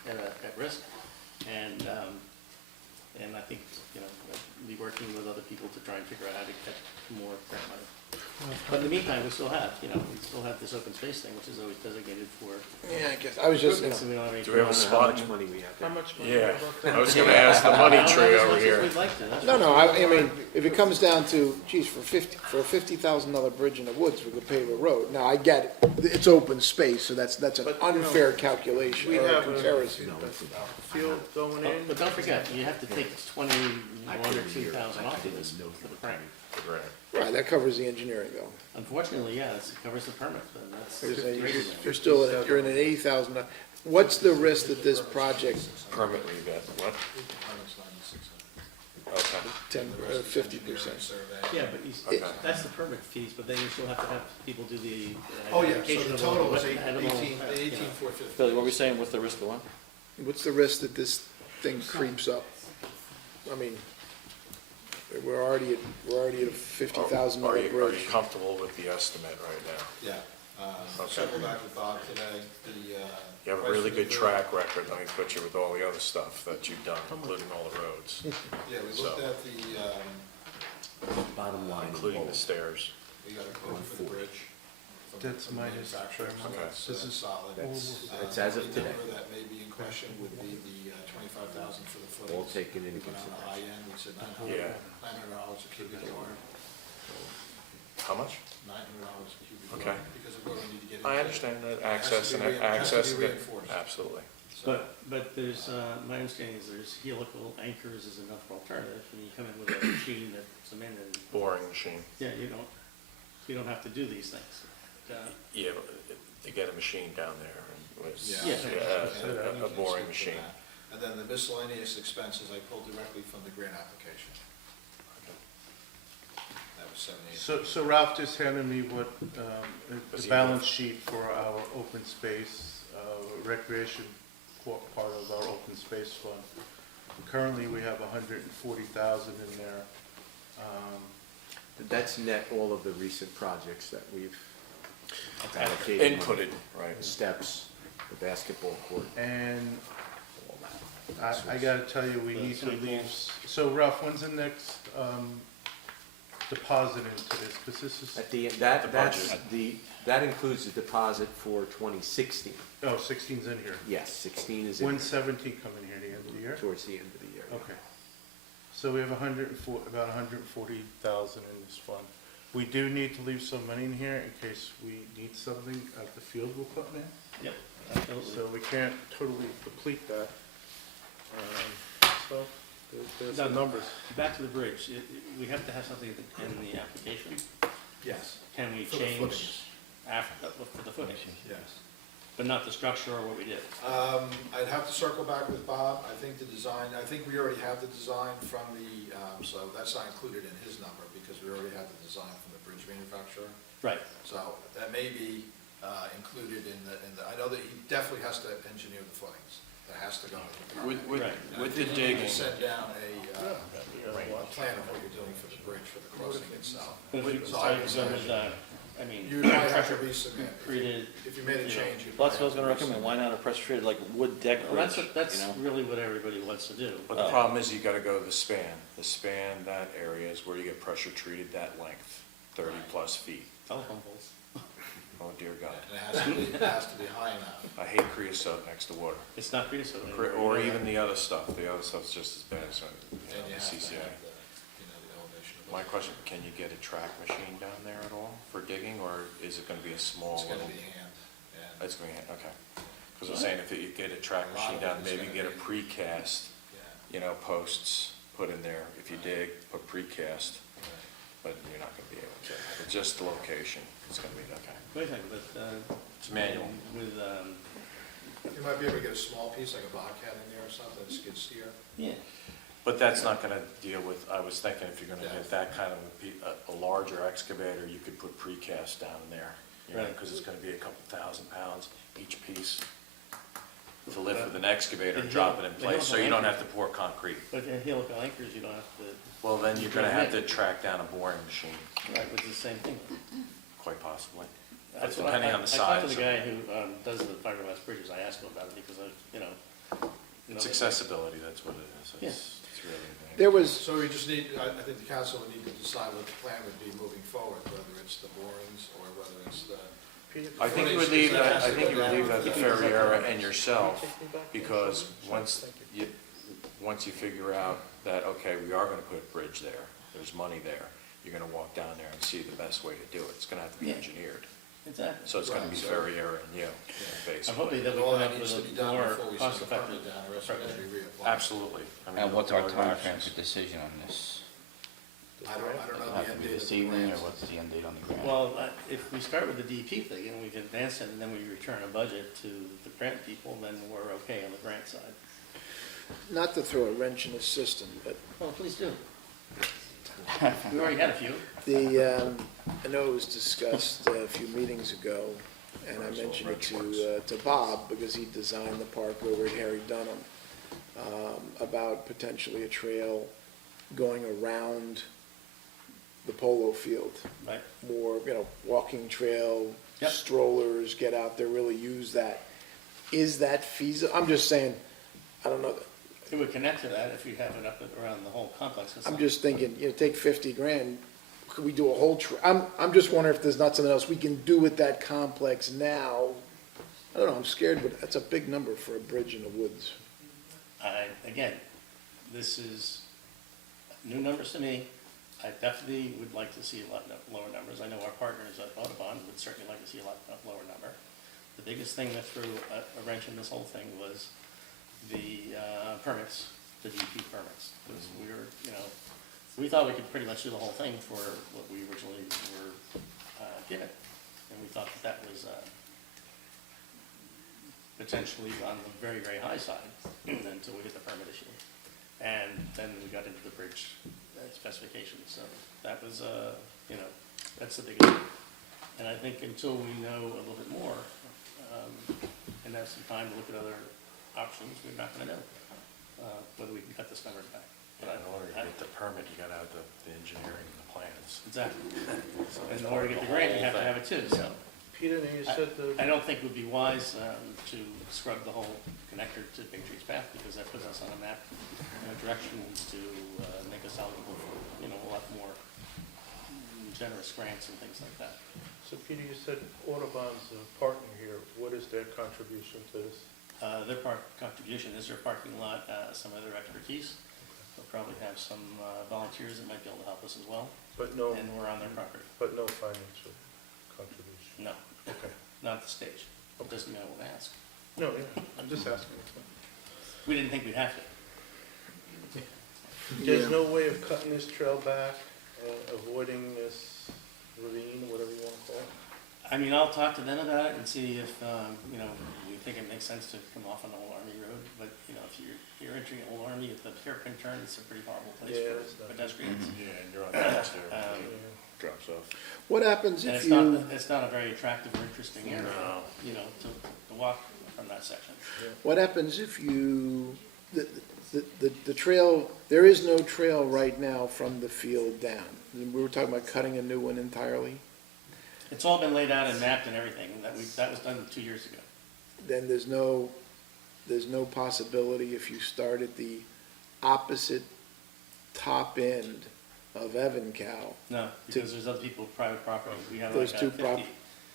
at risk, and I think, you know, be working with other people to try and figure out how to get more grant money. But in the meantime, we still have this open space thing, which is always designated for. yeah, I guess, I was just, you know, So we don't have any. Do we have a spot? money we have How much money? Yeah, about that? I was gonna ask the money tree over here. We'd like to, that's no, right. I mean, if it comes down to, geez, for a $50,000 bridge in the woods, we could pave a road. Now, I get it, it's open space, so that's an But, you know, unfair calculation, We or have comparison. field going in. But don't forget, you have to take 21 or 2,000 off of this for the grant. Right, that covers the engineering, though. Unfortunately, yeah, it covers the permits, but that's You're great. you're still, you're in an $80,000. What's the risk that this project, Permit we got, what? Permit's 9,600. Okay. 50%? Survey. Yeah, but that's the permit fees, but then you still have to have people do the. Oh, yeah, so identification the of all total the was wet- animal, you know. 18,450. Billy, what were we saying, what's the risk of what? What's the risk that this thing creeps up? I mean, we're already at a $50,000 Are you bridge. comfortable with the estimate right now? Yeah. Okay. Circle back with Bob today, You have a really good track record, let me put you with all the other stuff that you've done, including all the roads, Yeah, we looked at the, Bottom line. including the stairs. we got a quote for the bridge. That's from the minus manufacturer, so Okay. that's, This is- solid. That's as of The today. number that may be in question would be the 25,000 for the footings. All taken into We went on the high end, we said Yeah. $900 a cubic yard, How much? $900 a cubic Okay. yard, because of where we need to get into. I understand that, It has to access be and it has to access, be that- reinforced. absolutely. So- But there's, my understanding is there's helical anchors is another alternative, and you come in with a machine that puts them in, and, Boring machine. yeah, you don't have to do these things. Yeah, to get a machine down there was, Yeah. a boring machine. And then the miscellaneous expenses I pulled directly from the grant application. That was 78. So Ralph just handed me what, Was the he balance sheet for our open space, recreation part of our open space fund. Currently, we have 140,000 in there. That's net all of the recent projects that we've allocated. money. Inputted, right. The steps, the basketball court, And all that. I gotta tell you, we need to leave, so Ralph, when's the next, deposit into this? Because this is, At the, The that's budget. that includes the deposit for 2016. oh, 16's in here. Yes, 16 is in When's 17 coming here, the end of the year? towards the end of the year. Okay. So we have about 140,000 in this fund. We do need to leave some money in here in case we need something at the field equipment. Yep, absolutely. So we can't totally deplete that. So there's the Now, numbers. Back to the bridge, we have to have something in the application. Yes. Can we For the change footings. after, for the footing, Yes. but not the structure or what we did? I'd have to circle back with Bob. I think the design, I think we already have the design from the, so that's not included in his number because we already have the design from the bridge manufacturer. Right. So that may be included in the, I know that he definitely has to engineer the footings. That has to go with the permit. With the And I think you digging, need to send down a plan of what you're doing for the bridge, for the crossing itself. But if we So I would decide to go say- with, I mean. You might have to resubmit. Treated. If you made a change, you'd Well, that's what I was probably gonna have to recommend, resubmit. why not a pressure treated like wood deck Well, bridge, that's you know? really what everybody wants to do. but the problem is you gotta go to the span. The span, that area is where you get pressure treated that length, 30-plus feet. Telephone poles. Oh, dear God. And it has to be high enough. I hate creosote next to water. It's not creosote anymore. Or even the other stuff. The other stuff's just as bad as And you the have to CCA. have the elevation of the. My question, can you get a track machine down there at all for digging, or is it gonna be a small It's gonna little? be hand, and It's gonna be, okay. Because I'm saying if you get a track A lot machine of down, it is maybe gonna get a be- precast, yeah. posts put in there. If you dig, put precast, but you're not gonna be able to. But just the location, it's gonna be, okay. Wait a second, but, It's manual. with, You might be able to get a small piece, like a Bobcat in there or something, a skid steer. yeah, But that's not gonna deal with, I was thinking if you're gonna Yeah. get that kind of a larger excavator, you could put precast down there. Right. Because it's gonna be a couple £1,000 each piece to lift with an excavator and drop it in place, so you don't have to pour concrete. but in helical anchors, you don't have to, Well, then you're gonna have to track down a boring machine, right, which is the same thing. quite possibly. But That's what depending on the I talked to size. the guy who does the fiberglass bridges, I asked him about it because It's accessibility, that's what it is. It's really. There was, So we just need, I think the council would need to decide what the plan would be moving forward, whether it's the borings or whether it's the. I think you would leave that, I think you would leave that to Ferriera and yourself, because once you figure out that, okay, we are gonna put a bridge there, there's money there, you're gonna walk down there and see the best way to do it. It's gonna have to be Yeah. engineered. Exactly. So it's gonna be Ferriera and you, I'm basically. hoping that we All come that up with needs to be a done more before we send the cost-effective. permit down, the rest of it has to be reapplied. Absolutely. I mean, And what's our all the time frame options. for decision on this? I don't know It'll the have to end be date of this the evening, or grant. what's the end date on the grant? Well, if we start with the DP thing and we can advance it and then we return a budget to the grant people, then we're okay on the grant side. not to throw a wrench in the system, but Well, please do. We already had a few. I know it was discussed a few meetings ago, and I mentioned it to Bob, because he designed the park over at Harry Dunham, about potentially a trail going around the polo field. Right. More, walking trail, Yep. strollers, get out there, really use that. Is that feasible? I'm just saying, I don't know. It would connect to that if you have it up around the whole complex. I'm just thinking, take 50 grand, could we do a whole, I'm just wondering if there's not something else we can do with that complex now. I don't know, I'm scared, but that's a big number for a bridge in the woods. Again, this is new numbers to me. I definitely would like to see a lot lower numbers. I know our partners at Audubon would certainly like to see a lot lower number. The biggest thing that threw a wrench in this whole thing was the permits, the DP permits. Because we thought we could pretty much do the whole thing for what we originally were given. And we thought that was potentially on the very, very high side until we hit the permit issue. And then we got into the bridge specifications. So that was, that's the biggest thing. And I think until we know a little bit more and have some time to look at other options, we're not going to know whether we can cut this numbers back. But In order to get the permit, you gotta have the engineering and the plans. Exactly. In order to get the grant, you have to have it too, so. Peter, you said the. I don't think it would be wise to scrub the whole connector to Big Tree's Path, because that puts us on a map, direction to make us eligible for, a lot more generous grants and things like that. So Peter, you said Audubon's a partner here. What is their contribution to this? Their contribution is their parking lot, some of their expertise. They'll probably have some volunteers that might be able to help us as well, But no, and we're on their property. but no financial contribution? No, Okay. not at the stage. It doesn't mean I won't ask. No, yeah, I'm just asking. We didn't think we'd have to. There's no way of cutting this trail back and avoiding this ravine, whatever you want to call it? I mean, I'll talk to them about it and see if, we think it makes sense to come off on Old Army Road, but, if you're entering Old Army at the hairpin turn, it's a pretty horrible place Yeah, it's for not- pedestrians. Yeah, and you're on the next there, Yeah. drops off. What happens And if it's you, not, it's not a very attractive or interesting area, No. to walk from that section. what happens if you, the trail, there is no trail right now from the field down. We were talking about cutting a new one entirely. It's all been laid out and mapped and everything, that was done 2 years ago. Then there's no possibility if you start at the opposite top end of Evancal. No, because there's other people with private property. We have Those like two a 50, prop,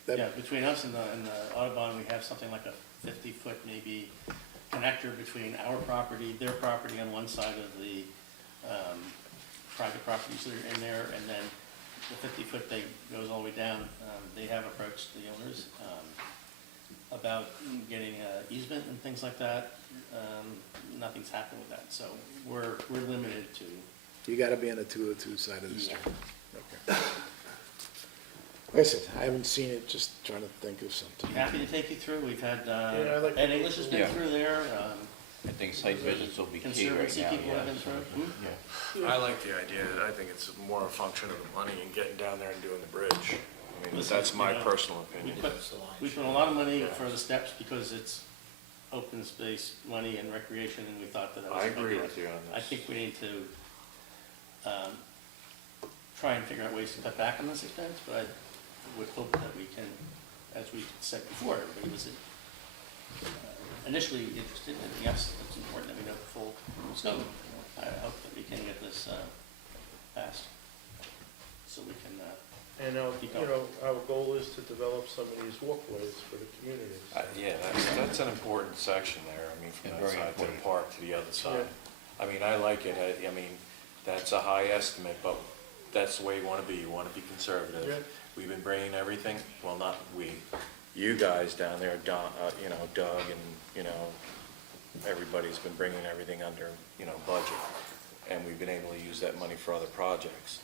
that, yeah, between us and the Audubon, we have something like a 50-foot maybe connector between our property, their property on one side of the private properties that are in there, and then the 50-foot that goes all the way down. They have approached the owners about getting easement and things like that. Nothing's happened with that, so we're limited to. you gotta be on the 202 side of the Yeah. street. Okay. Like I said, I haven't seen it, just trying to think of something. Happy to take you through. We've had, Yeah, I like Ed English has been Yeah. through there. I think site visits will be key right Conservancy now. people have yeah, been so- through. I like the idea, I think it's more a function of the money and getting down there and doing the bridge. I mean, Listen, that's my you know, personal We opinion. put a lot of money for the steps because it's open space money and recreation, and we thought that that was I a good agree idea. with you on I this. think we need to try and figure out ways to cut back on this expense, but I would hope that we can, as we said before, everybody was initially interested, and yes, it's important that we know the full scope. I hope that we can get this passed, so we can, And, our goal is to develop some of these walkways for the communities. Yeah, that's an important section there, I mean, from Yeah, that very side to the important. park to the other side. I mean, I like it, I mean, that's a high estimate, but that's the way you wanna be Yeah. conservative. We've been bringing everything, well, not we, you guys down there, Doug and, everybody's been bringing everything under, budget. And we've been able to use that money for other projects.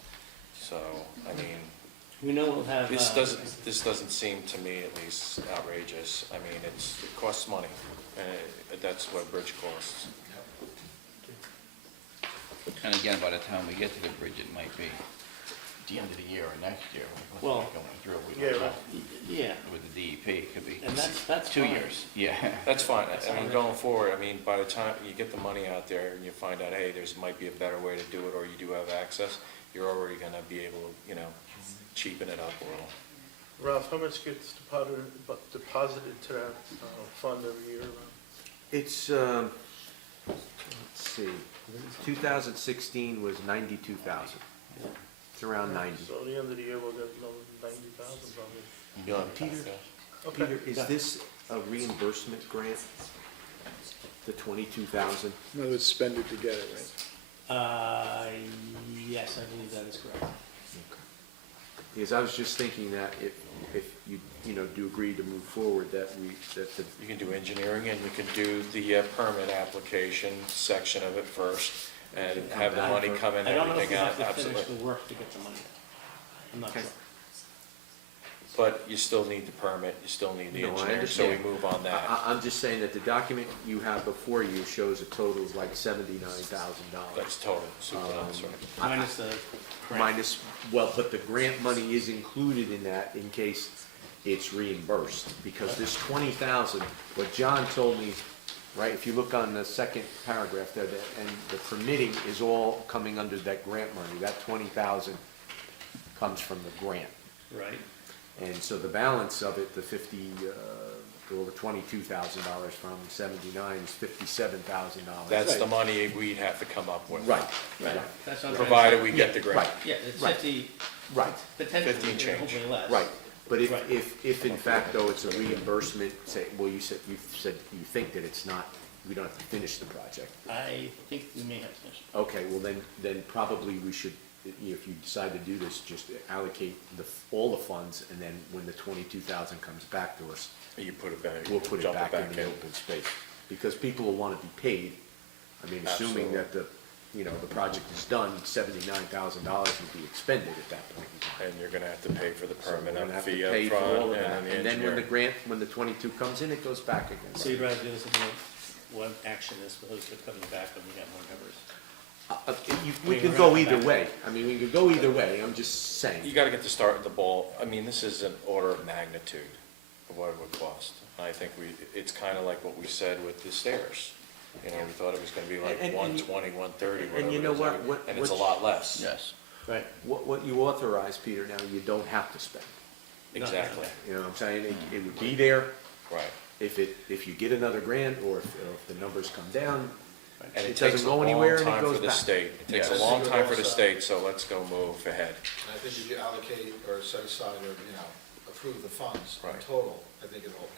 So, I mean, we know we'll have. this doesn't seem to me at least outrageous. I mean, it costs money, and that's what a bridge costs. And again, by the time we get to the bridge, it might be the end of the year or next year. Well, Going through, we yeah, don't know. Yeah, With the DEP, it could be and that's 2 fine. years. Yeah. That's fine. That's I mean, fine. going forward, I mean, by the time you get the money out there and you find out, hey, might be a better way to do it, or you do have access, you're already gonna be able to, cheapen it up a little. Ralph, how much gets deposited to that fund every year? It's, let's see, 2016 was 92,000. It's around 90. So at the end of the year, we'll get another 90,000 probably. You'll have Peter? Okay. Peter, is this a reimbursement grant? The 22,000? No, it's spend it together, right? Yes, I believe that is correct. Because I was just thinking that if you, do agree to move forward, that the You can do engineering, and you can do the permit application section of it first, and have the money come in, I don't know if everything we out, have to finish absolutely. the work to get the money. I'm not Okay. sure. But you still need the permit, you still need the No, I engineering, so we understand. move on that. I'm just saying that the document you have before you shows a total of like $79,000. That's total, super, that's right. Minus the grant. Minus, well, but the grant money is included in that in case it's reimbursed, because this 20,000, what John told me, right, if you look on the second paragraph there, and the permitting is all coming under that grant money, that 20,000 comes from the grant. Right. And so the balance of it, the or the $22,000 from 79 is $57,000. That's the money we'd have to come up with. Right, Right. right. That's what I'm Provided trying we to- get the grant. Right. Yeah, it's Right. 50, Right, potentially, 15 change. hopefully less. right. But Right. if in fact though it's a reimbursement, say, well, you said you think that it's not, we don't have to finish the project. I think we may have to finish. Okay, well then probably we should, if you decide to do this, just allocate all the funds, and then when the 22,000 comes back to us, You put it back. we'll put it dump back in the open space. Because people will want to be paid. I mean, assuming that the project is done, $79,000 will be expended at that point in time. And you're gonna have to pay for the So we're permit gonna up have to fee up pay for front all of and that. then And then when the engineering. when the 22 comes in, it goes back again. So you'd rather do this as one action as opposed to coming back when we have more numbers? We could go either way. I mean, we could go either way, I'm just saying. You gotta get the ball, I mean, this is an order of magnitude of what it would cost. I think it's kinda like what we said with the stairs. You know, we thought it was gonna be like And- 120, 130, whatever. And you it know is. what? And it's a lot less. Yes. Right. What you authorize, Peter, now, you don't have to spend. Exactly, You know what I'm saying? It would be there. right. If you get another grant, or if the numbers come down, And it it takes doesn't a go long anywhere and it time goes for the back. state. It takes a Yes. long time for the state, so let's go move ahead. And I think if you allocate or set aside or, approve the funds in Right. total, I think it'll help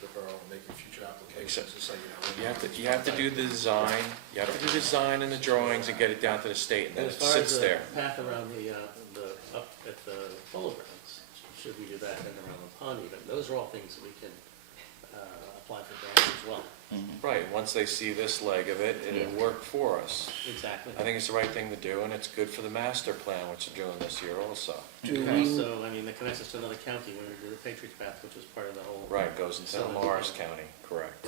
the borough in making future applications and say, we're You not- have to do the design, you have to do the design and the drawings and get it down to the state, and then As it far as sits the there. path around up at the polo grounds, should we do that and around the pond even? Those are all things that we can apply for grants as well. Right, once they see this leg of it, it'll work for us. Exactly. I think it's the right thing to do, and it's good for the master plan, which they're doing this year also. And also, I mean, that connects us to another county when we do the Patriots Path, which was part of the whole. Right, goes into Morris County, correct.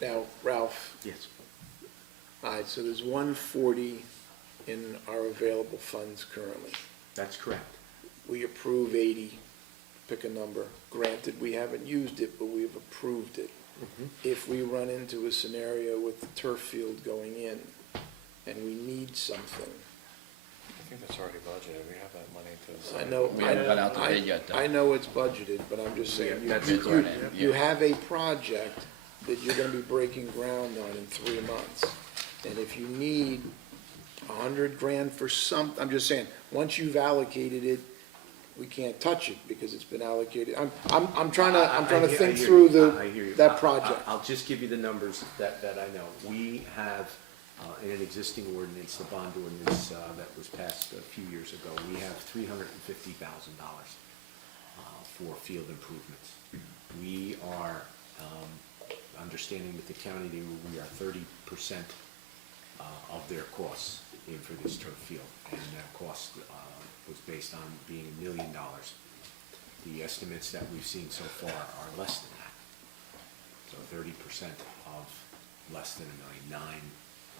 Now, Ralph, Yes. all right, so there's 140 in our available funds currently. That's correct. We approve 80, pick a number. Granted, we haven't used it, but we've approved it. If we run into a scenario with the turf field going in and we need something, I think that's already budgeted, we have that money to the I side. know. We haven't gone out to bid yet, though. I know it's budgeted, but I'm just saying, Yeah, that's you correct. you have a project that you're gonna be breaking ground on in 3 months. And if you need 100 grand for I'm just saying, once you've allocated it, we can't touch it because it's been allocated. I'm trying to think through I hear you. that project. I'll just give you the numbers that I know. We have, in an existing ordinance, the bond ordinance that was passed a few years ago, we have $350,000 for field improvements. We are, understanding with the county, we are 30% of their costs in for this turf field, and that cost was based on being $1 million. The estimates that we've seen so far are less than that. So 30% of less than $1.9 million,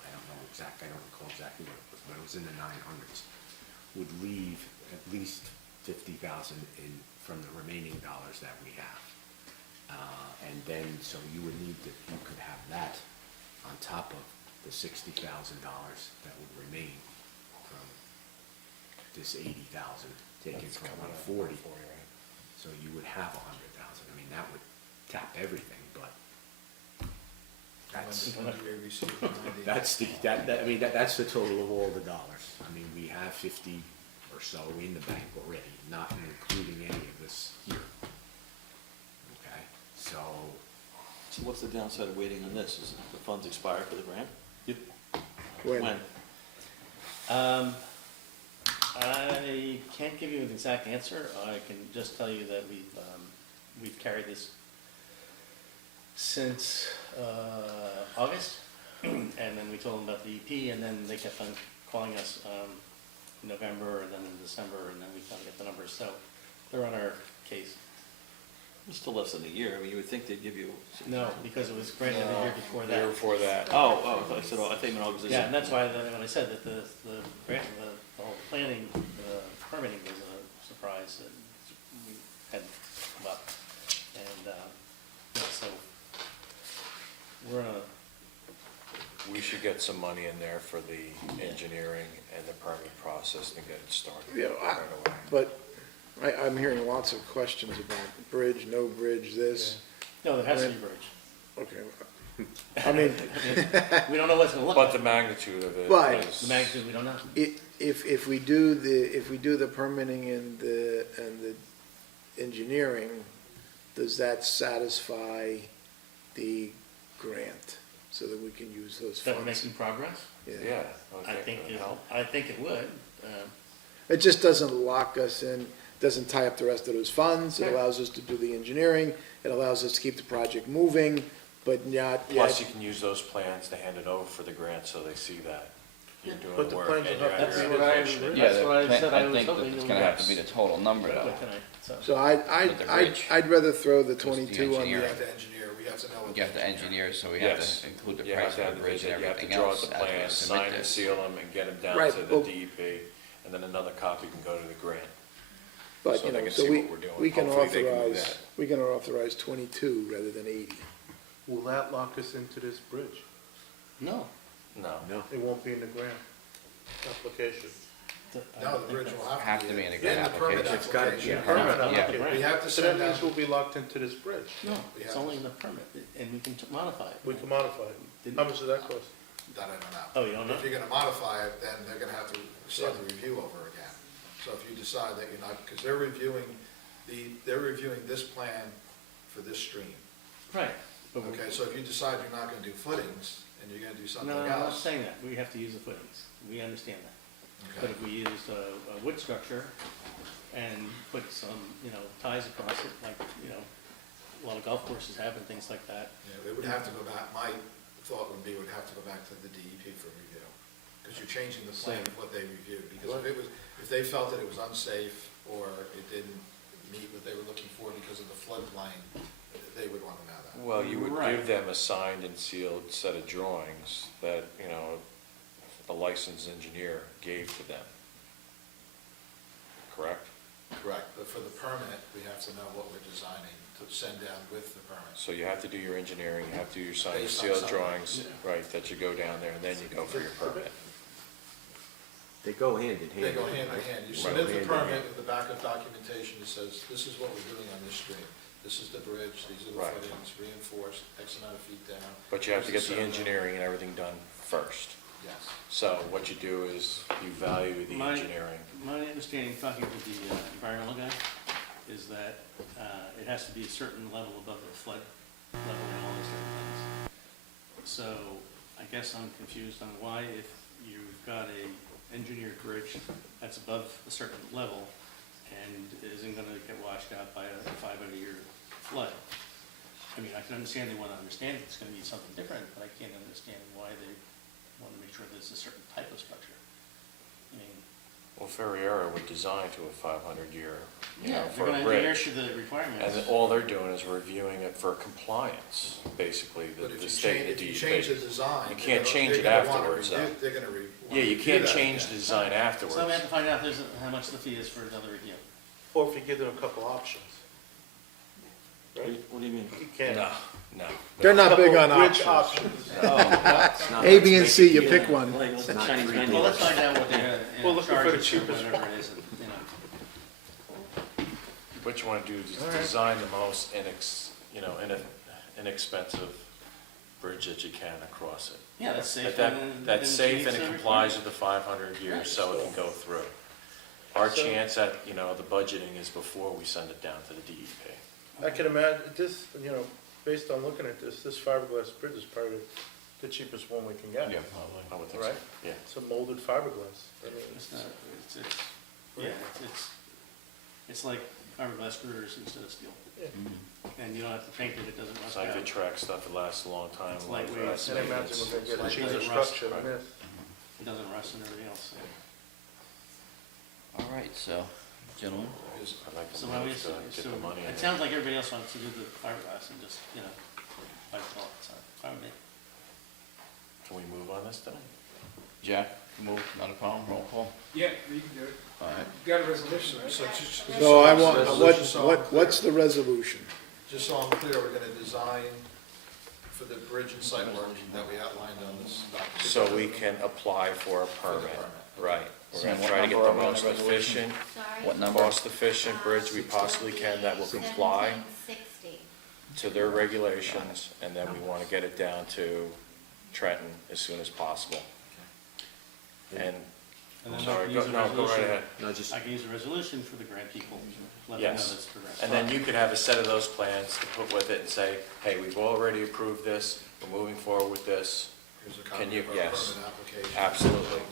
I don't recall exactly what it was, but it was in the 900s, would leave at least $50,000 in from the remaining dollars that we have. And then, so you could have that on top of the $60,000 that would remain from this 80,000 taken from 140. So you would have 100,000. I mean, that would tap everything, but that's that's the total of all the dollars. I mean, we have 50 or so in the bank already, not including any of this here. Okay, so So what's the downside of waiting on this? Is the funds expire for the grant? When? I can't give you an exact answer. I can just tell you that we've carried this since August, and then we told them about the EP, and then they kept on calling us in November, and then in December, and then we finally get the numbers. So they're on our case. It's still less than a year. I mean, you would think they'd give you. No, because it was granted the year before that. Year before that. Oh, I said, I think in August. Yeah, and that's why when I said that the grant, the whole planning, the permitting was a surprise that we hadn't come up. And, yeah, so we're in a should get some money in there for the engineering and the permit process and get it started Yeah, right away. But I'm hearing lots of questions about bridge, no bridge, this. No, there has to be a bridge. Okay. I mean, We don't know what's gonna look But like. the magnitude of it But- is. The magnitude, we don't know. if we do the permitting and the engineering, does that satisfy the grant so that we can use those That we're funds? making progress? Yeah. I think it would. It just doesn't lock us in, doesn't tie up the rest of those funds. It Right. allows us to do the engineering. It allows us to keep the project moving, but not Plus, you yet. can use those plans to hand it over for the grant, so they see that you're But doing the work plans and will you're have to you're be what I- finishing it. Yeah, That's what I said I was think that hoping it's it gonna would- have to be the total number though. What can I, so. So With the bridge. I'd rather throw the the 22 on the. engineering. We have to engineer, we have to know what. You have to engineer, so we have Yes. to include the You price have to of have the the bridge and visit, you have to everything draw else up the as we plans, submit sign and this. seal them, and get them down Right, to the well- DEP, and then another copy can go to the grant. But, So you they know, can so see we, what we're doing. we can Hopefully they can do authorize, that. we can authorize 22 rather than 80. Will that lock us into this bridge? No. No. It won't be in the grant application. No, the bridge will Have to be in a in grant the permit application. It's gotta be application. a permit Yeah. application. We have to So that send means out, we'll be locked into this bridge. No, We it's have only to- in the permit, and we can modify it. We can modify it. How much does that cost? that I don't know. Oh, you don't know? If you're gonna modify it, then they're gonna have to start the review over again. So if you decide that you're not, because they're reviewing this plan for this stream. Right. But we- Okay, so if you decide you're not gonna do footings, and you're gonna do something No, I'm not else. saying that. We have to use the footings. We understand that. But Okay. if we use a wood structure and put some, ties across it, like, a lot of golf courses have and things like that. Yeah, it would have to go back, my thought would be, it would have to go back to the DEP for review. Because you're changing the plan of what they reviewed. Because if they felt that it was unsafe, or it didn't meet what they were looking for because of the floodplain, they would want to know that. Well, you would Right. give them a signed and sealed set of drawings that, a licensed engineer gave to them. Correct? Correct, but for the permit, we have to know what we're designing to send down with the permit. So you have to do your engineering, you have to do your signed and Based on sealed something. drawings, right, that you go down there, and then you go for your permit. They go hand in hand. They go hand in hand. You Right. submit the Hand in permit hand. with the backup documentation that says, this is what we're doing on this stream. This is the bridge, these are the Right. footings, reinforced, X amount of feet down. But you have to get Here's the survey. engineering and everything done first. Yes. So what you do is you value the My- engineering. My understanding, talking with the environmental guy, is that it has to be a certain level above the flood level and all those different things. So I guess I'm confused on why, if you've got a engineered bridge that's above a certain level and isn't gonna get washed out by a 500-year flood. I mean, I can understand they wanna understand it's gonna be something different, but I can't understand why they wanna make sure there's a certain type of structure. I mean, Well, Ferriera would design to a 500-year, yeah, for they're a gonna bridge. adhere to the requirements. And then all they're doing is reviewing it for compliance, basically, the But if the you state, change, the if you DEP. change the design. You they're can't gonna- change it they're gonna wanna afterwards, review- though. They're gonna Yeah, you review can't that change again. the design afterwards. So we have to find out how much the fee is for another review. Or if you give them a couple options. What do you mean? You can't. No. They're not big on Bridge options. options. A, B, and C, you pick one. Like, It's like not Chinese free. menu. Well, let's find out what they're We're looking for the charging for cheapest whatever it is, and, What you want to do is All right. design the most inexpensive bridge that you can across it. Yeah, that's safe That- and- That's and safe meets and it the complies with the 500 years, so it can go through. Our So- chance at, the budgeting is before we send it down to the DEP. I can imagine, this, based on looking at this fiberglass bridge is probably the cheapest one we can get. Probably. I would think so, Right? yeah. It's a molded fiberglass. I mean, It's not, it's like fiberglass girders instead of steel. Yeah. And you don't have to paint it, it doesn't rust out. Cyclotrack stuff, it lasts a long time. It's a lot of lightweight. us, And I imagine we're gonna get a It cheaper doesn't rust. structure than this. It doesn't rust and everything else. All right, so, gentlemen, I'd like to So why we, move to get so, the money in it there. sounds like everybody else wants to do the fiberglass and just, by default, so, fine with me. Can we move on this then? Jack, move, not a problem, roll call. Yeah, you can do it. All right. You got a resolution, right? So I want, Resolution, so I'm what's the resolution? Just so I'm clear, we're gonna design for for the bridge and site work that we outlined on this document. So we can apply for a permit, right? We're So gonna what try to get number the are we on the most resolution? efficient, Sorry? What number? cost-efficient bridge we possibly can that will comply 1760. to their regulations, and then we want to get it down to Trenton as soon as possible. And, And then sorry, use go, a no, go right resolution. ahead. No, just, I can use a resolution for the grant people, let them know Yes. that's progressed. And then you could have a set of those plans to put with it and say, hey, we've already approved this, we're moving forward with this. Here's a Can copy you, of our yes, permit application. absolutely,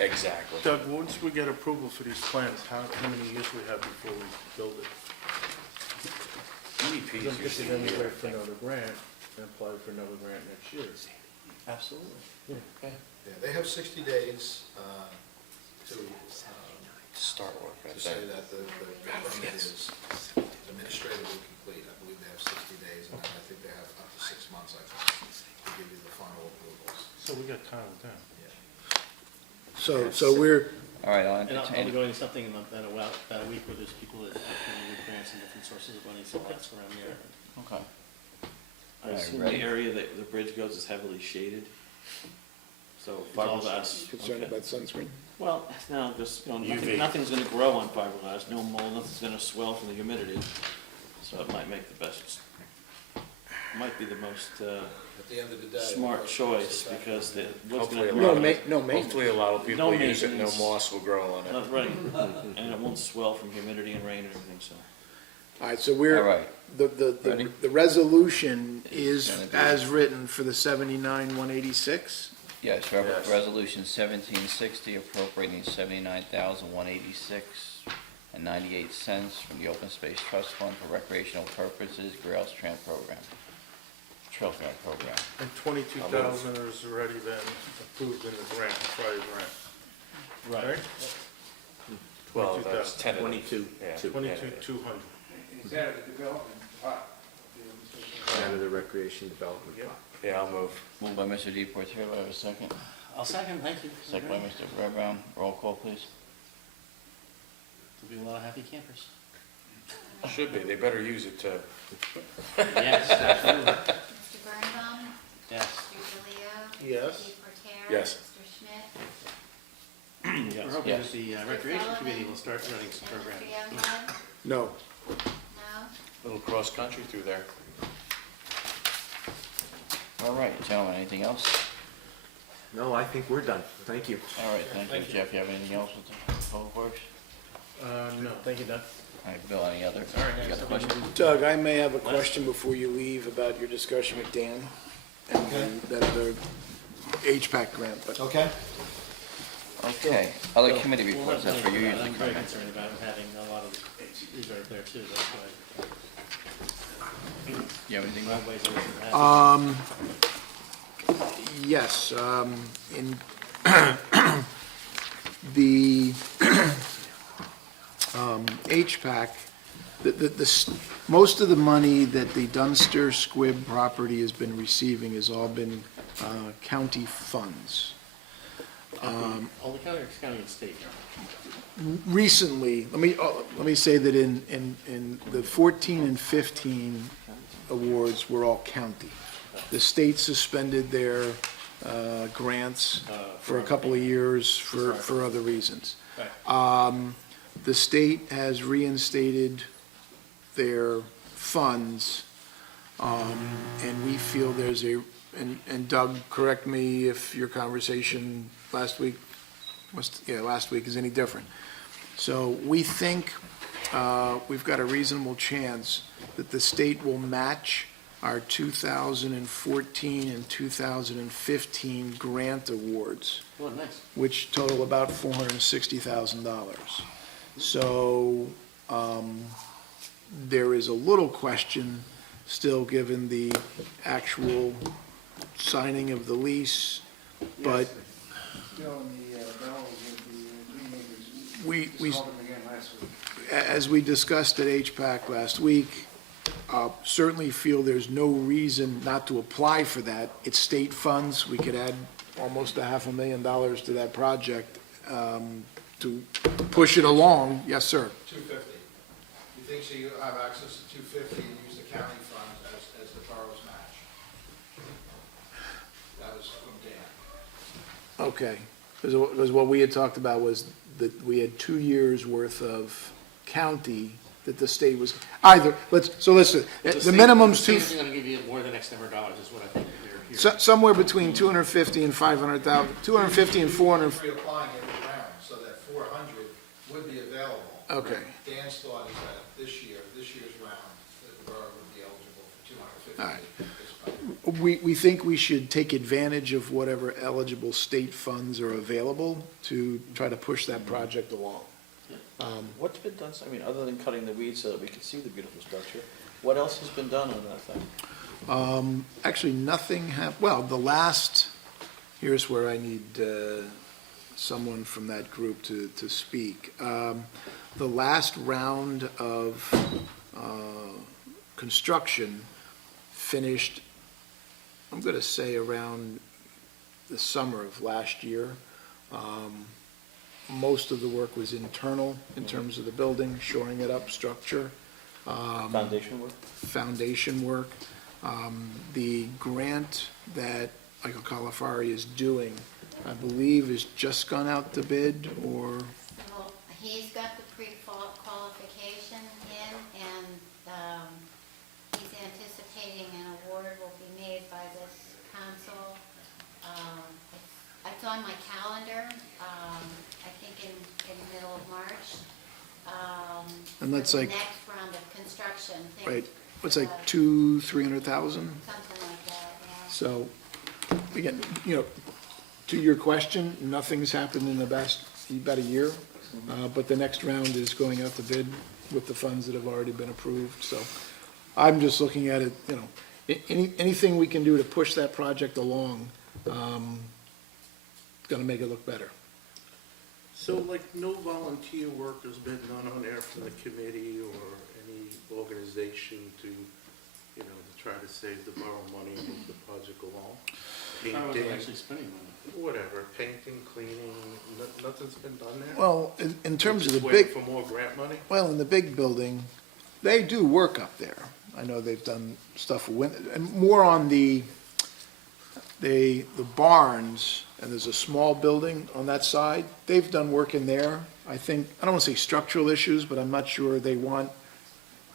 exactly. Doug, once we get approval for these plans, how many years we have before we build it? DEP is Because usually then we a year, wait for another grant and apply for another grant next year. Absolutely. Yeah, they have 60 days to Start work, I to say think. that the permit is administratively complete. I believe they have 60 days, and then I think they have up to 6 months, I think, to give you the final approvals. So we got time with them. So we're, All right, I'll And I'll be entertain. going to something in about a week where there's people that need grants and different sources of money, so that's around there. Okay. I Alright, assume the ready? area that the bridge goes is heavily shaded, so all fiberglass. concerned okay. about sunscreen? Well, no, just, UV. nothing's gonna grow on fiberglass, no mold, nothing's gonna swell from the humidity, so it might make the best, might be the most, At the end of the day. smart most choice, cost-effective. because the, what's Hopefully gonna a lot grow. of, maintenance. hopefully a lot of people No use it, no maintenance. moss will grow on it. Right, and it won't swell from humidity and rain and everything, so. All right, so All we're, right, Ready? the resolution is Gonna be- as written for the 79,186? yes, Yes. resolution 1760 appropriating 79,186.98 from the Open Space Trust Fund for recreational purposes, Grails Trail Program. Trail Grant Program. And 22,000 has already been approved in the grant, prior grant. Right? Well, that's 22,000. tentative. 22. Yeah, 22,200. Is that the development part? out of the recreation development pot. Yeah, I'll move. Moved by Mr. DePortero, do I have a second? I'll second, thank you. Second by Mr. Redrown, roll call, please. There'll be a lot of happy campers. Should be, they better use it too. Yes, absolutely. Mr. Birnbaum? Yes. Mr. DeLeo? Yes. Mr. Portero? Yes. Mr. Schmidt? We're hoping Yes. that the Recreation Committee will start running some And programs. Mr. Youngblood? No. No? Little cross-country through there. All right, gentlemen, anything else? No, I think we're done. Thank you. All right, thank you. Jeff, you have anything else with the Public Works? No. Thank you, Doug. All right, Bill, any other? All right, You got a next. question? Doug, I may have a question before you leave about your discussion with Dan and that other HPAC grant, but Okay. Okay, other committee We'll reports, have that's where you plenty- usually I'm come very in. concerned about having a lot of reserve there too, that's why You have anything? driveways always have. yes, in the HPAC, most of the money that the Dunster Squibb property has been receiving has all been county funds. All the county and state. Recently, let me say that in the 14 and 15 awards were all county. The state suspended their grants for a couple of years for other reasons. The state has reinstated their funds, and we feel there's and Doug, correct me if your conversation last week is any different. So we think we've got a reasonable chance that the state will match our 2014 and 2015 grant awards, Well, nice. which total about $460,000. So there is a little question still, given the actual signing of the lease, but Still in the bells with the Greenacres. we, Just called them again last week. as we discussed at HPAC last week, certainly feel there's no reason not to apply for that. It's state funds. We could add almost $500,000 to that project to push it along. Yes, sir. 250. You think so you have access to 250 and use the county funds as the borough's match? Okay, because what we had talked about was that we had 2 years' worth of county that the state was, either, listen, the minimum's two, The state's gonna give you more than X number of dollars, is what I think they're hearing. somewhere between 250 and 500,000, 250 and 400. Reapplying every round, so that 400 would be available. Okay. Dan's thought is that this year's round, the borough would be eligible for 250. All right. at this point. We think we should take advantage of whatever eligible state funds are available to try to push that project along. What's been done, I mean, other than cutting the weeds so that we can see the beautiful structure, what else has been done on that thing? Actually, nothing well, here's where I need someone from that group to speak. The last round of construction finished, I'm going to say around the summer of last year. Most of the work was internal in terms of the building, shoring it up, structure. Foundation work? Foundation work. The grant that Michael Calafari is doing, I believe, has just gone out to bid, or? Well, he's got the pre-qualification in, and he's anticipating an award will be made by this council. It's on my calendar, I think in the middle of March. And that's for the like- next round of construction. Right, what's like 200,000-300,000? Something like that, yeah. So, again, to your question, nothing's happened in about a year, but the next round is going out to bid with the funds that have already been approved, so I'm just looking at it, anything we can do to push that project along, gonna make it look better. So like no volunteer work has been done on there from the committee or any organization to, to try to save the borough money and move the project along? I wasn't Painting, actually spending money. whatever, painting, cleaning, nothing's been done there? Well, in terms of the Just big, waiting for more grant money? well, in the big building, they do work up there. I know they've done stuff, and more on the barns, and there's a small building on that side. They've done work in there. I think, I don't want to say structural issues, but I'm not sure they want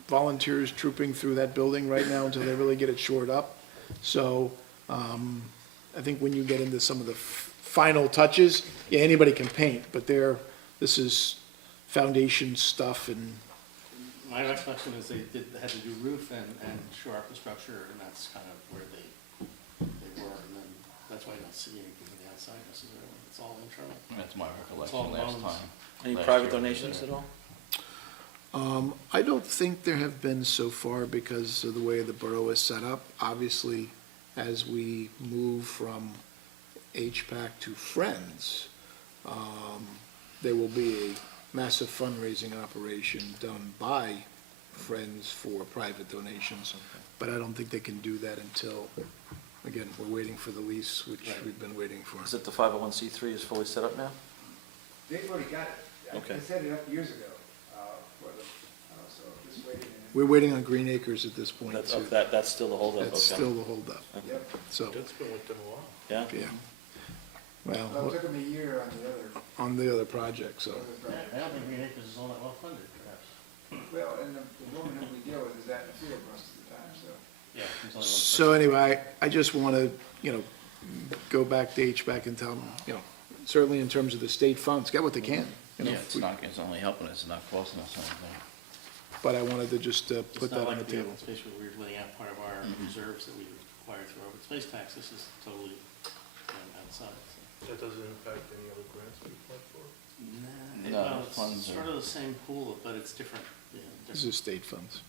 volunteers trooping through that building right now until they really get it shored up. So, I think when you get into some of the final touches, yeah, anybody can paint, but this is foundation stuff and. My recollection is they had to do roof and shore up the structure, and that's kind of where they were, and then that's why you don't see anything from the outside necessarily. It's all internal. That's my It's all recollection last loans. time. Any Last private year we donations did at it. all? I don't think there have been so far because of the way the borough is set up. Obviously, as we move from HPAC to Friends, there will be a massive fundraising operation done by Friends for private donations. But I don't think they can do that until, again, we're waiting for the lease, which we've been waiting for. Is it the 501c3 is fully set up now? They've already got it. Okay. They set it up years ago, for them, so just waiting. We're waiting on Green Acres at this point, That's, too. that's still the holdup, okay. That's still the holdup. Yep. So, That's been with them a while. Yeah? yeah. Well, Well, it took them a year on the other project, so. other project. I don't think Green Acres is all that well funded, perhaps. Well, and the woman who we deal with is out in the field most of the time, so. Yeah. there's only one So anyway, I just want to, go back to HVAC and tell them, certainly in terms of the state funds, get what they can. Yeah, it's only helping us, it's not costing us anything. But I wanted to just put It's that not on the like the table. open space where we're letting out part of our reserves that we acquired through open space tax. This is totally outside. So. That doesn't impact any other grants we applied for? No, Well, the funds it's sort are- of the same pool, but it's different. Yeah, This is state funds.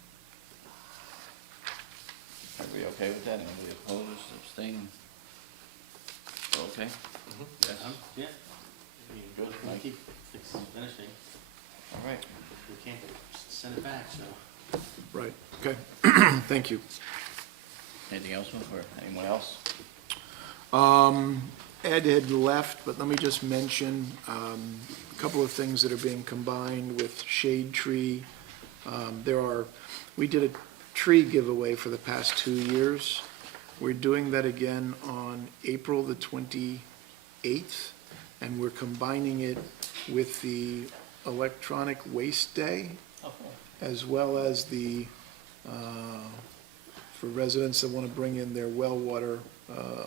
Everybody okay with that? Anybody opposed, abstain? Okay? Yes? Yeah. You Good, we'll Mike. keep finishing. All right. We can't send it back, so. Right, okay. Thank you. Anything else, or anyone else? Ed had left, but let me just mention a couple of things that are being combined with Shade Tree. We did a tree giveaway for the past 2 years. We're doing that again on April the 28th, 8th, and we're combining it with the Electronic Waste Day, as well as the, for residents that want to bring in their well water,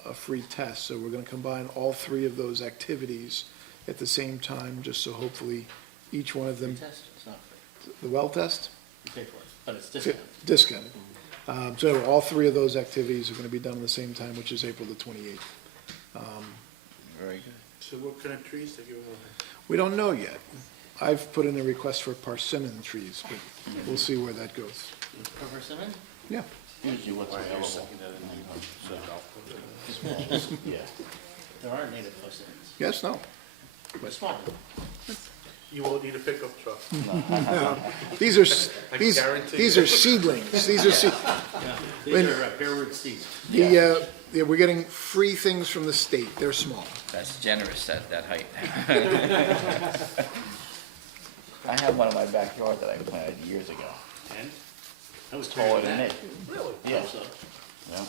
a free test. So we're going to combine all three of those activities at the same time, just so hopefully each one of them. Test, it's not free. The well test? You pay for it, but it's discounted. Discounted. So all three of those activities are going to be done at the same time, which is April the 28th. Very good. So what kind of trees that you want? We don't know yet. I've put in a request for persimmon trees, but we'll see where that goes. For persimmon? Yeah. Usually what's available. Yeah. There are native persimmons. Yes, no. But small. You won't need a pickup truck. No. These are, these are seedlings. These are Yeah, these are Bearwood seeds. yeah, we're getting free things from the state. They're small. That's generous, that height. I have one in my backyard that I planted years ago. And? That was Taller than me. Really? Yeah. So, Yeah.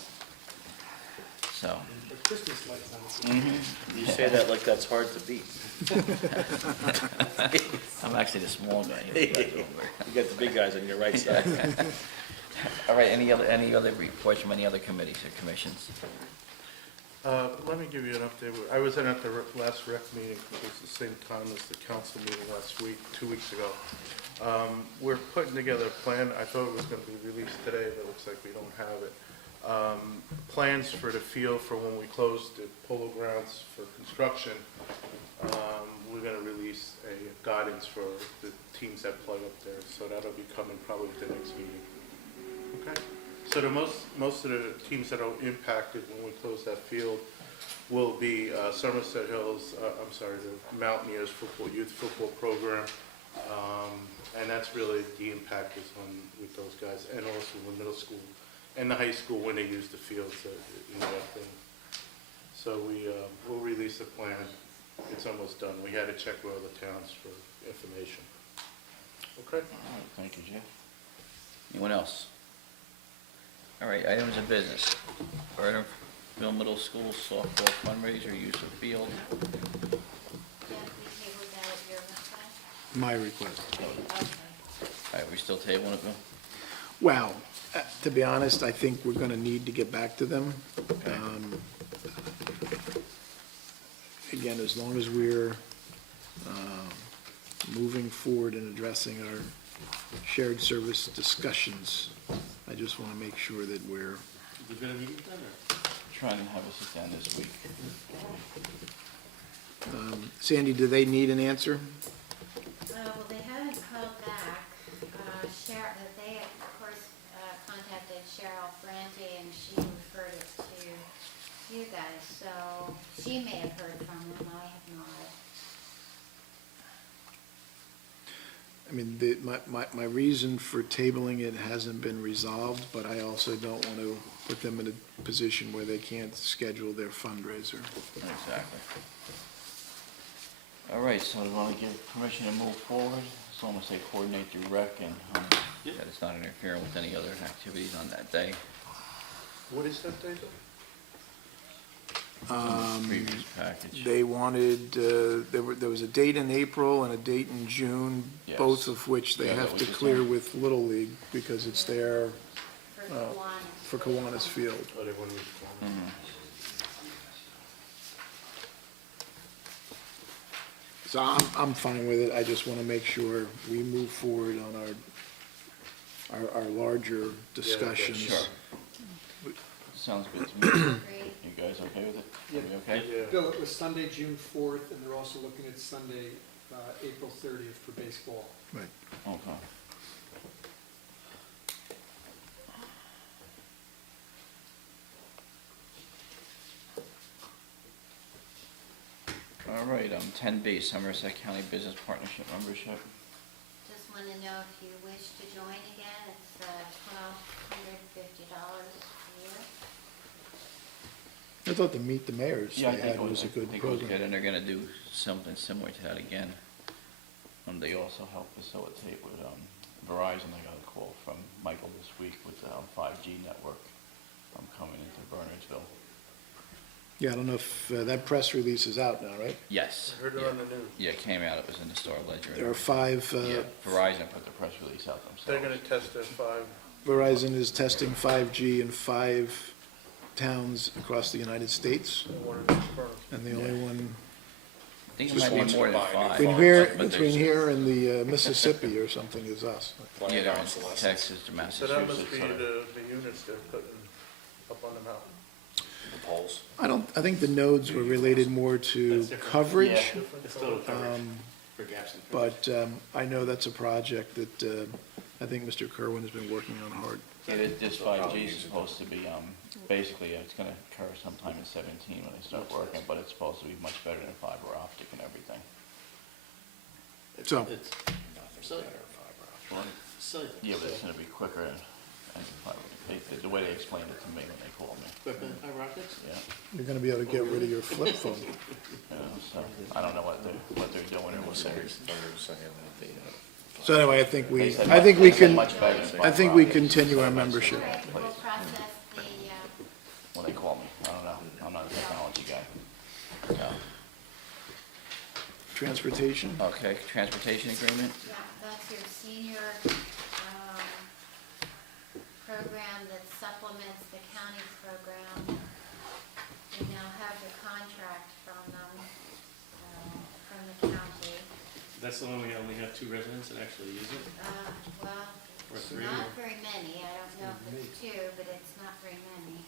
So, Christmas lights on it. You say that like that's hard to beat. I'm actually the small guy. You got the big guys on your right side. All right, any other reports from any other committees or commissions? Let me give you an update. I was in at the last rec meeting, it was the same time as the council meeting last week, 2 weeks ago. We're putting together a plan. I thought it was going to be released today, but it looks like we don't have it. Plans for the field for when we close the polo grounds for construction. We're going to release a guidance for the teams that play up there, so that'll be coming probably at the next meeting. Okay? So the most of the teams that are impacted when we close that field will be Somerset Hills, the Mountaineers youth football program. And that's really the impact is on with those guys, and also the middle school and the high school when they use the fields, that thing. So we'll release a plan. It's almost done. We had to check with other towns for information. Okay? All right, thank you, Jeff. Anyone else? All right, items of business. Bernardsville Middle School softball fundraiser, use of field. Jeff, we tabled that at your request? My request. Okay. All right, we still tabling it, Bill? Well, to be honest, I think we're going to need to get back to them. Again, as long as we're moving forward and addressing our shared service discussions, I just want to make sure that we're, You gonna meet with them or? Trying to have a sit down this week. Sandy, do they need an answer? Well, they haven't called back. They, of course, contacted Cheryl Franti, and she referred it to you guys, so she may have heard from them, I have not. I mean, my reason for tabling it hasn't been resolved, but I also don't want to put them in a position where they can't schedule their fundraiser. Exactly. All right, so we want to give permission to move forward, as long as they coordinate through rec and that it's not interfering with any other activities on that day. What is that date? Previous package. They wanted, there was a date in April and a date in June, Yes. both of which they Yeah, have that to was the clear same. with Little League because it's there For Kiwanis. for Kiwanis Field. Oh, they want to respond. So I'm fine with it. I just want to make sure we move forward on our larger discussions. Sure. Sounds good to me. Agreed. You guys okay with it? Yeah. Are we okay? Yeah. Bill, it was Sunday, June 4th, and they're also looking at Sunday, April 30th for baseball. Right. Okay. All right, 10B, Somerset County Business Partnership Membership. Just want to know if you wish to join again, it's $1,250 a year. I thought the Meet the Mayors Yeah, I they think had it was a good I think it was good, program. and they're gonna do something similar to that again. They also help facilitate with Verizon. I got a call from Michael this week with the 5G network coming into Bernardsville. Yeah, I don't know if that press release is out now, right? Yes. I heard it on the news. Yeah, it came out, it was in the Star Ledger. There are 5, Yeah, Verizon put the press release out They're themselves. gonna test their 5. Verizon is testing 5G in 5 towns across the United States, and the only one I think it might be more than 5. between here and the Mississippi or something is us. Yeah, they're in Texas to So Massachusetts. that must be so- the units they're putting up on the mountain. The polls. I think the nodes were related more to coverage, It's still coverage for gaps in coverage. but I know that's a project that I think Mr. Kerwin has been working on hard. Yeah, this 5G is supposed to be, basically, it's gonna occur sometime in 17 when they start working, but it's supposed to be much better than fiber optic and everything. So, It's cellular. Cellular. Yeah, but it's gonna be quicker and fiber. The way they explained it to me when they called me. Quicker than fiber optics? Yeah, you're gonna be able to get rid of your flip phone. so I don't know what they're doing or what they're. So anyway, I think They we said can, much better than I think fiber we optics. continue our membership. All right, we'll process the, When they call me, I don't know, I'm not a technology guy. No. Transportation? Okay, transportation agreement? yeah, that's your senior, program that supplements the county program. We now have the contract from them, from the county. That's the one we only have 2 residents that actually use it? Well, Or 3? not very many, I don't know if it's 2, but it's not very many.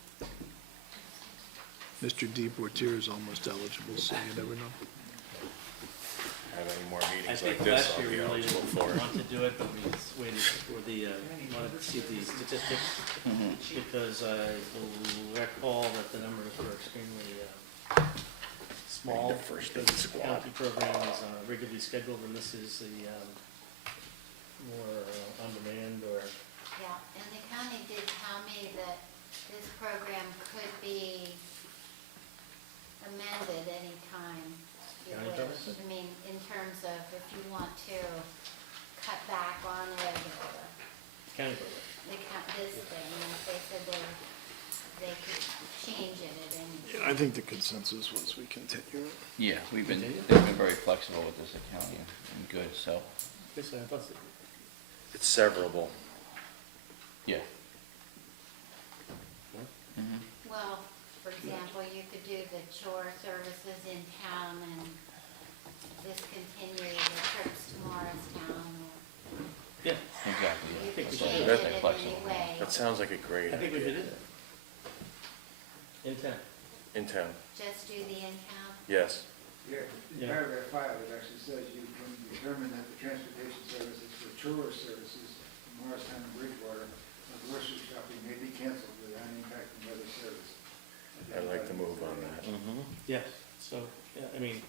Mr. Deportier is almost eligible, so you never know. Have any more I meetings think like this, last I'll year be we really eligible didn't for it. want to do it, but we waited for wanted to see the statistics, because I recall that the numbers were extremely small. The first Because aid the squad. county program is regularly scheduled, and this is the more on demand or. Yeah, and the county did tell me that this program could be amended anytime you County wish. program? I mean, in terms of if you want to cut back on it or County program. this thing, and they said they could change it at any time. I think the consensus was we continue it. Yeah, they've been very flexible with this accounting and good, so, Yes, I thought so. It's severable. yeah. Mhm. Well, for example, you could do the chore services in town and discontinue the trips to Morristown, or Yeah, Exactly, you yeah. could That's change what it they're in flexible. any way, That sounds like a great I think we idea. did it. In town. In town, just do the in-town. yes. Yeah, in Yeah. paragraph 5, it actually says you can determine that the transportation services for tourist services from Morristown and Bridgewater of grocery shopping may be canceled without impact on other service. I'd like to move on that. Yes, so, yeah, I mean,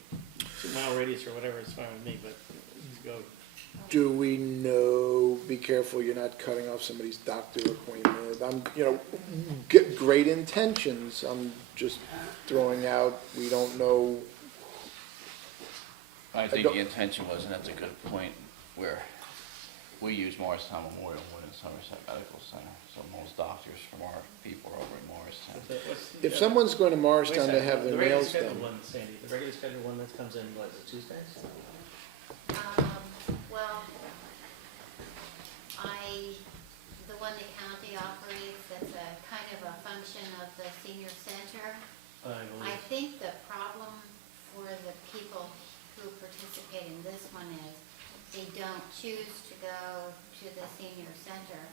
2-mile radius or whatever is fine with me, but go. Do we know, be careful, you're not cutting off somebody's doctor appointment. Great intentions, I'm just throwing out, we don't know. I think don't- the intention was, and that's a good point, where we use Morristown Memorial more than Somerset Medical Center, so most doctors from our people are over in Morristown. If someone's going to Wait a Morristown to second, have their the regular nails scheduled done. one, Sandy, the regular scheduled one that comes in, what, is it Tuesdays? Well, the one the county operates, that's a kind of a function of the senior center. I I believe. think the problem for the people who participate in this one is they don't choose to go to the senior center.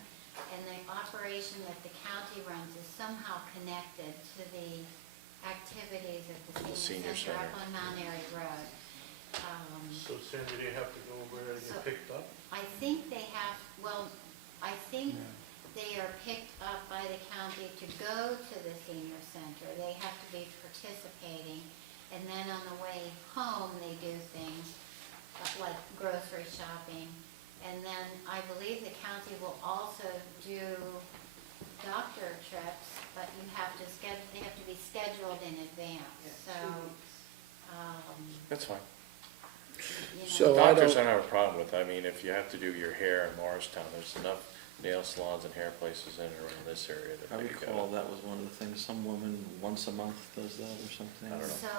And the operation that the county runs is somehow connected to the activities at the senior senior center up center. on Mount Airy Road. So Sandy, they have to go over and So- get picked up? I think they have, well, I think they are picked up by the county to go to the senior center. They have to be participating, and then on the way home, they do things like grocery shopping. And then I believe the county will also do doctor trips, but you have to they have to be scheduled in advance, so, That's fine. you know. So I Doctors I don't, don't have a problem with. I mean, if you have to do your hair in Morristown, there's enough nail salons and hair places in and around this area that I maybe go. recall that was one of the things, some woman once a month does that or something. I don't know. So,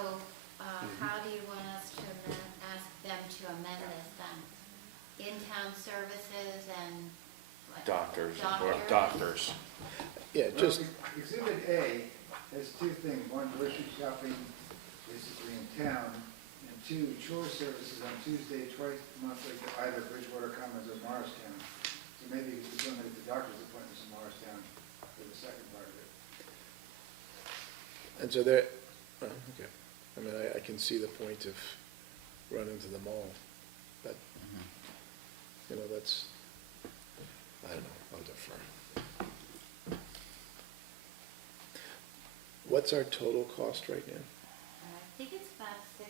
how do you want us to ask them to amend this then? In-town services and what? Doctors, or doctors. Yeah, just, Exhibit A has two things, one, grocery shopping basically in town, and two, chore services on Tuesday, twice monthly to either Bridgewater Commons or Morristown. So maybe we could limit the doctor's appointments in Morristown for the second part of it. and so there, okay. I mean, I can see the point of running to the mall, but, you know, that's, I don't know, I'll defer. What's our total cost right now? I think it's about 6,000.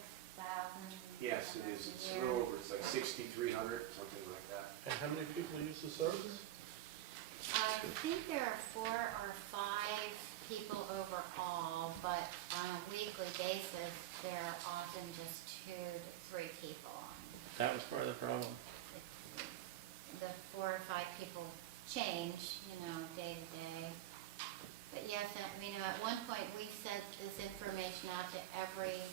Yes, it is. It's a little over, it's like 6,300, something like that. And how many people use the service? I think there are 4 or 5 people overall, but on a weekly basis, there are often just 2 to 3 people on. That was part of the problem. The 4 or 5 people change, you know, day to day. But yes, at one point, we sent this information out to every,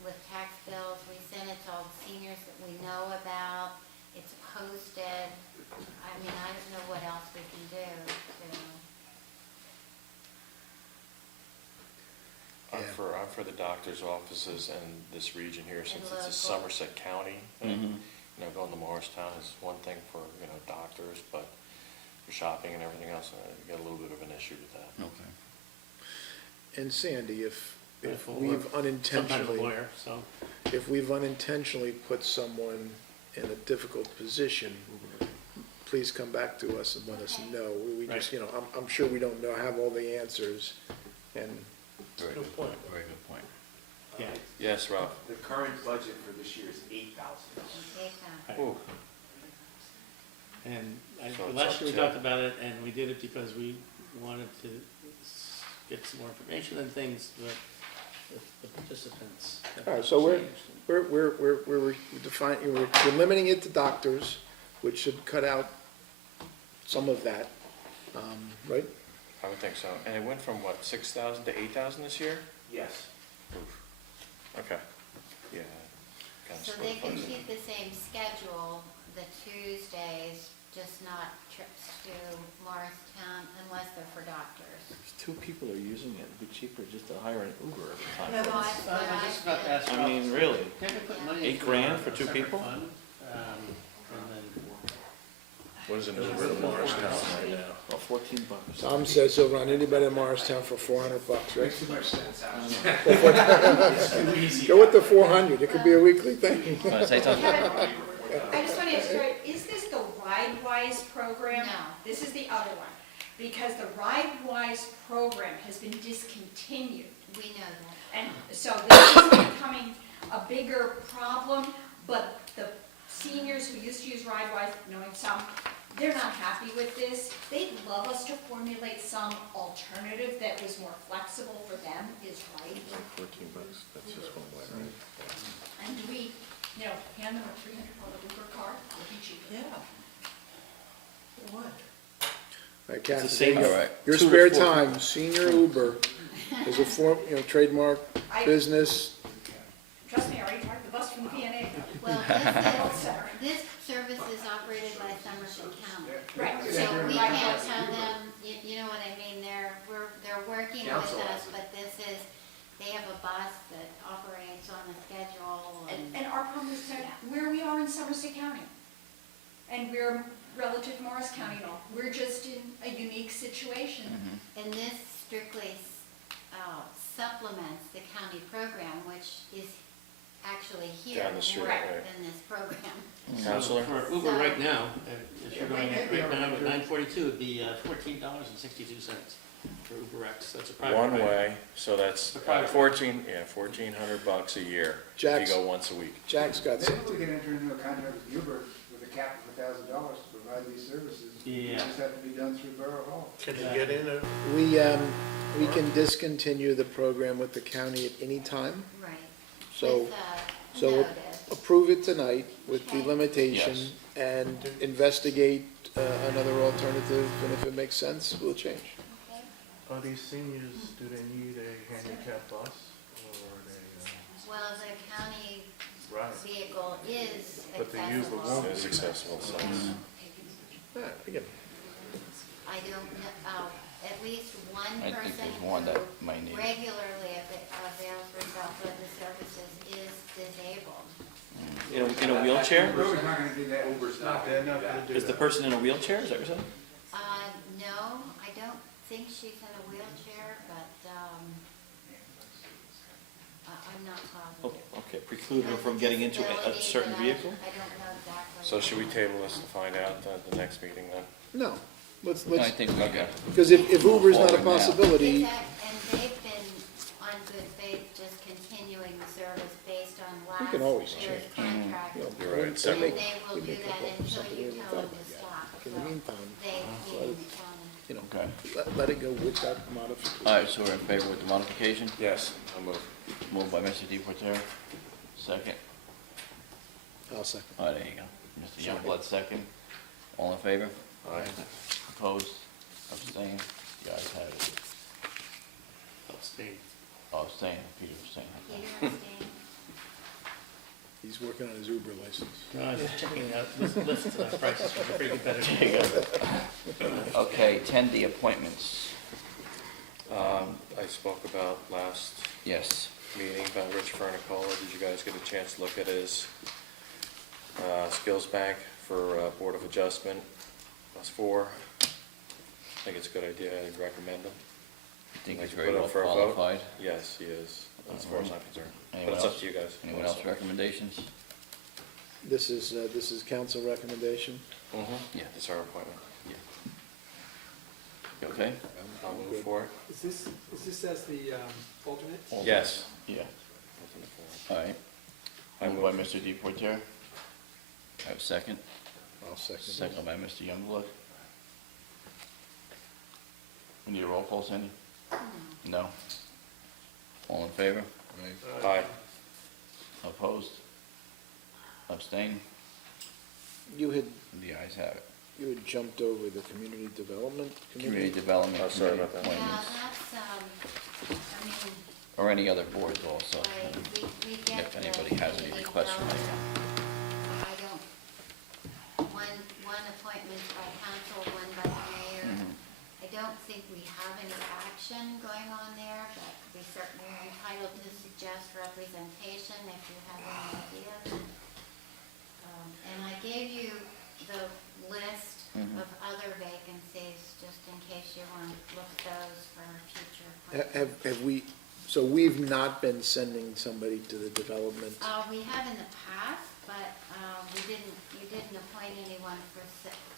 with tax bills, we sent it to all the seniors that we know about. It's posted. I don't know what else we can do to. I'm for the doctor's offices and this region here, since it's a local. Somerset County thing. You know, going to Morristown is one thing for, you know, doctors, but for shopping and everything else, you got a little bit of an issue with that. Okay. And Sandy, if Therefore, we've Some kind of unintentionally, lawyer, so. if we've unintentionally put someone in a difficult position, please come back to us and let us know. We just, you know, I'm sure we don't know, have all the answers, and Very Good point. Very good point. Yeah. Yes, Ralph? The current budget for this year is $8,000. Right. Ooh. And So it's last up year we to- talked about it, and we did it because we wanted to get some more information and things, but the participants. have All right, so we're- changed. we're defining, we're limiting it to doctors, which should cut out some of that, right? I would think so. And it went from what, 6,000 to 8,000 this year? Yes. Oof. Okay. Yeah. Kind of So they can keep the same schedule, the Tuesdays, just not trips to Morristown unless they're for doctors. If 2 people are using it, it'd be cheaper just to hire an Uber every time. No, that's what I was I just about to said. ask I Ralph, mean, really? can't we put money $8 into grand a for 2 separate people? fund? And then What is an Uber to Morristown right now? Well, $14. Tom says he'll run anybody in Morristown for $400, right? Makes too much sense. Go with the 400, it could be a weekly thing. Want to say something? I just want to ask, is this the RideWise program? No. This is the other one, because the RideWise program has been discontinued. We know that. And so this is becoming a bigger problem, but the seniors who used to use RideWise, knowing some, they're not happy with this. They'd love us to formulate some alternative that was more flexible for them, is right. $14, that's just one way, right? And do we, hand them a $300 Uber card? Would be cheaper. Yeah. What? All right, It's the Kathy, same, there you go. all right. Your 2 to spare 4. time, senior Uber is a form, trademark business. Trust me, I already parked the bus from the PNA. Well, Center. this service is operated by Somerset County. Right. So we can't tell them, you know what I mean, they're working with us, but this is, they have a bus that operates on a schedule And our problem is that where we are in Somerset County, and we're relative to Morris County and all, we're just in a unique situation. And this strictly supplements the county program, which is actually here Down the street, more right. than this program. Counselor? For Uber right now, if you're going right now with 942, it'd be $14.62 for UberX. That's a private. One ride. way, so that's The private 1,400 bucks a year if Jack's- you go once a week. Jack's got Maybe something. we can enter into a contract with Uber with a cap of $1,000 to provide these services. Yeah. It just have to be done through Borough Hall. Can you get in? We can discontinue the program with the county at any time, Right. so, With, so notice. approve it tonight with the Okay. limitation Yes. and investigate another alternative, and if it makes sense, we'll change. Okay? Are these seniors, do they need a handicap bus or Well, the county Right. vehicle is But they use the accessible. one- It's accessible, so. Yeah, again, I don't know, at least one I think person there's one that might who need it. regularly avails herself of the services is disabled. In a wheelchair? Uber's not gonna do that. Uber's not They're gonna not do gonna that. do Is the that. person in a wheelchair, is that what you're saying? No, I don't think she's in a wheelchair, but, I'm not Oh, positive. okay, preclude her from getting into a certain Disability, but vehicle? I don't know exactly. So should we table this to find out at the next meeting then? no, let's, I think we Okay. because if Uber's not a Forward now. possibility, And they've been on good faith, just continuing the service based on we last can always year's change. contract. You know, You're right, they so- And make- they will we do make that up for until something you we tell thought them of. to stop. In the So meantime, they, meaning the county. you know, Okay. let it go with that modification. All right, so we're in favor with the modification? Yes, I'll move. Moved by Mr. DePorter, second. I'll second. Oh, there you go. Mr. Youngblood, second. All in favor? Aye. Opposed? Abstained? The ayes have it. Abstain. Oh, abstained, Peter abstained. Peter abstained. He's working on his Uber license. No, I was checking out list prices for the pretty There competitive. you go. Okay, 10D appointments. I spoke about last Yes. meeting about Rich Fernicola. Did you guys get a chance to look at his skills bank for Board of Adjustment? That's 4. I think it's a good idea. I'd recommend him. I think Like he's to very put well up for a vote? qualified. Yes, he is, as far as I'm concerned. But Anyone it's up else? to you guys. Anyone else recommendations? This is council recommendation. Mm-hmm. Yeah. It's our appointment. Yeah. You okay? I'll move for it. Is this as the alternate? Yes. Yeah. Open the All floor. right. I Moved by move. Mr. DePorter. I have a second. I'll second. Second by Mr. Youngblood. We need a roll call, Cindy? No? All in favor? Aye. Opposed? Abstained? You had, The ayes have it. you had jumped over the community development Community committee. Development Oh, sorry Committee about that. Yeah, appointments, that's, I mean, or any other boards also. right, we get If the anybody has any community requests from development. anyone. I don't, one appointment by council, one by the mayor. Mhm. I don't think we have any action going on there, but we certainly are entitled to suggest representation if you have any ideas. And I gave you the list Mhm. of other vacancies, just in case you want to look at those for future appointments. Have we, so we've not been sending somebody to the development? We have in the past, but you didn't appoint anyone for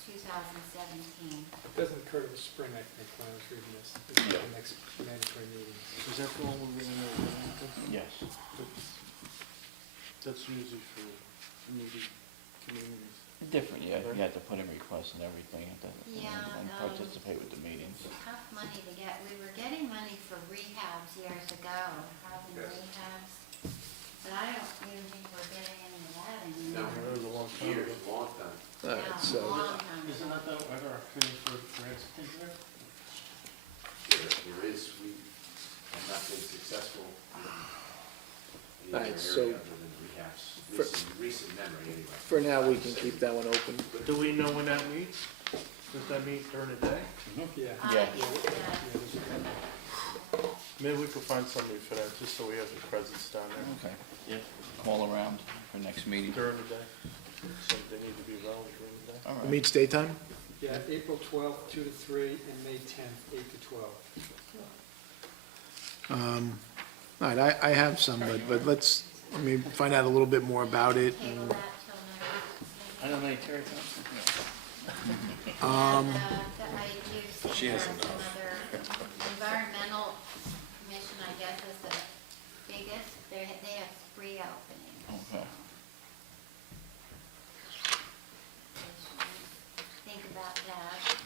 2017. It doesn't occur to the spring, I think, when I was reading this. It's Yeah. the next mandatory meeting. Is that the one we're gonna, Yes. that's usually for needy communities. Different, yeah, you have to put in requests and everything, Yeah, and participate with the meetings. Tough money to get. We were getting money for rehabs years ago, housing rehabs. But I don't even think we're getting any of that anymore. That was a long time Years, ago. long time. All right, Yeah, so, long time ago. Isn't that the, ever a committee for grants and things there? There is, we have not been successful in any Alright, other so area other than rehabs, recent memory anyway. for now, we can keep that one open. Do we know when that meets? Does that meet during the day? Yeah. Yeah. Maybe we could find somebody for that, just so we have the presence down there Okay. Yeah. Call around for next meeting. during the day. So they need to be available during the day. All It right. meets daytime? Yeah, April 12th, 2 to 3, and May 10th, 8 to 12. All right, I have some, but let me find out a little bit more about it. Table and- that till next. I nominate Terry Thompson. She has enough. Environmental commission, I guess, is the biggest. They have 3 openings. Okay. Think about that.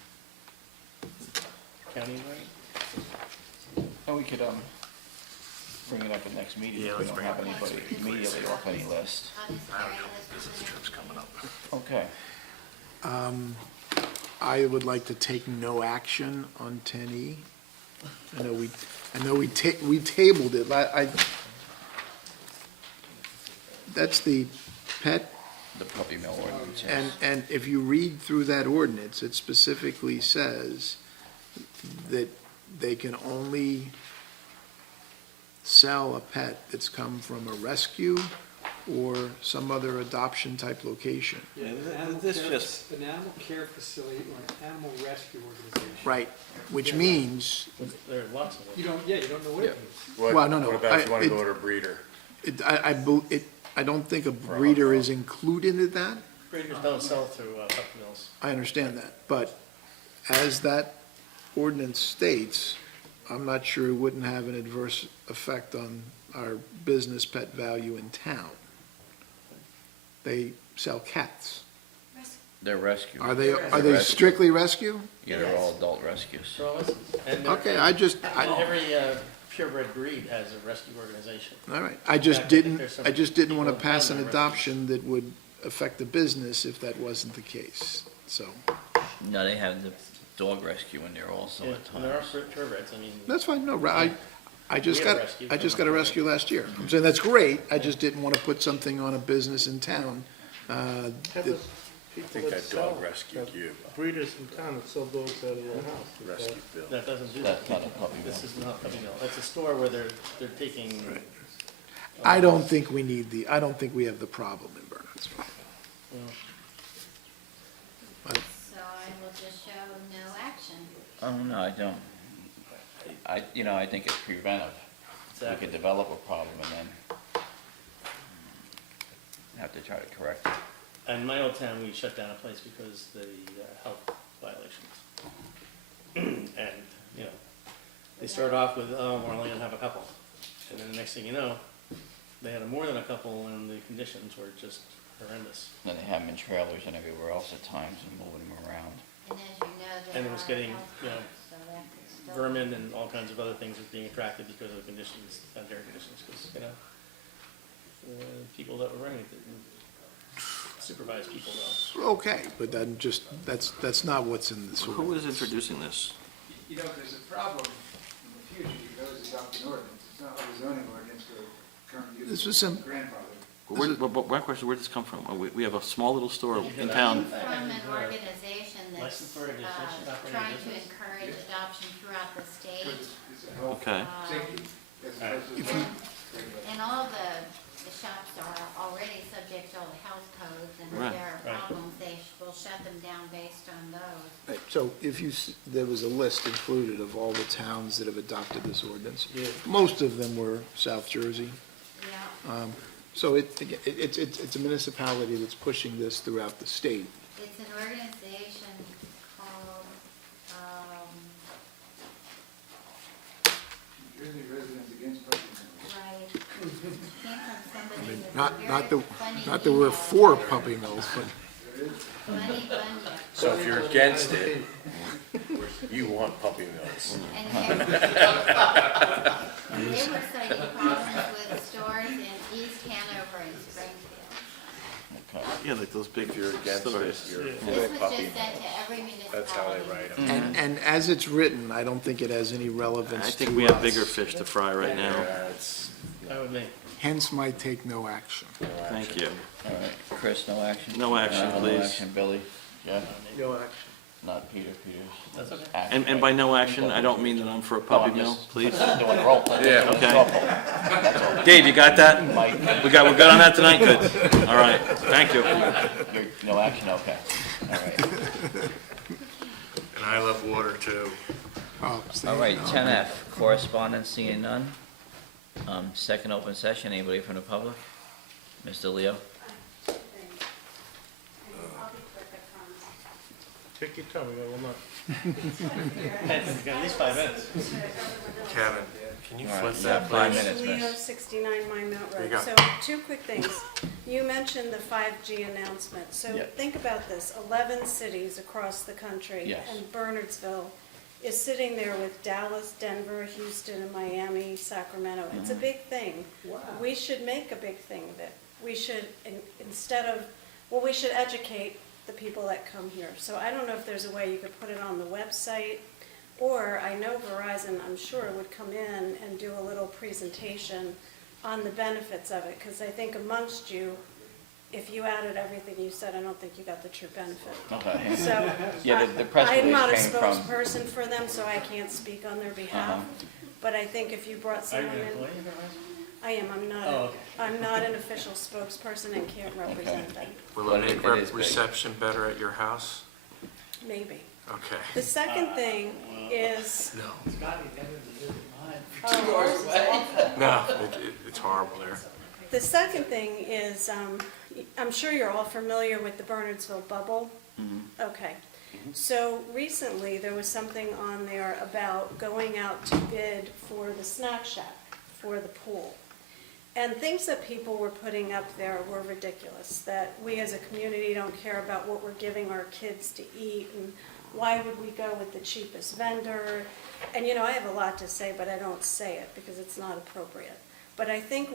County, right? And we could, bring it up at next meeting Yeah, if we let's don't bring have it up anybody next week. immediately off any list. I'll just carry this. Business trip's coming up. Okay. I would like to take no action on 10E. I know we tabled it. That's the pet, The puppy mill ordinance, yes. and if you read through that ordinance, it specifically says that they can only sell a pet that's come from a rescue or some other adoption-type location. Yeah, Animal this care- just, An animal care facility or an animal rescue organization. Right, which means, There are lots of them. You don't know what it means. well, no, no. What about if you want to I- go to a breeder? I don't think a breeder is included in that. Breeders don't sell through puppy mills. I understand that, but as that ordinance states, I'm not sure it wouldn't have an adverse effect on our business pet value in town. They sell cats. They're rescue. Are they Rescue. strictly rescue? Yeah, they're all adult rescues. They're all licensed. And Okay, every purebred breed has a rescue organization. all right, I just didn't want to pass an adoption that would affect the business if that wasn't the case, so. No, they have the dog rescue in there also Yeah, at and there are times. purebreds, I mean. That's fine, no, I just We had got, a rescue I just from got a a- rescue last year. I'm saying that's great, I just didn't want to put something on a business in town. Have that- those I people think that sell- dog rescued you. Breeders in town that sell dogs out of their house. Rescue Bill. That doesn't do that. That's not a puppy mill. This is not a puppy mill. It's a store where they're taking. I don't think we we have the problem in Bernardsville. So I will just show no action. Oh, no, I don't. I think it's preventive. We Exactly. could develop a problem and then have to try to correct it. In my old town, we shut down a place because the health violations. And, they started off with, oh, we're only gonna have a couple. And then the next thing you know, they had more than a couple and the conditions were just horrendous. Then they have them in trailers and everywhere else at times and moving them around. And as you know, there And it was are getting, health codes, so that could still. vermin and all kinds of other things was being attracted because of the conditions, sanitary conditions, because, people that were running it didn't supervise people well. Okay, but that's not what's in this who ordinance. is introducing this? You know, if there's a problem in the future, you can always adopt an ordinance. It's not like a zoning ordinance for current use. This was some- Grandfather. My question, where'd this come from? We have a small little store in town. From an organization that's Licensed organization, operating trying to business. encourage adoption throughout the state. It's a health Okay. safety. As All right. opposed to If you- regulation. And all the shops are already subject to all the health codes, and Right. if there are Right. problems, they will shut them down based on those. Right, so there was a list included of all the towns that have adopted this ordinance. Yeah. Most of them were South Jersey. Yeah, So it's a municipality that's pushing this throughout the state. it's an organization called, Jersey Residents Against Puppy Mills. right, came from somebody with a Not very funny that we're email. for puppy mills, but Funny Bunya. So if you're against it, you want puppy mills. And they were citing problems with stores in East Hanover and Springfield. Okay. Yeah, like those big If you're against stores. it, you're This for was puppy just sent mills. to every municipality. That's how they write them. and as it's written, I don't think it has any relevance I to think we have us. bigger fish to fry right now. Yeah, it's That would make. Hence my take no action. Thank you. All right, Chris, no action? No action, No please. action, Billy? Jeff? No action. Not Peter, Peter's. That's okay. Action. And by no action, I don't mean that I'm for a No, puppy I'm mill, just please. doing a roll. Yeah. Okay. Dave, you got that? Mike, We're good on that tonight? Good. All right, thank you. no action, okay. All right. And I love water too. Oh, All right, 10F, correspondence, seeing none. Second open session, anybody from the public? Mr. Leo? Take your time, we got one more. We've got at least 5 minutes. Kevin, can you All right, flip you that, have 5 please? minutes, Leo, miss. 69 Mine Mount There you Road. go. So, two quick things. You mentioned the 5G announcement. So Yeah. think about this, 11 cities across the country. Yes. And Bernardsville is sitting there with Dallas, Denver, Houston, and Miami, Sacramento. It's a big thing. We should make a big thing of it. We should, instead of, well, we should educate the people that come here. So I don't know if there's a way you could put it on the website, or I know Verizon, I'm sure, would come in and do a little presentation on the benefits of it, because I think amongst you, if you added everything you said, I don't think you got the true benefit. Okay. So, Yeah, the press I'm not a release came from. spokesperson for them, so I can't speak on their behalf. But I think if you brought someone in. I am, I'm not an official spokesperson and can't represent them, Will it make But it is big. reception better at your house? maybe. Okay. The second thing is. No. Oh, No, it's horrible there. the second thing is, I'm sure you're all familiar with the Bernardsville bubble. Okay. So recently, there was something on there about going out to bid for the snack shack for the pool. And things that people were putting up there were ridiculous, that we as a community don't care about what we're giving our kids to eat, and why would we go with the cheapest vendor? And you know, I have a lot to say, but I don't say it because it's not appropriate. But I think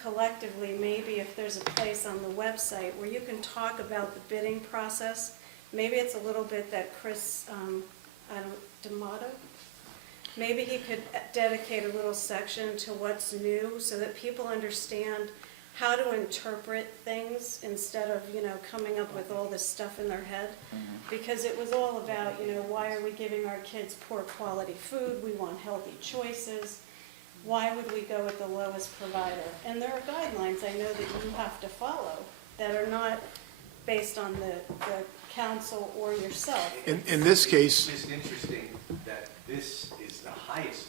collectively, maybe if there's a place on the website where you can talk about the bidding process, maybe it's a little bit that Chris, D'Amato, maybe he could dedicate a little section to what's new so that people understand how to interpret things instead of, you know, coming up with all this stuff in their head. Because it was all about, you know, why are we giving our kids poor quality food? We want healthy choices. Why would we go with the lowest provider? And there are guidelines I know that you have to follow that are not based on the council or yourself. In this case, It's just interesting that this is the highest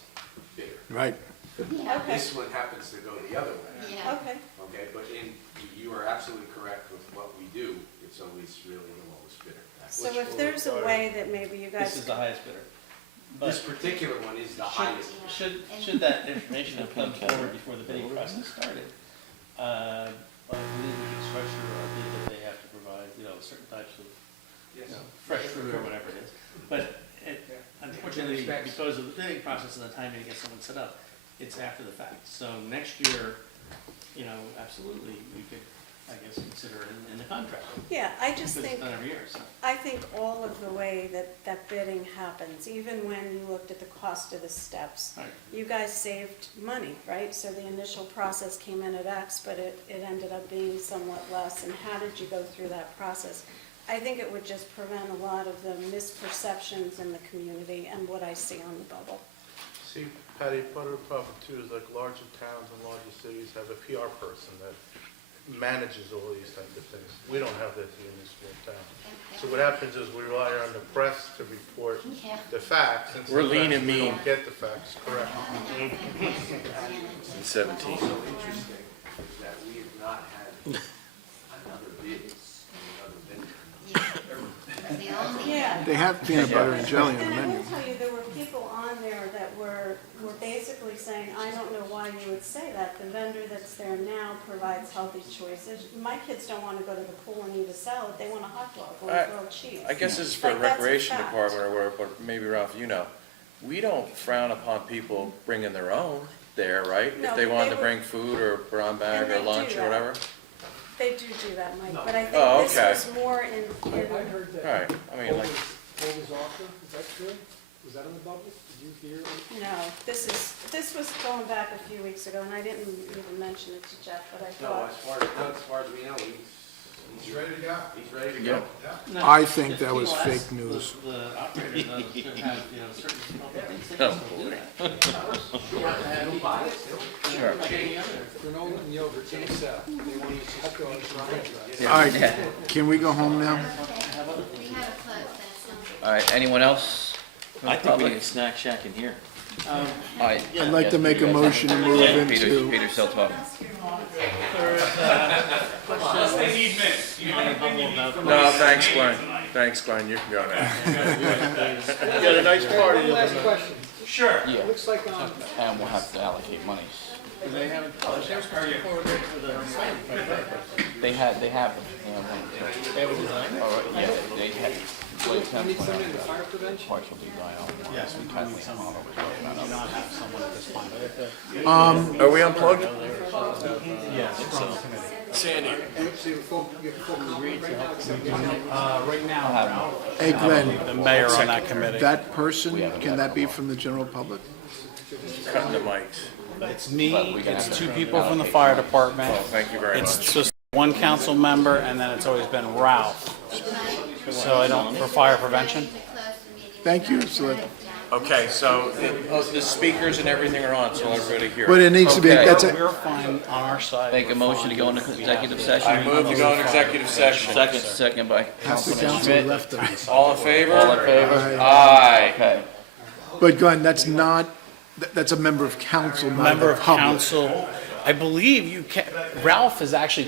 bidder. right, Okay. This one happens to go the other way. Yeah. Okay. Okay, but you are absolutely correct with what we do, it's always really the lowest bidder. So if there's a way that maybe you guys. This is the highest bidder. This particular one is the highest. Should that information have come forward before the bidding process started? I believe we can structure our bid that they have to provide, you know, certain types of, you know, fresh fruit or whatever it is. But unfortunately, because of the bidding process and the timing to get someone set up, it's after the fact. So next year, you know, absolutely, we could, I guess, consider it in the contract. Yeah, I just Because think, it's done every year, so. I think all of the way that bidding happens, even when you looked at the cost of the steps, Right. you guys saved money, right? So the initial process came in at X, but it ended up being somewhat less, and how did you go through that process? I think it would just prevent a lot of the misperceptions in the community and what I see on the bubble. See, Patty, part of the problem too is like larger towns and larger cities have a PR person that manages all these types of things. We don't have that here in this small town. So what happens is we rely on the press to report Yeah. the facts. And We're lean sometimes and we mean. don't get the facts correct. In 17. So interesting is that we have not had another bid, another vendor. The only. Yeah. they have peanut butter and jelly on the And I menu. will tell you, there were people on there that were basically saying, I don't know why you would say that. The vendor that's there now provides healthy choices. My kids don't want to go to the pool and eat a salad, they want a hot dog or a grilled cheese. I guess this is for Like, that's a recreation fact. department or whatever, but maybe Ralph, you know. We don't frown upon people bringing their own there, right? No, If they but wanted they to would- bring food or brown bag And or they do lunch or that. whatever. They do that, Mike, but I Oh, think this okay. was more in, I heard that. All right, I mean, like, Gold is offer, is that true? Was that on the bubble? Did you hear? no, this was going back a few weeks ago, and I didn't even mention it to Jeff, but I No, thought. as far as we know, he's ready to go. He's ready to go. No, I think that was unless fake news. The operator knows to have, you know, certain things they Oh, can still do that. He'll buy it still. Sure. Granola and yogurt, they sell. They want to use hot dogs and All right, can we go home now? We have a clerk that's. All right, anyone else? from the I think we public? need a snack shack in here. All right. I'd like to make a motion to move Yeah, Peter's into, still talking. They need minutes. no, thanks, Glenn. Thanks, Glenn, you can go now. You got a nice party. One last question. Sure. Yeah, It looks like and we'll have to allocate monies. They haven't published their report for the site. They have them. They have one, too. They have a design? All right, yeah, they have, I need someone in the fire prevention? Partial DIL. Yes, we do need someone. We do not have someone at this time. Are we unplugged? Yes, from the committee. Sandy? Right now, Ralph, Hey, Glenn, the mayor on that committee. that person, can that be from the general public? Cutting the mics. It's me, it's two people from the fire department. Thank you very much. It's just one council member, and then it's always been Ralph. So I don't, for fire prevention. Thank you, so, Okay, so the speakers and everything are on, so everybody hear. but it needs to be, Okay. that's We're a, fine on our side. Make a motion to go into executive session. I move to go in executive session. Second by half the Councilman council Schmidt. left us. All in favor? All in favor? Aye. Okay. But Glenn, that's not, that's a member of council, not Member the of public. council. I believe you can, Ralph is actually